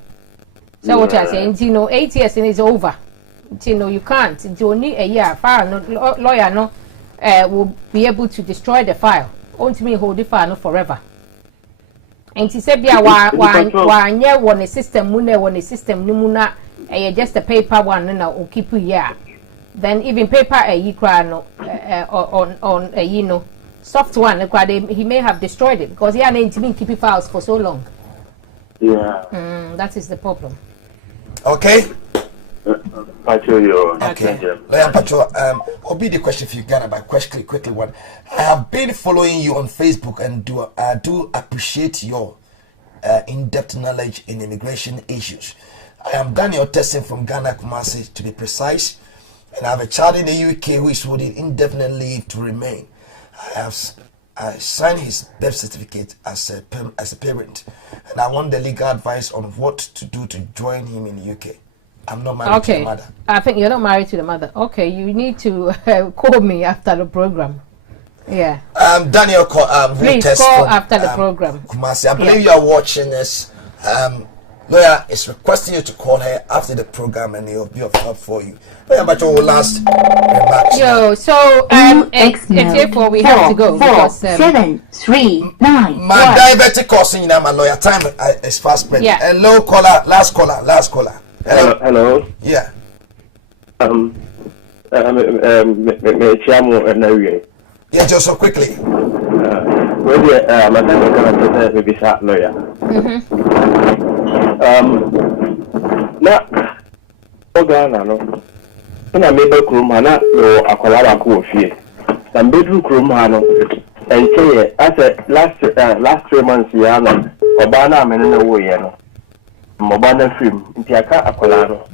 So what I say? You know, 8 years in is over. You know, you can't. It's only a year. File no lawyer no will be able to destroy the file. Only hold the file no forever. And she said, "Yeah, one year one a system, one a system, numuna, just a paper one, and I'll keep you here. Then even paper a no on a soft one, he may have destroyed it because he hadn't been keeping files for so long. Yeah, that is the problem. Okay. Patrol, okay. Patrol, Obi the question for you, Ghana, but quickly one. I have been following you on Facebook and I do appreciate your in-depth knowledge in immigration issues. I am Daniel Tessin from Ghana, Kumasi, to be precise, and I have a child in the UK who is holding indefinite leave to remain. I signed his birth certificate as a parent, and I want the legal advice on what to do to join him in the UK. I'm not married to the mother. I think you're not married to the mother. Okay, you need to call me after the program. Yeah. Daniel, please call after the program. Kumasi, I believe you are watching this. Lawyer is requesting you to call her after the program, and he'll be of help for you. Lawyer, but your last remarks. Yo, so it's therefore we have to go because 7, 3, 9. My diabetic causing now, my lawyer. Time is fast spent. Yeah. Hello, caller. Last caller. Hello. Yeah. Yeah, just so quickly. My time is maybe that lawyer. Na Ghana no. Na mebe kurumana no akwala ko ofie. Na bedru kurumana no. Enche as last 3 months ya na oba na amene na wo ye no. Moba na film nti aka akwala no.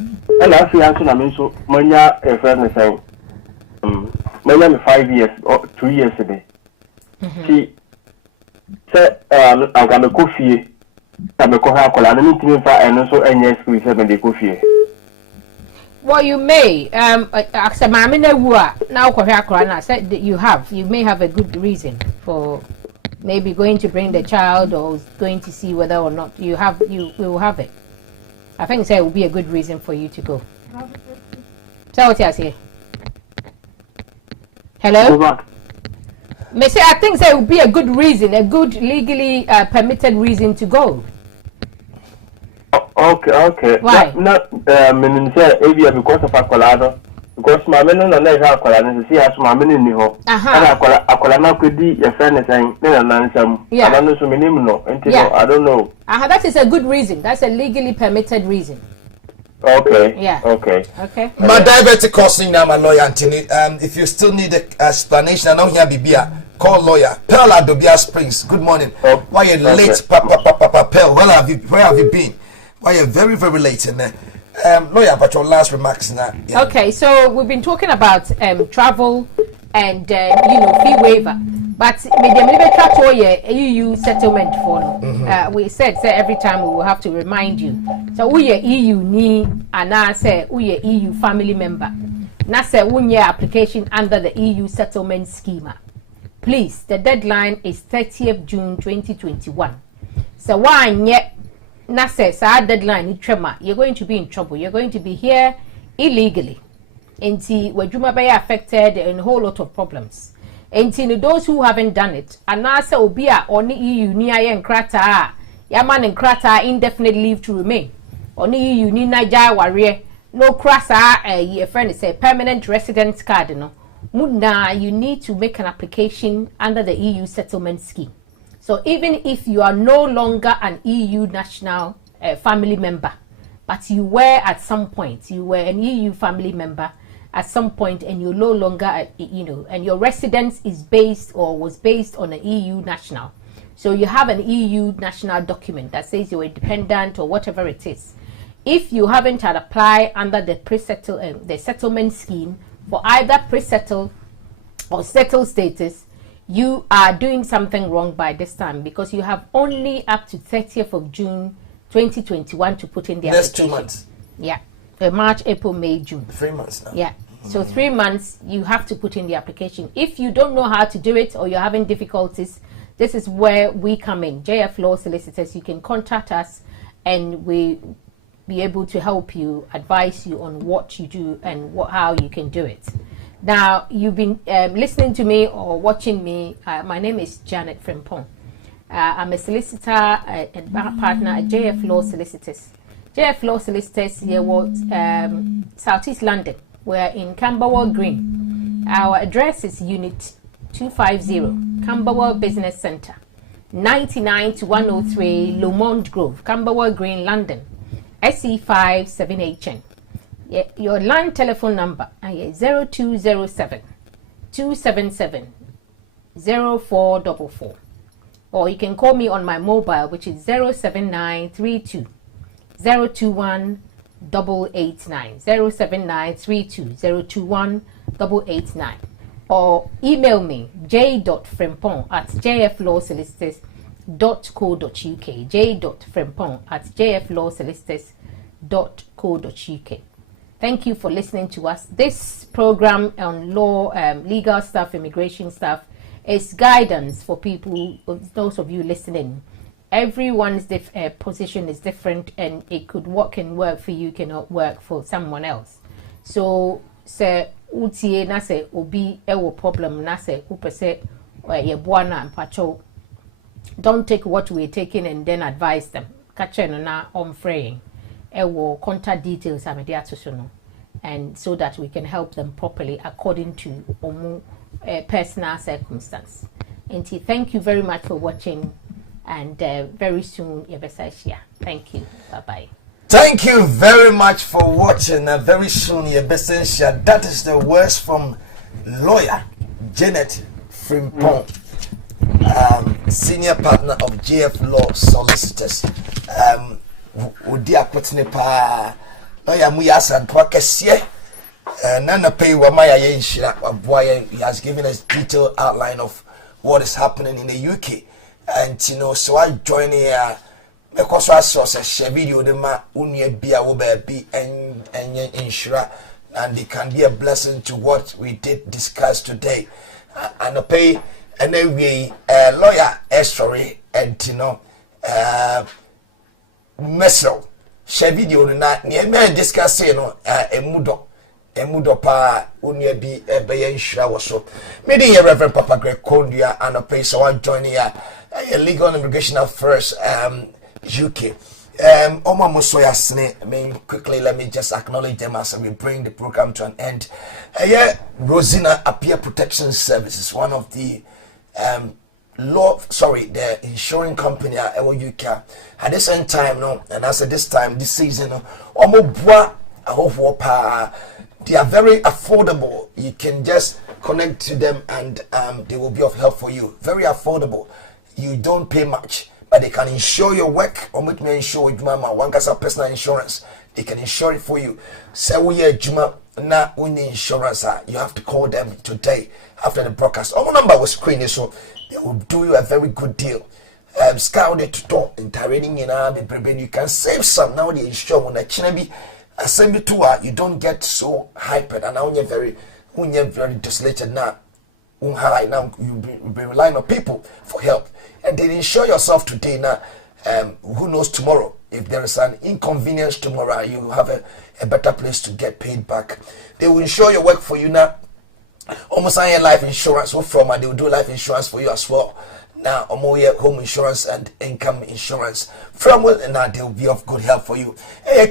Na afi aso na me so manya friend say manya me 5 years or 2 years ago. See say aga me kofie well, you may now said that you may have a good reason for maybe going to bring the child or going to see whether or not you will have it. I think so it will be a good reason for you to go. So what you say? Hello? I think there would be a good reason, a good legally permitted reason to go. Okay. Why? Not because of Akolado. Because my men on the Akolado, see as my men in the home. Akolana could be a friend saying, yeah. I don't know so many no. I don't know. That is a good reason. That's a legally permitted reason. Okay. Yeah. Okay. My diabetic causing now, my lawyer Anthony. If you still need an explanation, I know here Bibia. Call lawyer Pearl at Dobia Springs. Good morning. Why you late, Papa Pearl? Where have you been? Why you very late in there? Lawyer, but your last remarks now. Yeah. Okay, so we've been talking about travel and fee waiver. But EU settlement for we said every time we will have to remind you. So we EU ni and I say we EU family member. Na say one year application under the EU settlement schema. Please, the deadline is 30th June 2021. So one year na say our deadline you're going to be in trouble. You're going to be here illegally. Until wajuma be affected and a whole lot of problems. And those who haven't done it, and NASA Obia on the EU near Krata, Yaman and Krata indefinite leave to remain. On the EU ni Niger warrior, no crassa a friend is a permanent residence card. No, Mudna, you need to make an application under the EU settlement scheme. So even if you are no longer an EU national family member, but you were at some point, you were an EU family member at some point and you're no longer, and your residence is based or was based on an EU national. So you have an EU national document that says you're a dependent or whatever it is. If you haven't had applied under the the settlement scheme for either pre-settle or settle status, you are doing something wrong by this time because you have only up to 30th of June 2021 to put in the next application. 2 months. Yeah. March, April, May, June. 3 months now. Yeah. So 3 months, you have to put in the application. If you don't know how to do it or you're having difficulties, this is where we come in. JF Law Solicitors, you can contact us and we be able to help you, advise you on what you do and how you can do it. Now, you've been listening to me or watching me. My name is Janet Frimpong. I'm a solicitor and partner at JF Law Solicitors. JF Law Solicitors, here was Southeast London. We're in Camberwell Green. Our address is Unit 250, Camberwell Business Centre, 99 to 103 Lomond Grove, Camberwell Green, London, SE5 7HN. Your land telephone number is 0207 277 0444. Or you can call me on my mobile, which is 07932 021 889 07932 021 889, or email me j.frimpong@jflawsolicitors.co.uk, j.frimpong@jflawsolicitors.co.uk. Thank you for listening to us. This program on law, legal stuff, immigration stuff is guidance for people, those of you listening. Everyone's position is different, and it could can work for you, cannot work for someone else. So, say utie na say obi ewo problem na say upese ye buana mpacho. Don't take what we're taking and then advise them. Kache no na fraying. Ewo contact details amede atoso, and so that we can help them properly according to omu personal circumstance. And thank you very much for watching. And very soon, thank you. Bye-bye. Thank you very much for watching. Very soon, that is the words from lawyer Janet Frimpong, senior partner of JF Law Solicitors. Udia Kutnipa, lawyer Muyasan Pwakasie, Nana Pay Wamaya Yenshira, he has given us detailed outline of what is happening in the UK. And so I join here because I saw a video the ma unya bia wo be and insure, and it can be a blessing to what we did discuss today. And I pay anyway lawyer sorry and Messel share video na me discuss emudo pa unya bi be insure was so meeting Reverend Papa Greg Kondia and I pay so I join here legal and immigration affairs UK. Oma Musoya Sne, quickly let me just acknowledge them as we bring the program to an end. Rosina Appear Protection Services, one of the the insurance company at UK. At the same time, and as at this season, they are very affordable. You can just connect to them and they will be of help for you. Very affordable. You don't pay much, but they can insure your work. Or make me insure with mama. One gets a personal insurance. They can insure it for you. Say we are Juma na uni insurance. You have to call them today after the broadcast. Our number was screen, so they will do you a very good deal. Scout it to talk in training in you can save some now. The insure when the chinabi assembly tour you don't get so hyped and now you're very desolated now. Now you be relying on people for help, and they insure yourself today. Now, who knows tomorrow? If there is an inconvenience tomorrow, you will have a better place to get paid back. They will insure your work for you now. Almost like life insurance. From and they will do life insurance for you as well. Now, home insurance and income insurance from and now they will be of good help for you.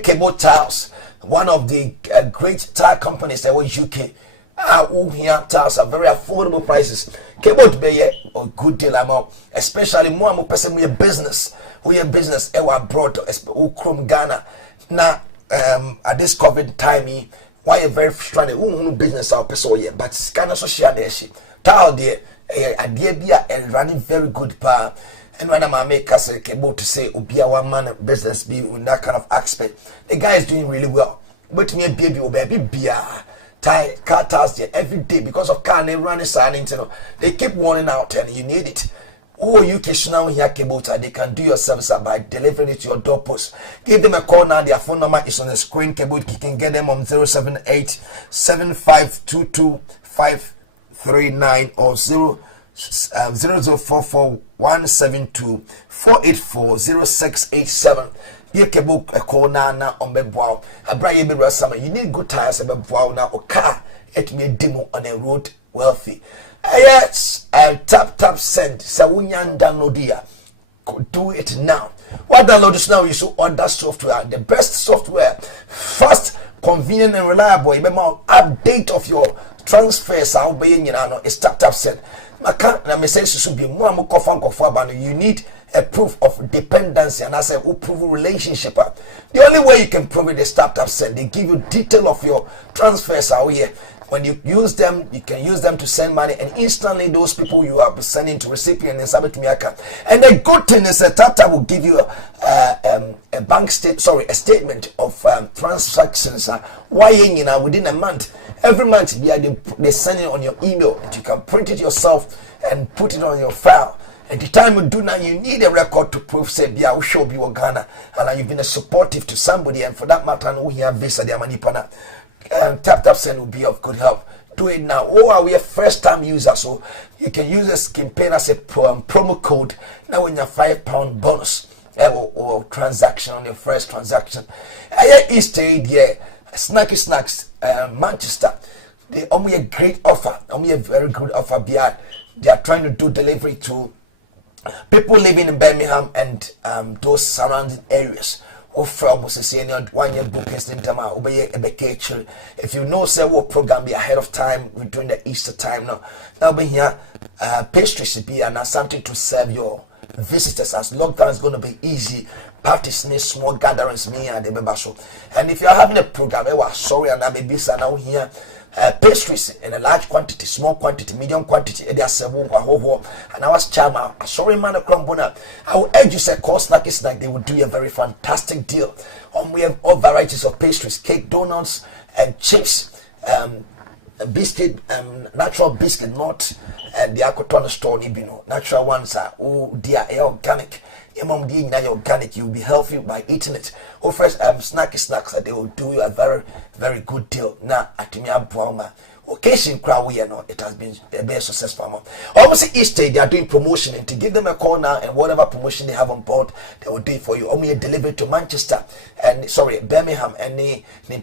Cable Tiles, one of the great tile companies that was UK. Here tiles are very affordable prices. Cable to be a good deal amount, especially more person with business. We business abroad, Chrome Ghana. Now, at this COVID time, why a very strong business our person here, but Ghana social nation. Tile there, idea and running very good power. And when I make us able to say, be a one man business be in that kind of aspect, the guy is doing really well. But me, baby, beer. Car tires there every day because of car they run signing, they keep warning out and you need it. Oh, UK now here Kebota, they can do your service by delivering it to your doorpost. Give them a call now. Their phone number is on the screen. Kebota, you can get them on 078-7522-539 or 0044-172-484-0687. Here Kebota, a call now on Bebwao. Abraham Rasama, you need good tires about Bebwao now or car. It may demo on a road wealthy. Yes, tap send. Sawunyan download. Do it now. What download is now is order software. The best software, fast, convenient, and reliable. Remember, update of your transfers are obeying is tap send. My message should be more you need a proof of dependency and as a proof of relationship. The only way you can prove it is tap send. They give you detail of your transfers out here. When you use them, you can use them to send money, and instantly those people you are sending to recipient and submit to your account. And the good thing is that Tata will give you a a statement of transactions. Within a month. Every month they send it on your email, and you can print it yourself and put it on your file. At the time you do now, you need a record to prove say be a show be Ghana, and you've been a supportive to somebody, and for that matter, we have visa their money pana. Tap send will be of good help. Do it now. Oh, are we a first time user? So you can use this campaign as a promo code. Now when your £5 bonus or transaction on your first transaction. Easter Aid, Snacky Snacks, Manchester. They only a great offer. Only a very good offer. They are trying to do delivery to people living in Birmingham and those surrounding areas. If you know say what program be ahead of time during the Easter time now be here pastries be and something to serve your visitors as lockdown is going to be easy. Parties need small gatherings me and the membership. And if you are having a program, sorry and I may be now here. Pastries in a large quantity, small quantity, medium quantity, and I was charmer. Sorry, man, I will urge you say, cost like it's like they will do a very fantastic deal. We have all varieties of pastries, cake, donuts, and chips, biscuit, natural biscuit, not the Aquatona store, natural ones are they are organic. Organic, you'll be healthy by eating it. Oh, first, snacky snacks that they will do you a very, very good deal. Now, at me, occasion crowd it has been a very successful. Almost each day they are doing promotion, and to give them a call now and whatever promotion they have on board, they will do it for you. Only delivered to Manchester and Birmingham and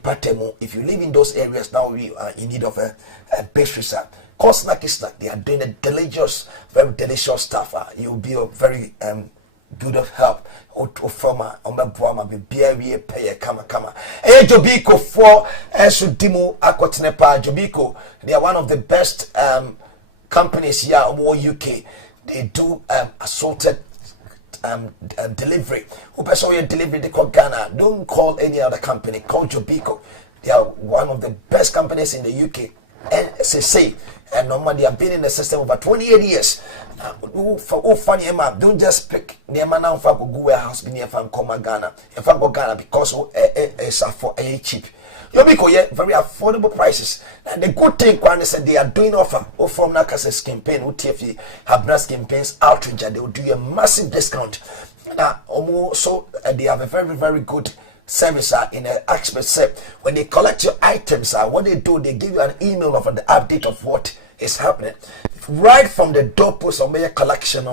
Patemo. If you live in those areas now, we are in need of a pastry sir. Call Snacky Snack. They are doing a delicious, very delicious stuff. You'll be a very good of help. Ofoma omebwama bibiawie pay kama Jobiko for Sudimo Akotnepa Jobiko. They are one of the best companies here in UK. They do assorted delivery. Who person delivery they call Ghana. Don't call any other company. Call Jobiko. They are one of the best companies in the UK. And SSA, and normally have been in the system over 28 years. Funny don't just pick near man now for go warehouse be near fan come Ghana. If I go Ghana because it's for a cheap. You'll be very affordable prices. And the good thing when they said they are doing offer from Naka's campaign, UTF have brass campaigns outreach, and they will do you a massive discount. Now also they have a very, very good service in an aspect set. When they collect your items, what they do, they give you an email of the update of what is happening right from the doorpost of your collection.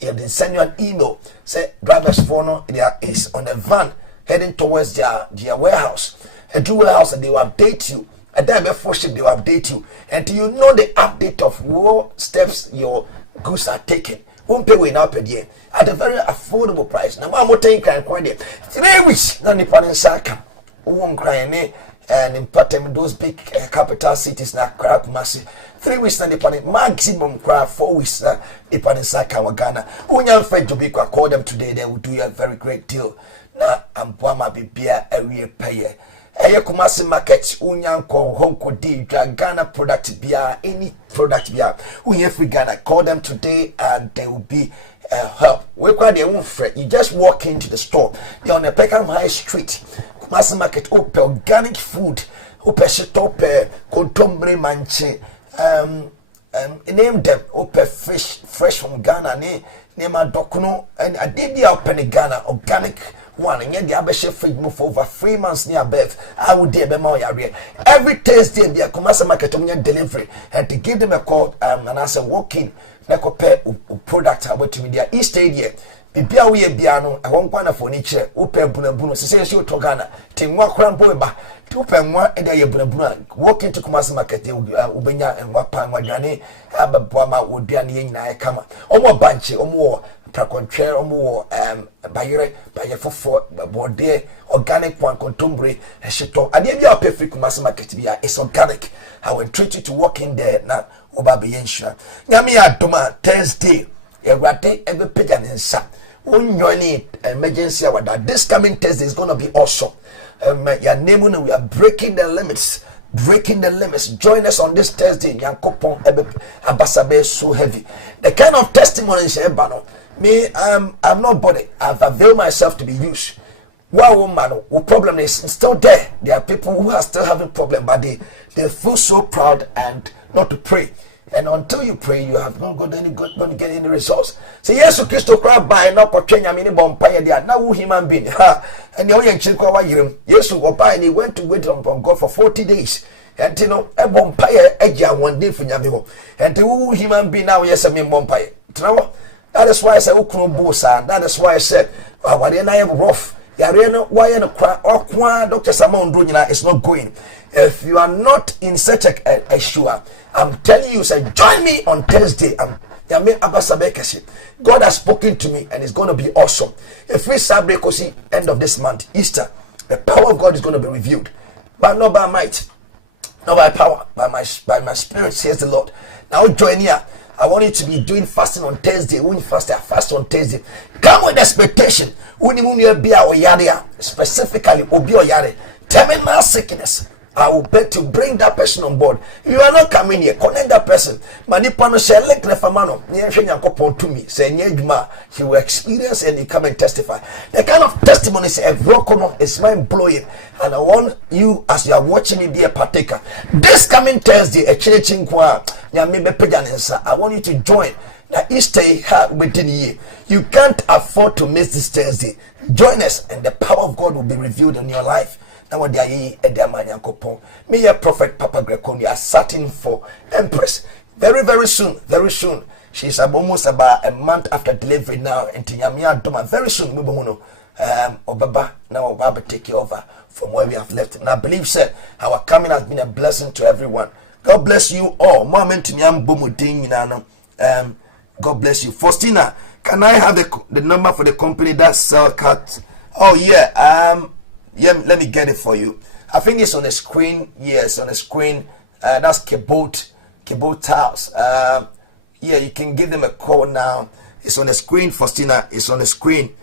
They send you an email say driver's phone is on a van heading towards their warehouse, and through warehouse, and they will update you, and then before ship they will update you until you know the update of what steps your goods are taking. Won't pay way now per year at a very affordable price. Now, I'm saying, quite 3 weeks. Now, Nippon Saka won't cry and in those big capital cities now crap massive. 3 weeks now, Nippon maximum cry 4 weeks now. Nippon Saka Wagana. Unyam Fred Jobiko, call them today. They will do you a very great deal. Now, I'm Pama be beer a real payer. Kumasi market, Unyanko, Honko D, Ghana product beer, any product beer. We free Ghana. Call them today and they will be help. We quite their own fret. You just walk into the store. They're on the Peckham High Street. Kumasi market, open organic food, open shitope, kontombre manche, name them, open fresh from Ghana, nema dokono and adibia Penigana organic one and yet the abeshe fridge move for over 3 months near birth. I would dare be more every Thursday they are commercial market delivery and to give them a call and I say walk in nekope product about to media East Stadium. Bibia we biano I won't want for nature upe bunabuno say she to Ghana tim wa krampo ba to pen one and ye bunabuna walk into commercial market ubenya and wapan wadane ababama would be an na kama omo banche omo prakontre omo bayere for bode organic one contemporary shito ade bia perfect commercial market bia is organic. I will treat you to walk in there now obabe yensha nyame adoma Thursday Erate every page and inside. Emergency hour that this coming Thursday is going to be awesome. Your name we are breaking the limits. Join us on this Thursday. Yankopon Abasabe so heavy. The kind of testimonies me I'm not bothered. I've availed myself to be used. Wow, man, the problem is still there. There are people who are still having problem, but they feel so proud and not to pray. And until you pray, you have not got any good, going to get any results. Say yes, Christo crab by no portraying a mini bompire there. Now human being, and the young child yes, who buy and he went to wait on God for 40 days. And you know, a bompire edge one day for Yamiho. And the human being now, yes, I mean bompire. That is why I said, Bosa. That is why I said, what I am rough. Yareno, why in a cry or Dr. Samon Brunina is not going. If you are not in such a sure, I'm telling you, say, join me on Thursday. God has spoken to me and it's going to be awesome. If we celebrate end of this month, Easter, the power of God is going to be revealed. But not by might, not by power, by my spirit, says the Lord. Now join here. I want you to be doing fasting on Thursday. When you fast on Thursday. Come with expectation. Specifically, terminal sickness. I will bet to bring that person on board. You are not coming here. Connect that person. Manipano shall let Lefamano. To me. Say he will experience and he come and testify. The kind of testimony is mind blowing. And I want you, as you are watching me, be a partaker. This coming Thursday, I want you to join. Now Easter within a year. You can't afford to miss this Thursday. Join us and the power of God will be revealed in your life. Now what they are me a prophet Papa Grecon, you are certain for Empress. Very soon. She's almost about a month after delivery now and Tinyamia Doma. Very soon, Obaba now Obaba take you over from where we have left. And I believe sir, our coming has been a blessing to everyone. God bless you all. God bless you. Faustina, can I have the number for the company that sell cut? Oh yeah, let me get it for you. I think it's on the screen. Yes, on the screen. That's Kebot Tiles. Yeah, you can give them a call now. It's on the screen, Faustina. It's on the screen.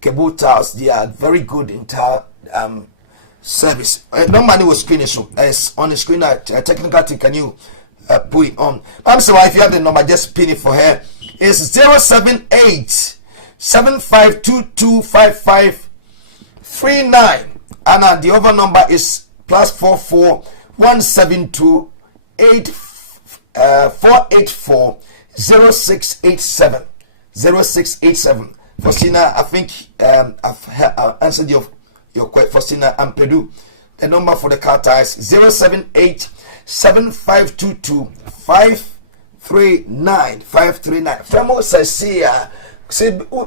Kebot Tiles. They are very good in tile service. No money was screen issue. It's on the screen. Technical team, can you put it on? I'm sorry, if you have the number, just pin it for her. It's 078 75225539. And the other number is +44 172 484 0687 0687. Faustina, I think I've answered your question. Faustina Ampedu. The number for the car tires 078 7522 539 539. Famo says, say,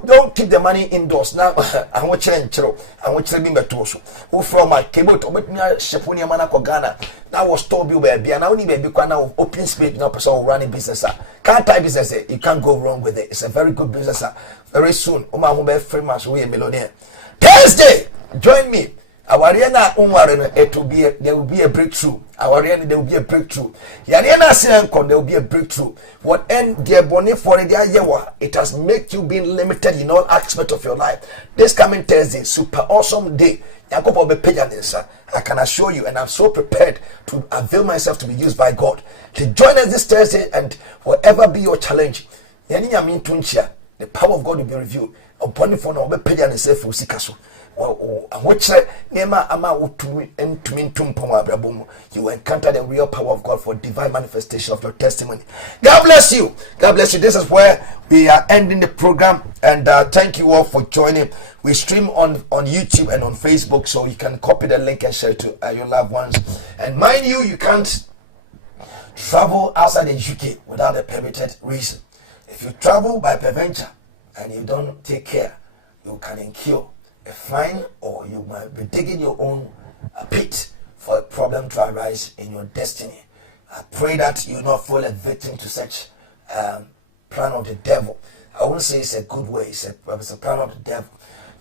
don't keep the money indoors now. I want to change. I want to be better. Who from my cable to me Shepunia Manako Ghana. Now was told you baby, and I only baby can now open space now person running business. Can't type business, you can't go wrong with it. It's a very good business. Very soon, Oma will be free match, we a millionaire. Thursday, join me. Our Riana it will be there will be a breakthrough. Our Riana there will be a breakthrough. Yariana Siankon there will be a breakthrough. What end dear Bonnie for the Ayawa? It has made you being limited in all aspects of your life. This coming Thursday, super awesome day. I can assure you, and I'm so prepared to avail myself to be used by God. To join us this Thursday, and whatever be your challenge, the power of God will be revealed. upon for no be pay and say for sikaso which nema ama utumi ntumpon abrabom you encounter the real power of God for divine manifestation of your testimony. God bless you. God bless you. This is where we are ending the program, and thank you all for joining. We stream on YouTube and on Facebook, so you can copy the link and share it to your loved ones. And mind you, you can't travel outside the UK without a permitted reason. If you travel by peradventure and you don't take care, you can incur a fine, or you might be digging your own pit for a problem to arise in your destiny. I pray that you not fall a victim to such plan of the devil. I won't say it's a good way, it's a plan of the devil.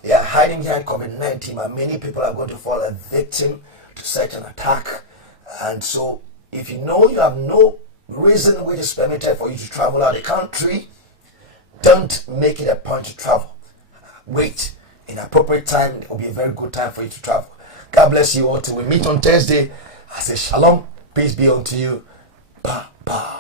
They are hiding behind COVID-19, but many people are going to fall a victim to such an attack. And so, if you know you have no reason which is permitted for you to travel out of the country, don't make it a point to travel. Wait. In appropriate time, it will be a very good time for you to travel. God bless you all till we meet on Thursday. I say shalom, peace be unto you. Bye bye.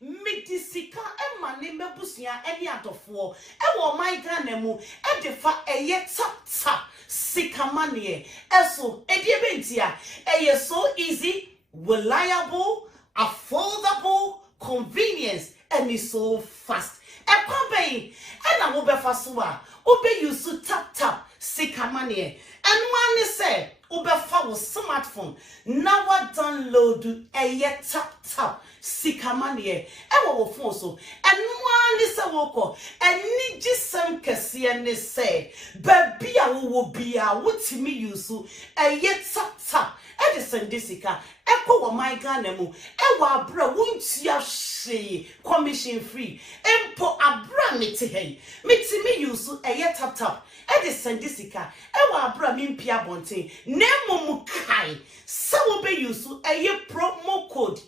Medisika emane mebusia eni adofo ewo migraine mu edefa eye tap sikamanie eso ediebentia eye so easy, reliable, affordable, convenience, and is so fast. Ekwabe ena wo befa so a obe use tap sikamanie and one say obefa wo smartphone na wa download eye tap sikamanie ewo wo phone so and one say wo ko eni gisem kese ne say baby a wo bia wotimi use eye tap edison disika ekwo wo my Ghana mu ewo abra wontua hwe commission free empo abra meti hey metimi use eye tap edison disika ewo abra mimpia bonten nemo kai se wo be use eye promo code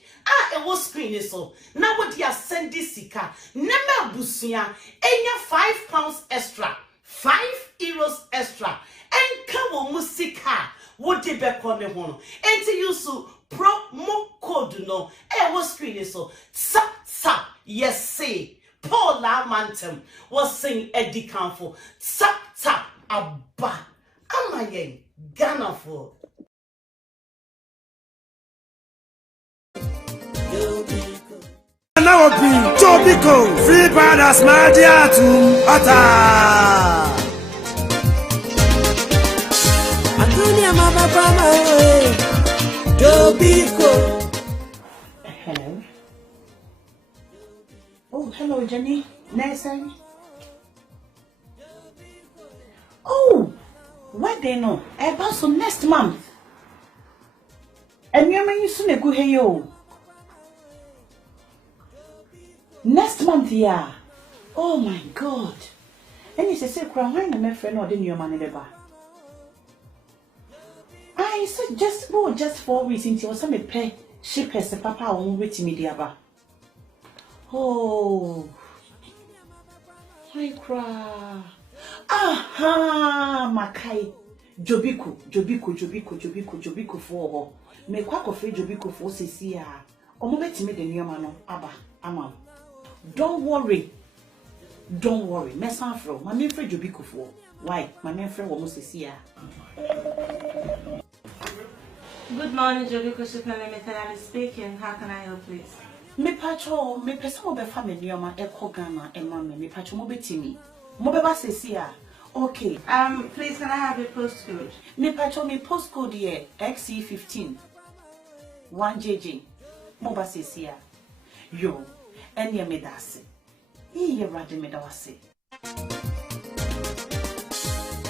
ewo screen so na wo dia send disika nema busia enya £5 extra, €5 extra enka wo musika wo de be kone ho no enti use promo code no ewo screen so tap yes say Paul Amantem was saying Eddie Canfo tap abba amaye Ghana for Now be Jobiko, free brothers, my dear to Ata. Antonia Mama Pama, Jobiko. Hello. Oh, hello, Jenny. Nice time. Oh, what they know? About so next month. And you mean you soon go here yo. Next month, yeah. Oh my God. And you say, "Crown, why my friend or didn't your money never?" I said, just 4 weeks until some pay ship as a papa on with me, dear. Oh, I cry. Aha, Makai. Jobiko for her. Make quack of free Jobiko for Cecilia. Or move it to me the new man, Abba. Ama. Don't worry. Don't worry. Mesa fro. My main friend Jobiko for. Why? My main friend almost is here. Good morning, Jobiko Super Limited. Alice speaking. How can I help, please? Me pacho, me pesa mo be family yoma eko Ghana e mama me pacho mo betimi. Mo be ba sesia. Okay. Please can I have your postcode? Me pacho me postcode here XC15 1JJ. Mo ba sesia. Yo, enya me dase. Iye rade me dawase.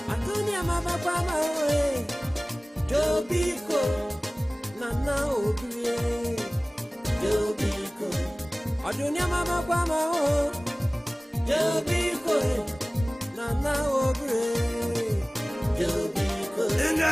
Adunia mababa mawe. Dobiko nana obie. Dobiko. Adunia mababa mawe. Dobiko nana obie.